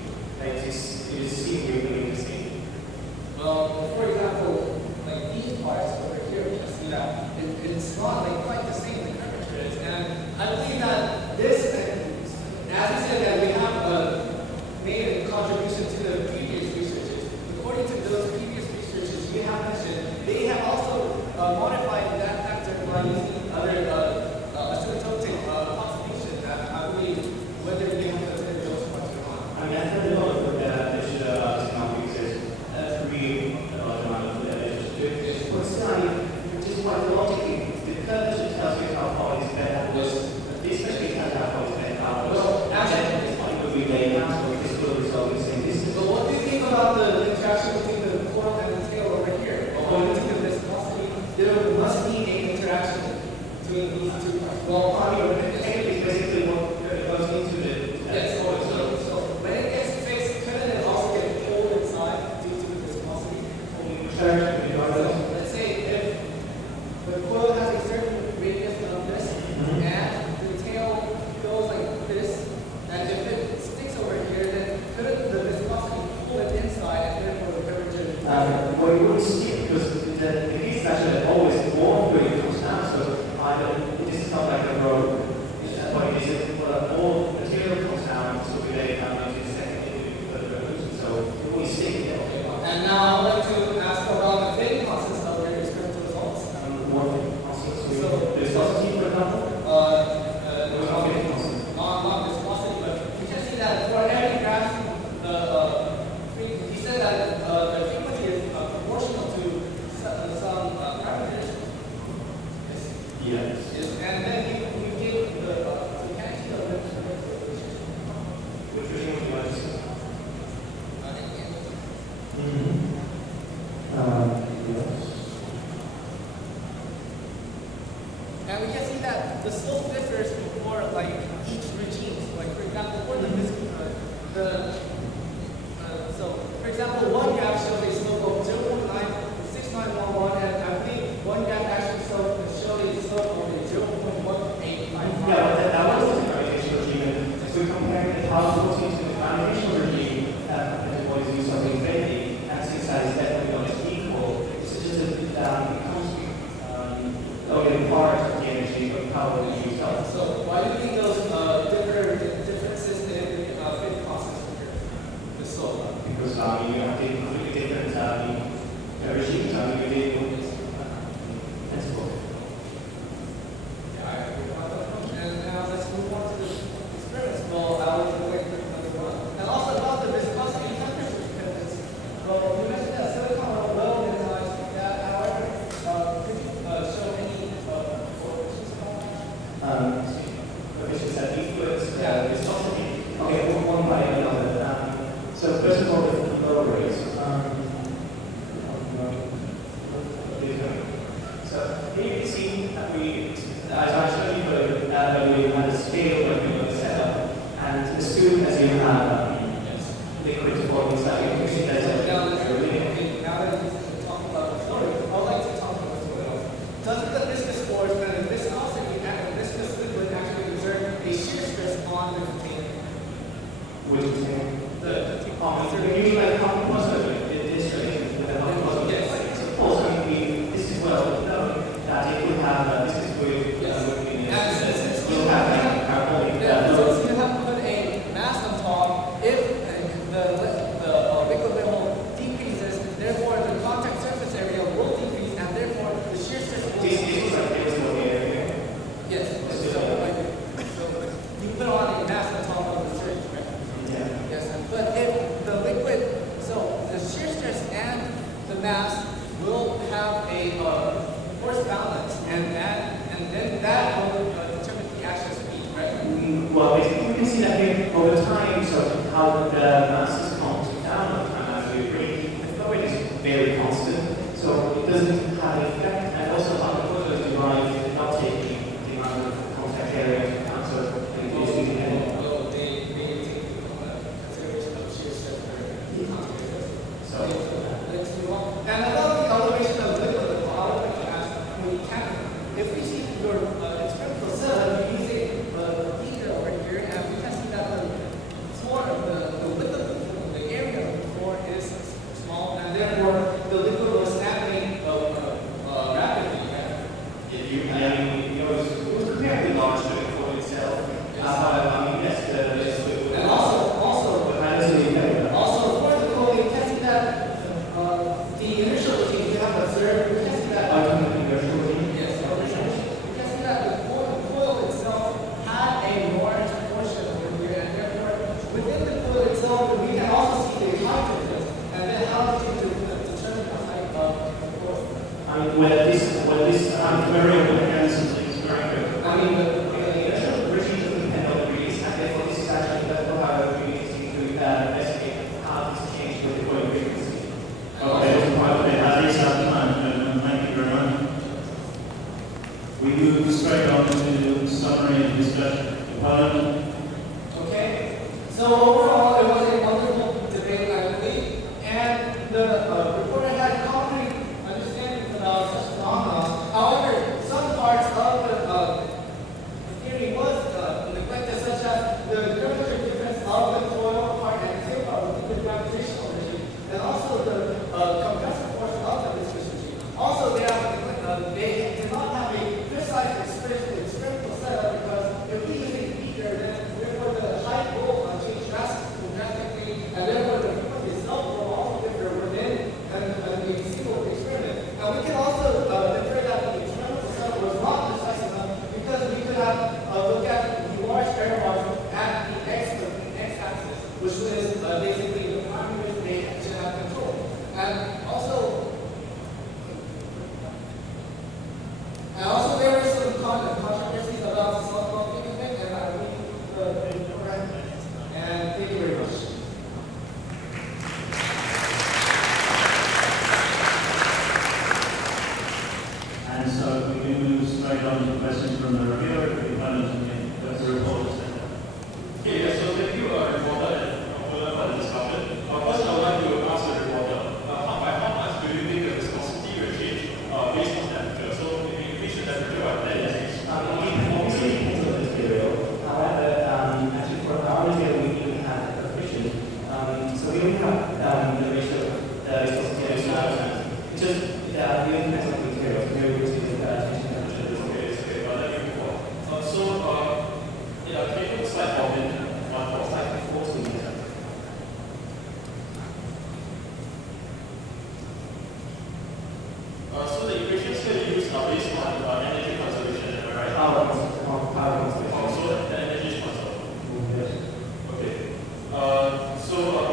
It is seen here, but you can see it. Well, for example, like these parts over here, you can see that it's not like quite the same the curvature is. And I believe that this, as I said, that we have made a contribution to the previous researches. According to those previous researches you have mentioned, they have also modified that factor by using other asymptotic approximations that I believe whether we have to consider those parts or not. I mean, I think a lot of technologies is really a lot of literature. But still, just quite logically, the curvature viscosity. Okay, one by another. So first of all, the flow rates. So here you can see that as I showed you earlier, we had a scale when we were set up, and as soon as you have liquid forming slightly, you can there's a now that we talk about fluid, I would like to talk about fluid also. Doesn't the viscous force and the viscosity and the viscous liquid actually exert a shear stress on the container? Which container? You mean like composite illustration with a composite? Yes. Of course, this is well known that if we have viscous fluid, we'll have carbonic since you have put a mass on top, if the liquid level decreases, therefore the contact surface area will decrease, and therefore the shear stress will decrease. Yes. So you put on a mass on top of the surface, right? Yeah. Yes. But if the liquid, so the shear stress and the mass will have a force balance, and then that will determine the action speed, right? Well, basically, we can see that here over time, so how the mass is calmed down over time as we agree. The flow rate is very constant, so it doesn't have an effect, and also how the flow is derived, not taking the amount of contact area into account, so it goes to the end. They take consideration of shear stress per contact. So let's move on. And about the elevation of liquid, I would like to ask, if we see your experimental setup, you're using a beaker over here, and we can see that the floor of the liquid, the area of the floor is small, and therefore the liquid will stagnate rapidly, right? It was comparatively large to the core itself. Yes, and also for the coil, you can see that the initial routine you have observed, you can see that the coil itself had a large portion over here, and therefore within the coil itself, we can also see the hydrogen, and then how to determine the height of the coil. I mean, this variable mechanism is very good. I mean, the initial regime doesn't depend on the release, and therefore this is actually how we need to investigate how this changes with the coil frequency. Okay, at least out of time, and thank you very much. We move straight on to summary and discussion. Opponent? Okay, so overall it was a wonderful debate, I believe, and the reporter had concrete understanding about such phenomena. However, some parts of the theory was neglected, such as the temperature difference of the coil part and the tail part with the gravitational regime, and also the compressive force of the viscous regime. Also, they did not have a precise experimental setup, because if we use a beaker, then therefore the height will change drastically, and therefore the frequency itself will also differ within a single experiment. And we can also infer that the experimental setup was not precise enough, because we could have looked at the large error margin at the x-axis, which is basically the parameters they should have control. And also there were some controversies about the self-developing effect, and I read the report. And thank you very much. And so we can move straight on to questions from the reviewer, the opponent, and the reporter. Okay, so thank you, reporter, for the discussion. First, I would like to ask the reporter, how much do you think the viscosity will change based on temperature? So if you increase the temperature, then it changes. Obviously, it depends on the material. However, actually for our material, we even have a coefficient. So we only have the ratio of viscosity and it's just it depends on the material. So we're able to change the temperature. Okay, let me move on. Can you slide for me? Slide 14. So the equations here used are based on energy conservation, am I right? Power conservation. So the energy is conserved. Yes. Okay.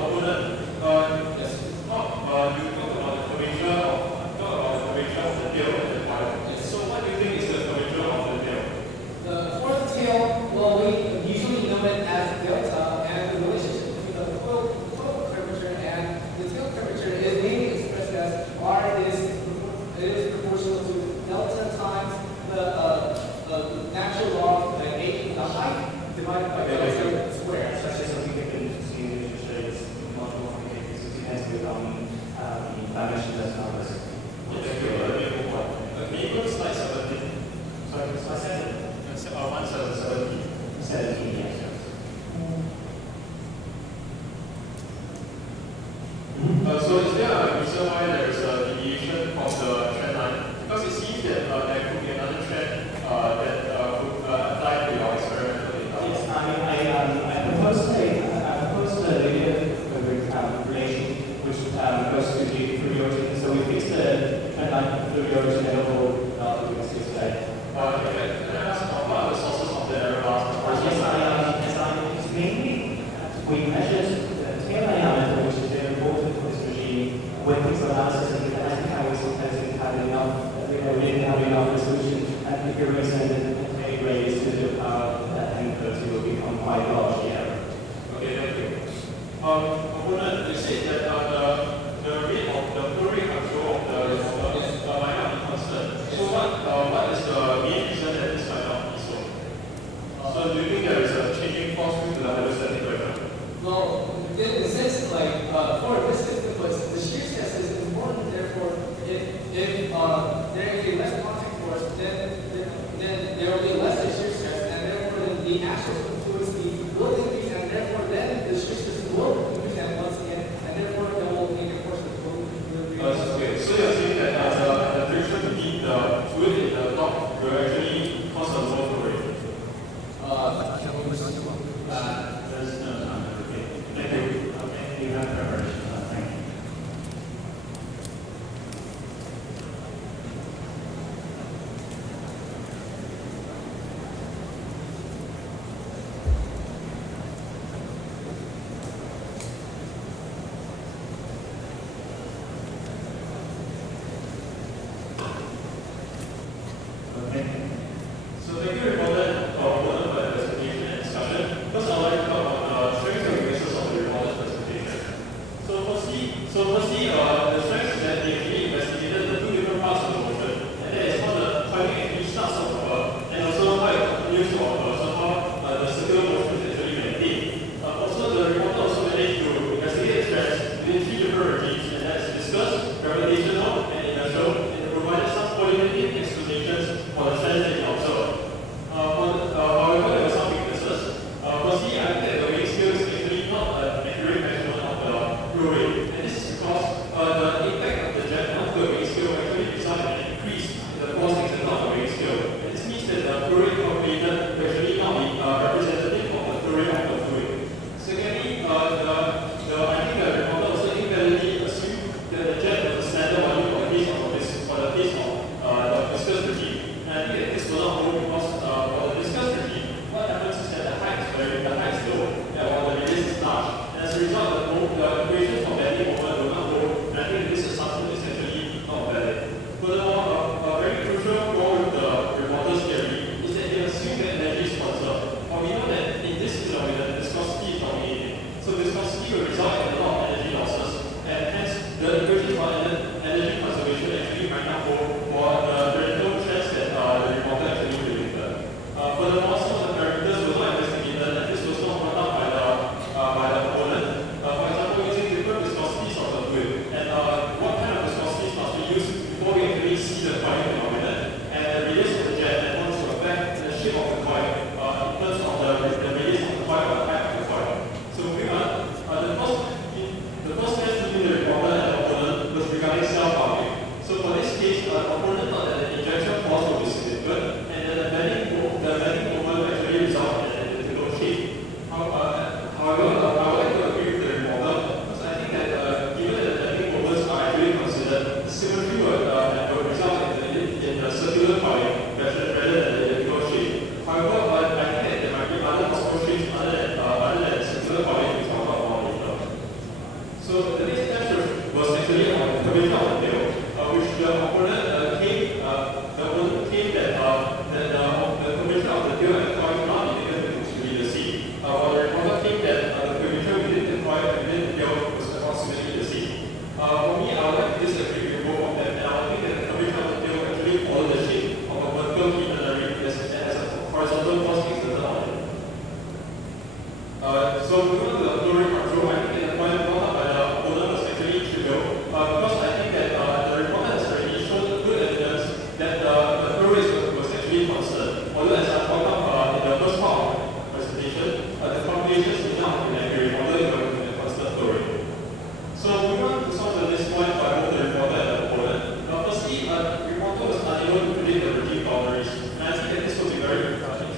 Opponent, yes. You talk about the curvature of the tail of the wire. Yes. So what do you think is the curvature of the tail? For the tail, well, we usually know it divided by the square, so that's just something we can see in the shades much more complicated because it depends with dimensions as numbers. Can you go to slide 17? Sorry, slide 7? 17. 17, yes. So is there a reason why there is a deviation from the trend line? Because it seems that there could be another trend that could apply to your experimental data. Yes, I proposed a linear relation which goes to the Fourier origin. So we fixed the trend line Fourier origin and overall we can see today. Can I ask what are the sources of the error bars? Yes, mainly we measured the tail diameter, which is very important for this regime, with pixel analysis, and I think I was sometimes didn't have enough, we didn't have enough resolution, and if you reason the tail raise to the power and it will become quite large here. Okay, thank you. Opponent, you said that the rate of the Fourier control of the might not be constant. So what is the main reason that this might not be so? So do you think there is a changing force due to the hydrostatic pressure? Well, in a sense, like for this inputs, the shear stress is important. Therefore, if there is a less contact force, then there will be less shear stress, and therefore then the actual fluidity will increase, and therefore then the shear stress will increase and once again, and therefore there will be a force that will increase. Okay, so you're saying that the friction between the fluid in the top will actually cause a low flow rate? There's no time. Okay. Thank you. Okay, you have preparation. Thank you. So moving on to the flow rate control, I think that the point brought up by the opponent was actually trivial, because I think that the report has already shown good evidence that the flow rate was actually constant. Although as I brought up in the first part of the presentation, the calculations may not have been accurate, although it was a constant flow rate. So moving on to some of the dispoints by both the reporter and the opponent. Firstly, the reporter was unable to predict the regime boundaries, and I think that this will be very interesting.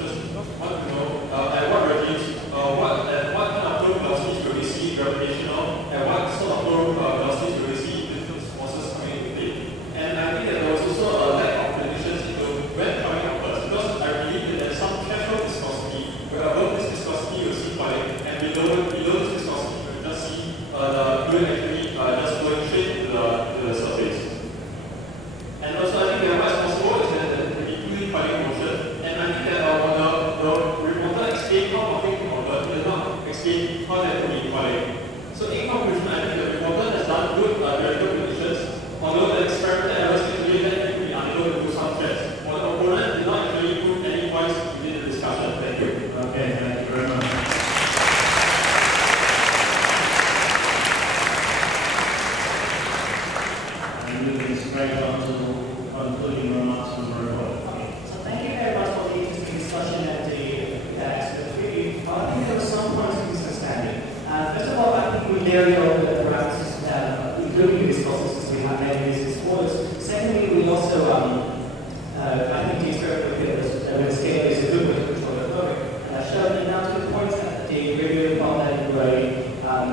Want to know at what regimes, what kind of flow velocities will we see gravitational, and what sort of flow velocities will we see different forces coming into play. And I think that there was also a lack of predictions into when coming up first, because I believe that there's some threshold viscosity, where above this viscosity you'll see falling, and below this viscosity you'll just see the fluid actually just flowing straight to the surface. And also I think that what's possible is that there will be fluid falling motion, and I think that the reporter explained how nothing can convert, he does not explain how that could be falling. So in conclusion, I think the reporter has done good theoretical predictions, although the experimental errors actually led him to be unable to do some checks. While the opponent did not actually prove any points within the discussion. Thank you. Okay, thank you very much. And moving straight on to concluding remarks from the report. So thank you very much for the interesting discussion and the really, I think there were some points of misunderstanding. First of all, I think we narrowed all the parameters, including the viscosity, since we have many reasons for it. Secondly, we also, I think the experiment with the scale is a good way to control the flow rate. And I showed it now to the points that the review found that you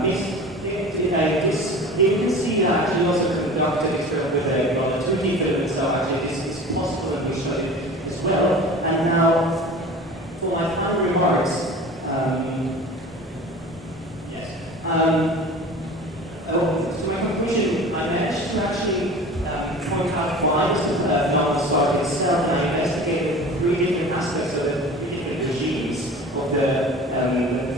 missed. You can see that actually also conducted experiment with a 2D filament, so actually this is possible and we showed it as well. And now, for my final remarks, to my conclusion, I managed to actually point out why this phenomenon started itself, and I investigated 3 different aspects of the 3 different regimes of the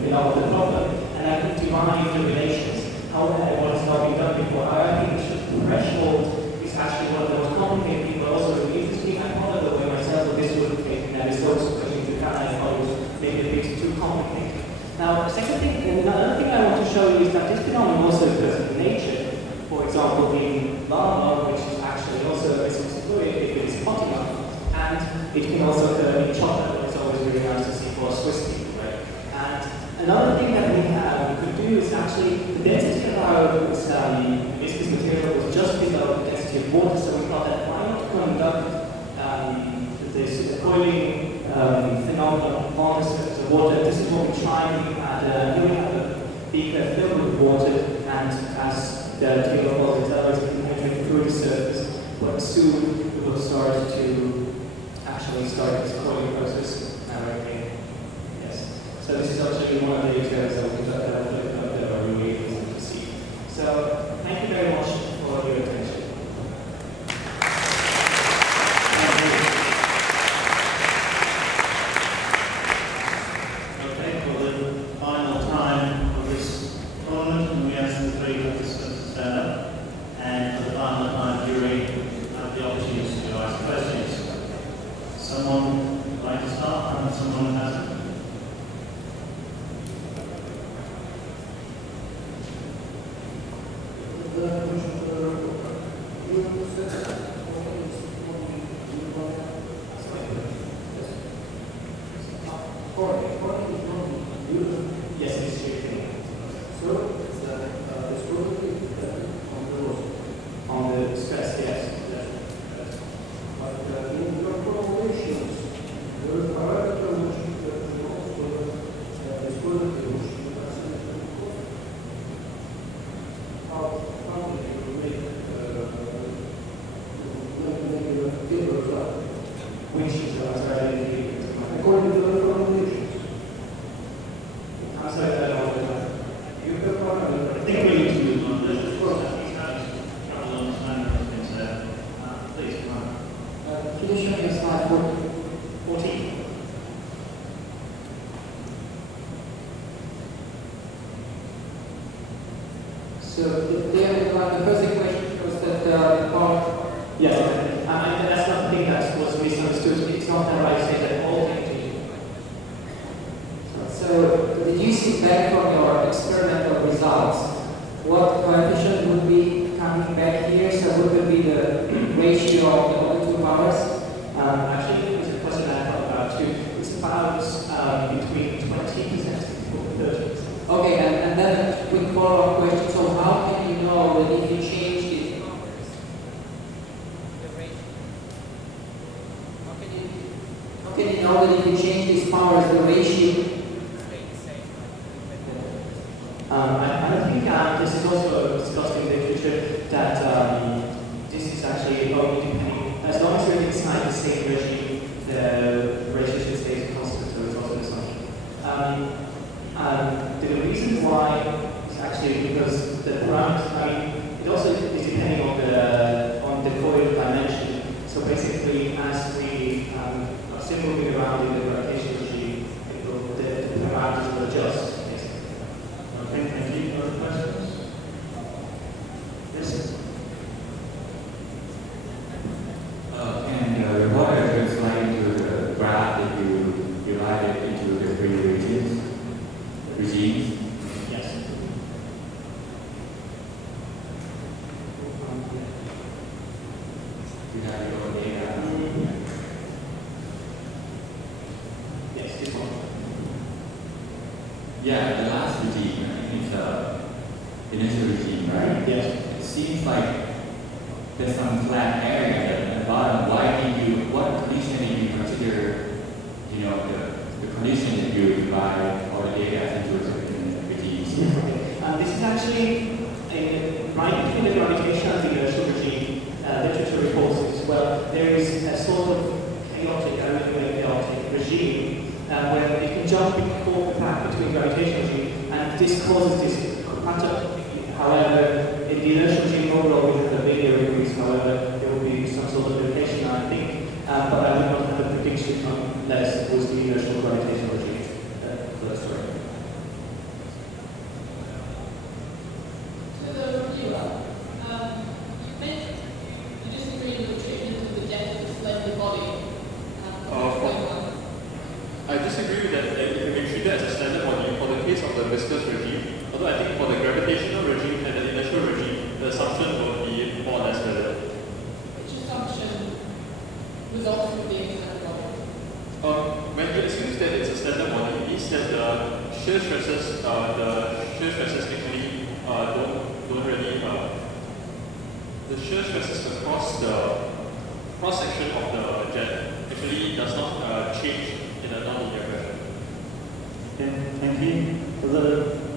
phenomenon problem, and I could divide the relations, how what has not been done before. I think the threshold is actually one of the most complicated things, but also interesting. I thought of the way myself that this would take, and this was putting to kind of thought it was maybe a bit too complicated. Now, the second thing, another thing I want to show you is that this phenomenon also occurs in nature. For example, in lava, which is actually also a viscous fluid if it is hot enough, and it can also occur in chocolate. It's always really nice to see for Swiss people, right? And another thing that we could do is actually the density of our viscous material was just below the density of water, so we thought that why not conduct this coiling phenomenon on the surface of water. This is what we tried. We had here we have a beaker filled with water, and as the table of all the tellers penetrate through the surface, but soon we will start to actually start this coiling process. Yes. So this is actually one of the experiments that we that are really easy to see. So thank you very much for your attention. Okay, for the final time of this tournament, and we ask the 3 participants to stand up. And for the final time, jury have the opportunity to ask questions. Someone would like to start, and someone hasn't. Yes, it's true. So, On the stress, yes. but in your formulations, there is parameter which is also viscosity, which is how you make a table chart. Which is According to the formulations. I'm sorry, I don't know. You have parameter. I think we need to move on. There's of course trouble understanding of things there. Please, come on. Can you show me slide 14? So there, the first equation was that part. Yes, that's not the thing that was misunderstood. It's not that I say that all things. So the deducing back from your experimental results, what coefficient would be coming back here? So what would be the ratio of the other two powers? Actually, it was a question I thought about too. It's about between 20% and 30%. Okay, and then a quick follow-up question. So how can you know that if you change the how can you know that if you change these powers, the ratio? I think this is also discussed in the literature that this is actually only depending, as long as you're inside the same regime, the ratio should stay constant, so it's also an assumption. The reason why is actually because the parameters, it also is depending on the coil dimension. So basically, as we are still moving around in the gravitational regime, the parameters will adjust. Okay, thank you. Other questions? Yes. And the water translate into the graph that you divide it into the three regimes? Yes. You have your data. Yes, this one. Yeah, the last regime, I think it's initial regime, right? Yes. It seems like there's some flat area at the bottom. What condition do you consider, the condition that you divide all the data into certain regimes? This is actually right between the gravitational and the inertial regime. Literature reports as well. There is a sort of chaotic regime where it can jump back between gravitational regime, and this causes this pattern. However, in the inertial regime overall, we have a linear increase. However, there will be some sort of limitation, I think, but I would not have a prediction unless it was the inertial gravitational regime for that story. To the reviewer, you disagree with the treatment of the jet to explain the body. I disagree with that. It can be treated as a standard body for the case of the viscous regime. Although I think for the gravitational regime and the inertial regime, the assumption will be more or less relevant. Which assumption results from being a standard body? When you assume that it's a standard body, it means that the shear stresses actually don't really the shear stresses across the cross section of the jet actually does not change in a non-linear fashion. Okay, thank you. Other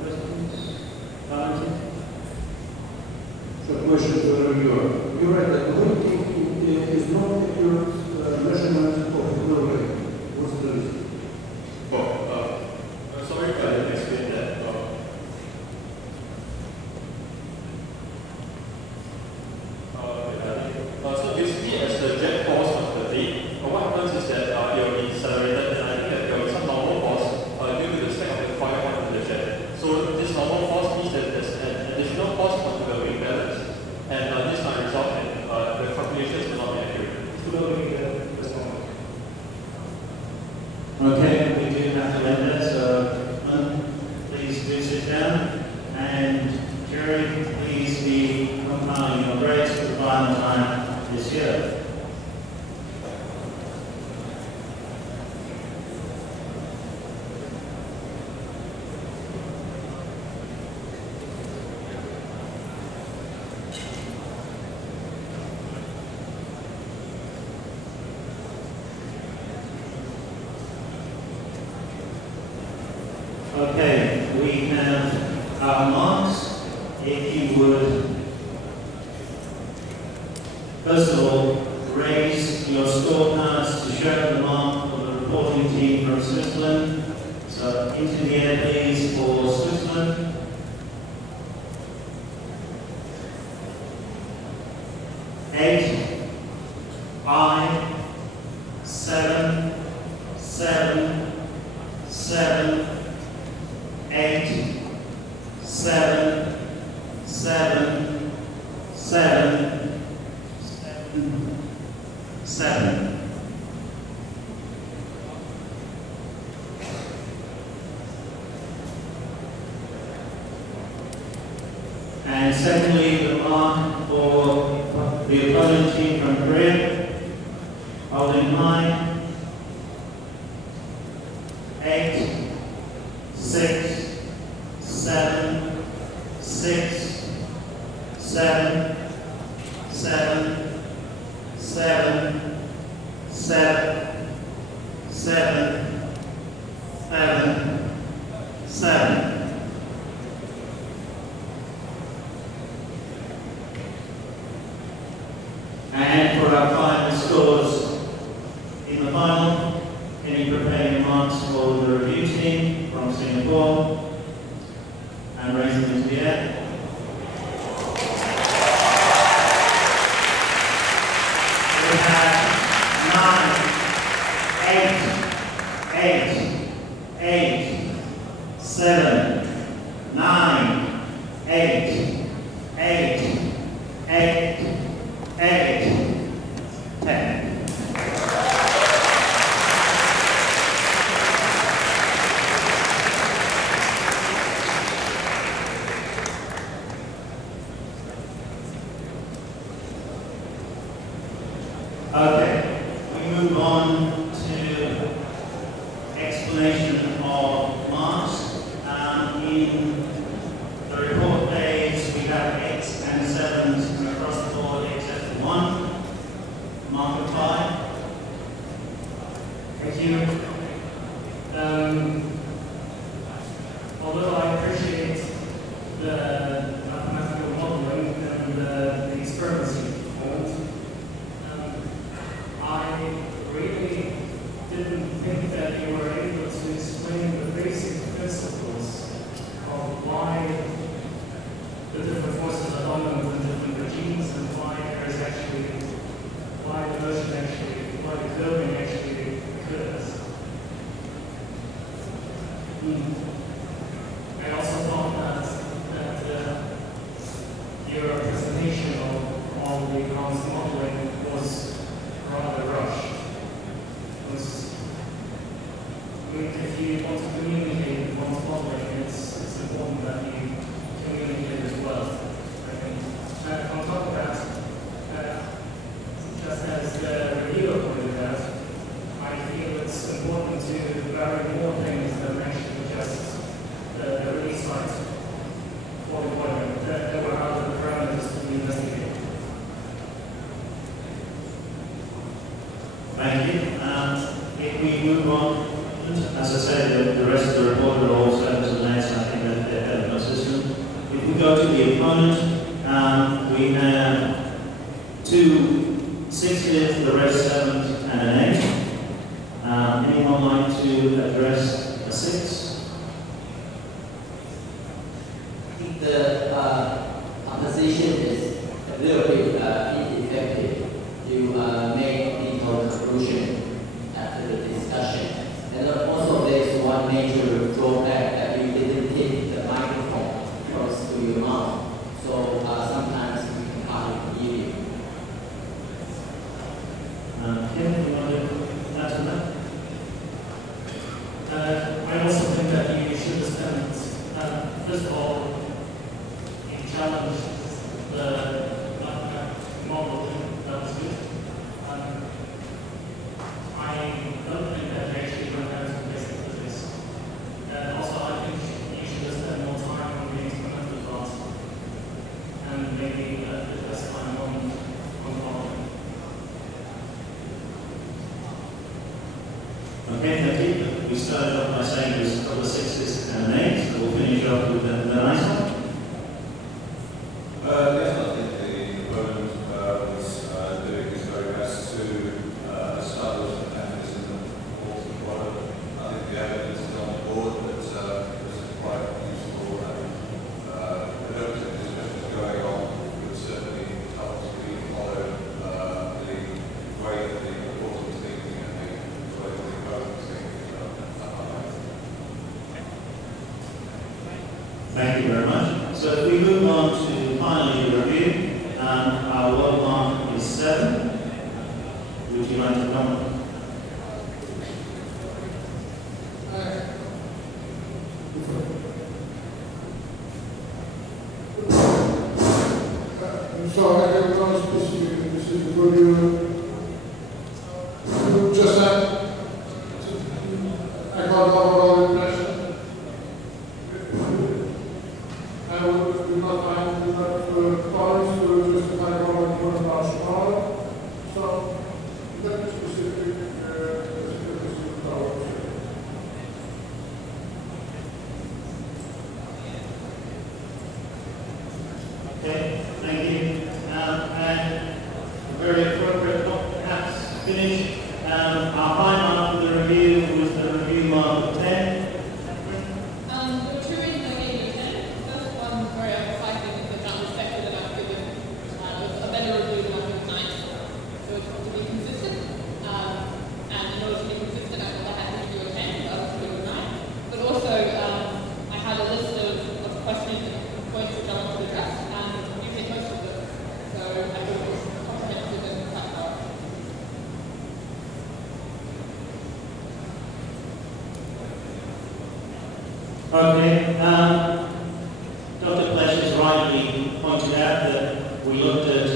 questions? The question to the reviewer. You're right, that weighting is not accurate measurement of the flow rate. What's the reason? Sorry if I didn't explain that. So basically, as the jet falls onto the plane, what happens is that it will be accelerated, and I think that there will be some normal force due to the stack of the coil onto the jet. So this normal force means that there's an additional force onto the wing balance, and this might result in the calculations will not be accurate. Okay, we do have to end there, so please do sit down. And Jerry, please be compiling your grades for the final time this year. Okay, we have our marks. If you would, first of all, raise your scorecards to show the mark for the reporting team from Switzerland. So into the air, please, for Switzerland. 8, 5, 7, 7, 7, 8, 7, 7, 7, 7. secondly, the mark for the opponent team from Korea, holding high, 8, 6, 7, 6, 7, 7, 7, 7, 7, 7, 7. And for our final scores in the final, can you prepare your marks for the review team from Singapore and raise them into the air? We have 7, 9, 8, 10. Okay, we move on to explanation of marks. In the report phase, we have 8s and 7s across the board except for 1. Mark of 5. Thank you. Although I appreciate the mathematical modeling and the experiments you performed, I really didn't think that you were able to explain the basic principles of why the different forces are dominant in different regimes and why there is actually, why the motion actually, why the curving actually occurs. I also thought that your presentation of all the advanced modeling was rather rushed. If you want to communicate advanced modeling, it's important that you communicate as well. I think. On top of that, just as the reviewer pointed out, I feel it's important to vary more things than actually just the release site for the deployment. There were other parameters to be investigated. Thank you. If we move on, as I said, the rest of the report are all 7s and 8s, I think that they're fairly consistent. If we go to the opponent, we have 2 6s, the rest 7s, and an 8. Anyone like to address a 6? I think the opposition is a little bit ineffective to make detailed conclusion after the discussion. And also there's one major drawback that you didn't take the microphone close to your mouth. So sometimes we can hardly hear you. Kim, do you want to add to that? I also think that you should spend, first of all, you challenge the model that was good. I don't think that they actually went out to basic physics. Also, I think you should spend more time on the experimental part and maybe a bit less time on modeling. Okay, thank you. We started off by saying there's a couple of 6s and an 8, so we'll finish off with the nice one. Yes, I think the opponent was doing his very best to establish a mechanism for the product. I think the evidence is on the board, but it was quite useful and I don't think the discussion is going on. It would certainly help to follow the way that the report is thinking and the way that the opponent is thinking. Thank you very much. So if we move on to finally the review, our world mark is 7. Would you like to comment? So I can run specific decision. Will you just have, I got overall impression. I will not find enough points to justify all important tomorrow. So that is specific. Okay, thank you. And very appropriate, perhaps finished. Our high mark for the review was the review mark of 10. There were two reasons I gave you a 10. The first one was very exciting because that was better than I've given. It was a better review than I've given 9. So it's got to be consistent. And in order to be consistent, I thought I had to give you a 10, but I was give you a 9. But also, I had a list of questions and points which I wanted to address, and you hit most of them. So I thought it was comprehensive and quite thorough. Okay, Dr. Flesch has rightly pointed out that we looked at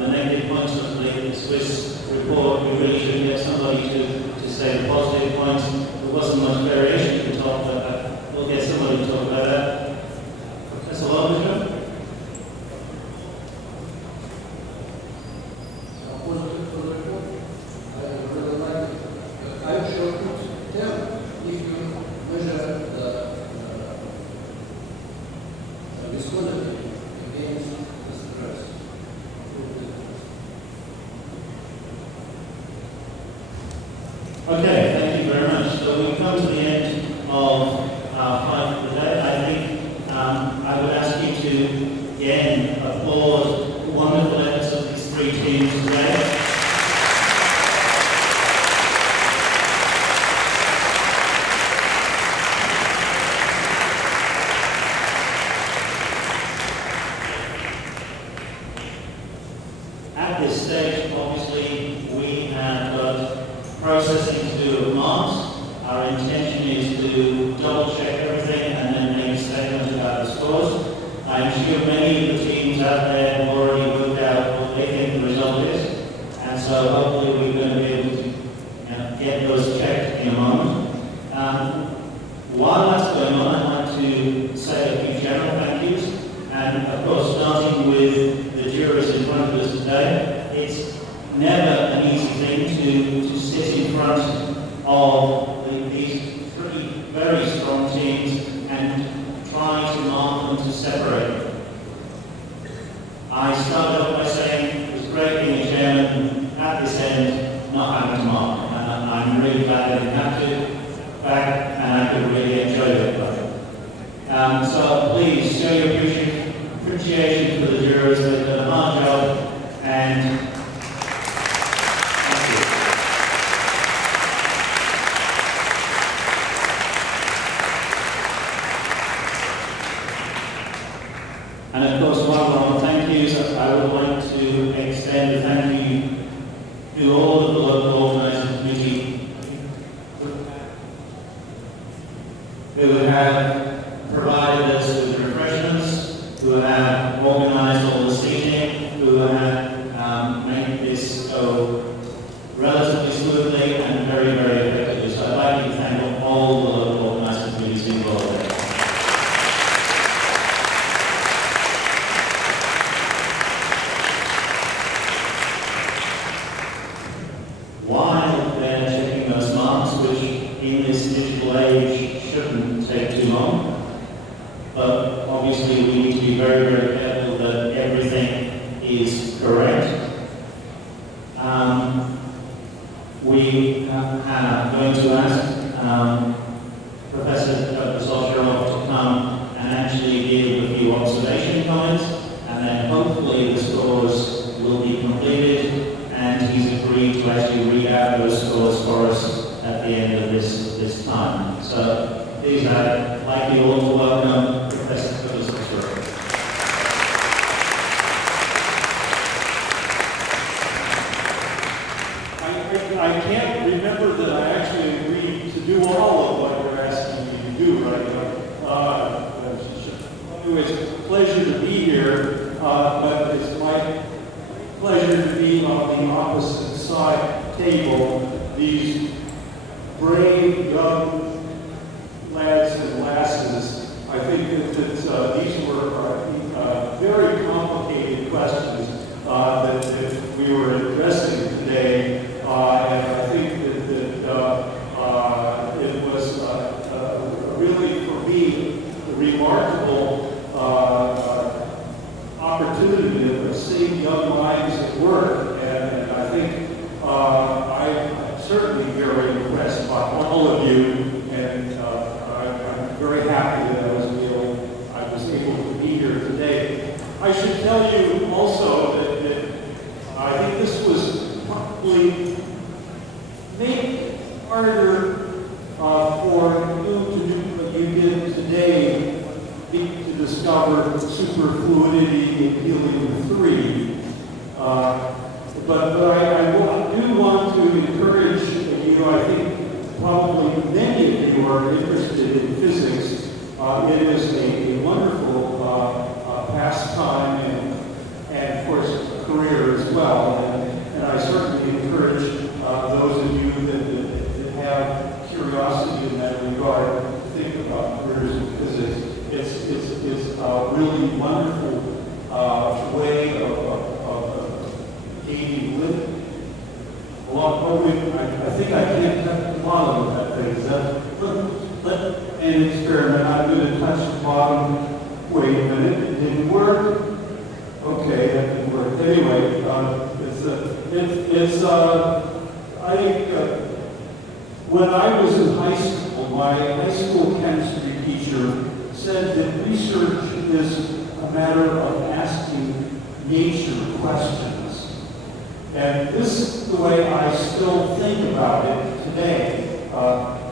the negative points of the Swiss report. We really should get somebody to say the positive points. There wasn't much variation at the top, but we'll get somebody to talk about that. Professor Lovejoy? I'm sure to tell if you measure the viscosity against the stress. Okay, thank you very much. So we've come to the end of our fight for the day. I think I would ask you to again applaud the wonderful efforts of these three teams today. At this stage, obviously, we have got processing to do with marks. Our intention is to double check everything and then make a statement about the scores. I'm sure many of the teams out there have already worked out what they think the result is, and so hopefully we're going to be able to get those checked in a moment. While that's going on, I'd like to say a few general thank yous, and of course, starting with the jurors in front of us today. It's never an easy thing to sit in front of these three very strong teams and try to mark them to separate them. I started off by saying it was great being a chairman at this end, not having to mark. And I'm really glad I didn't have to back, and I could really enjoy it. So please show your appreciation for the jurors. They've done a hard job, and thank you. And of course, while we're on thank yous, I would like to extend a thank you to all of the local organising committee who have provided us with refreshments, who have organised all the seating, who have made this go relatively smoothly and very, very effectively. So I'd like to thank all the local organising committees involved there. While they're checking those marks, which in this digital age shouldn't take too long, but obviously we need to be very, very careful that everything is correct. We are going to ask Professor Zosharov to come and actually give a few observation comments, and then hopefully the scores will be completed, and he's agreed to actually read out those scores for us at the end of this time. So please, I'd like you all to welcome Professor Zosharov. I can't remember that I actually agreed to do all of what you're asking me to do right now. Anyway, it's a pleasure to be here, but it's my pleasure to be on the opposite side table. These brave young lads and lasses, I think that these were very complicated questions that we were addressing today, and I think that it was really, for me, a remarkable opportunity to see young minds at work, and I think I'm certainly very impressed by all of you, and I'm very happy that I was able to be here today. I should tell you also that I think this was probably made harder for you to do what you did today, to discover superfluidity in helium 3. But I do want to encourage you. I think probably many of you are interested in physics. It is a wonderful pastime and of course a career as well. And I certainly encourage those of you that have curiosity in that regard to think about careers in physics. It's a really wonderful way of gaining living. I think I can't touch the bottom of that thing. Let an experiment. I'm going to touch the bottom. Wait a minute. It didn't work. Okay, that didn't work. Anyway, I think when I was in high school, my high school chemistry teacher said that research is a matter of asking nature questions. And this is the way I still think about it today.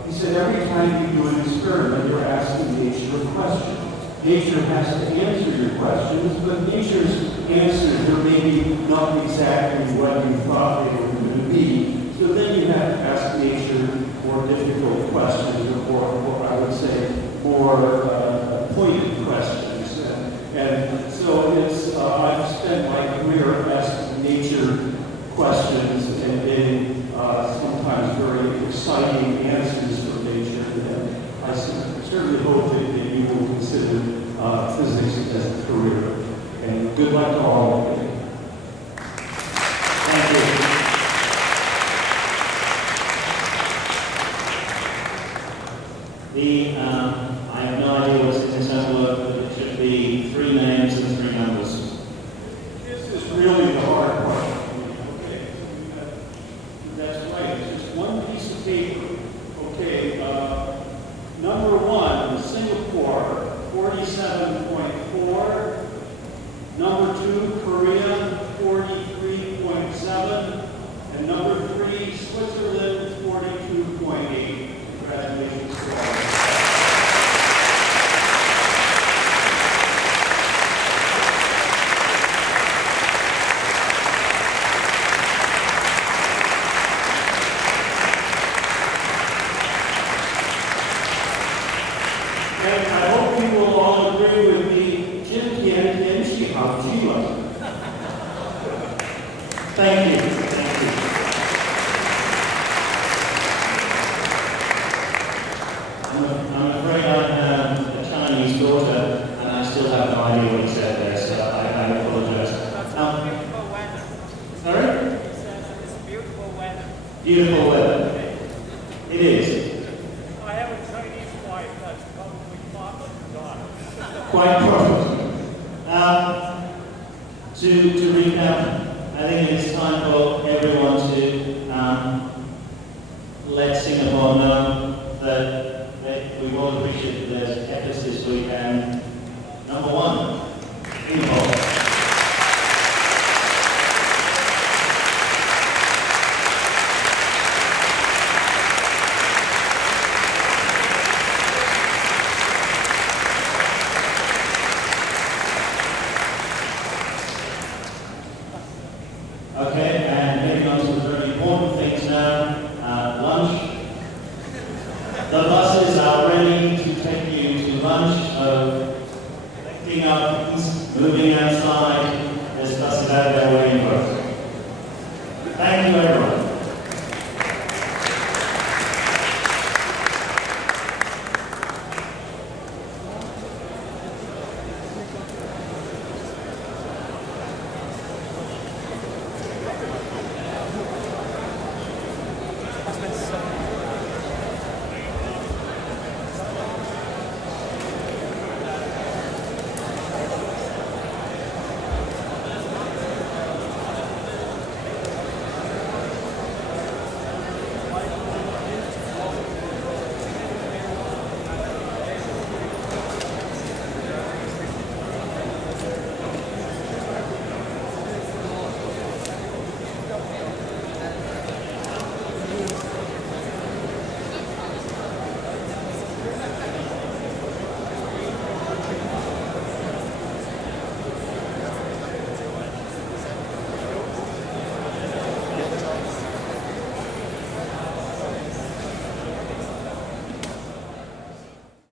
He said every time you do an experiment, you're asking nature a question. Nature has to answer your questions, but nature's answers are maybe not exactly what you thought they were going to be. So then you have to ask nature more difficult questions, or I would say more pointed questions. And so I've spent my career asking nature questions and getting sometimes very exciting answers from nature. And I certainly hope that you will consider physics as a career. And good luck to all of you. Thank you. I have no idea what's in terms of, but it should be 3 names and 3 numbers. This is really the hard part. Okay, that's right. It's just one piece of paper. Okay, number 1, Singapore, 47.4. Number 2, Korea, 43.7. And number 3, Switzerland, 42.8. Congratulations to all. And I hope you will all agree with me, Jin Tian Tian Qi Hao Ji Le. Thank you. Thank you. I'm afraid I have a Chinese daughter, and I still have no idea what he said there, so I apologize. Sorry? It's beautiful weather. Beautiful weather. It is. I have a Chinese wife that's probably fought with your daughter. Quite probably. To recap, I think it's time for everyone to let Singapore know that we will appreciate their efforts this week. And number 1, Singapore. Okay, and heading on to the very important things now, lunch. The buses are ready to take you to lunch, so collecting up, moving outside, there's buses out there.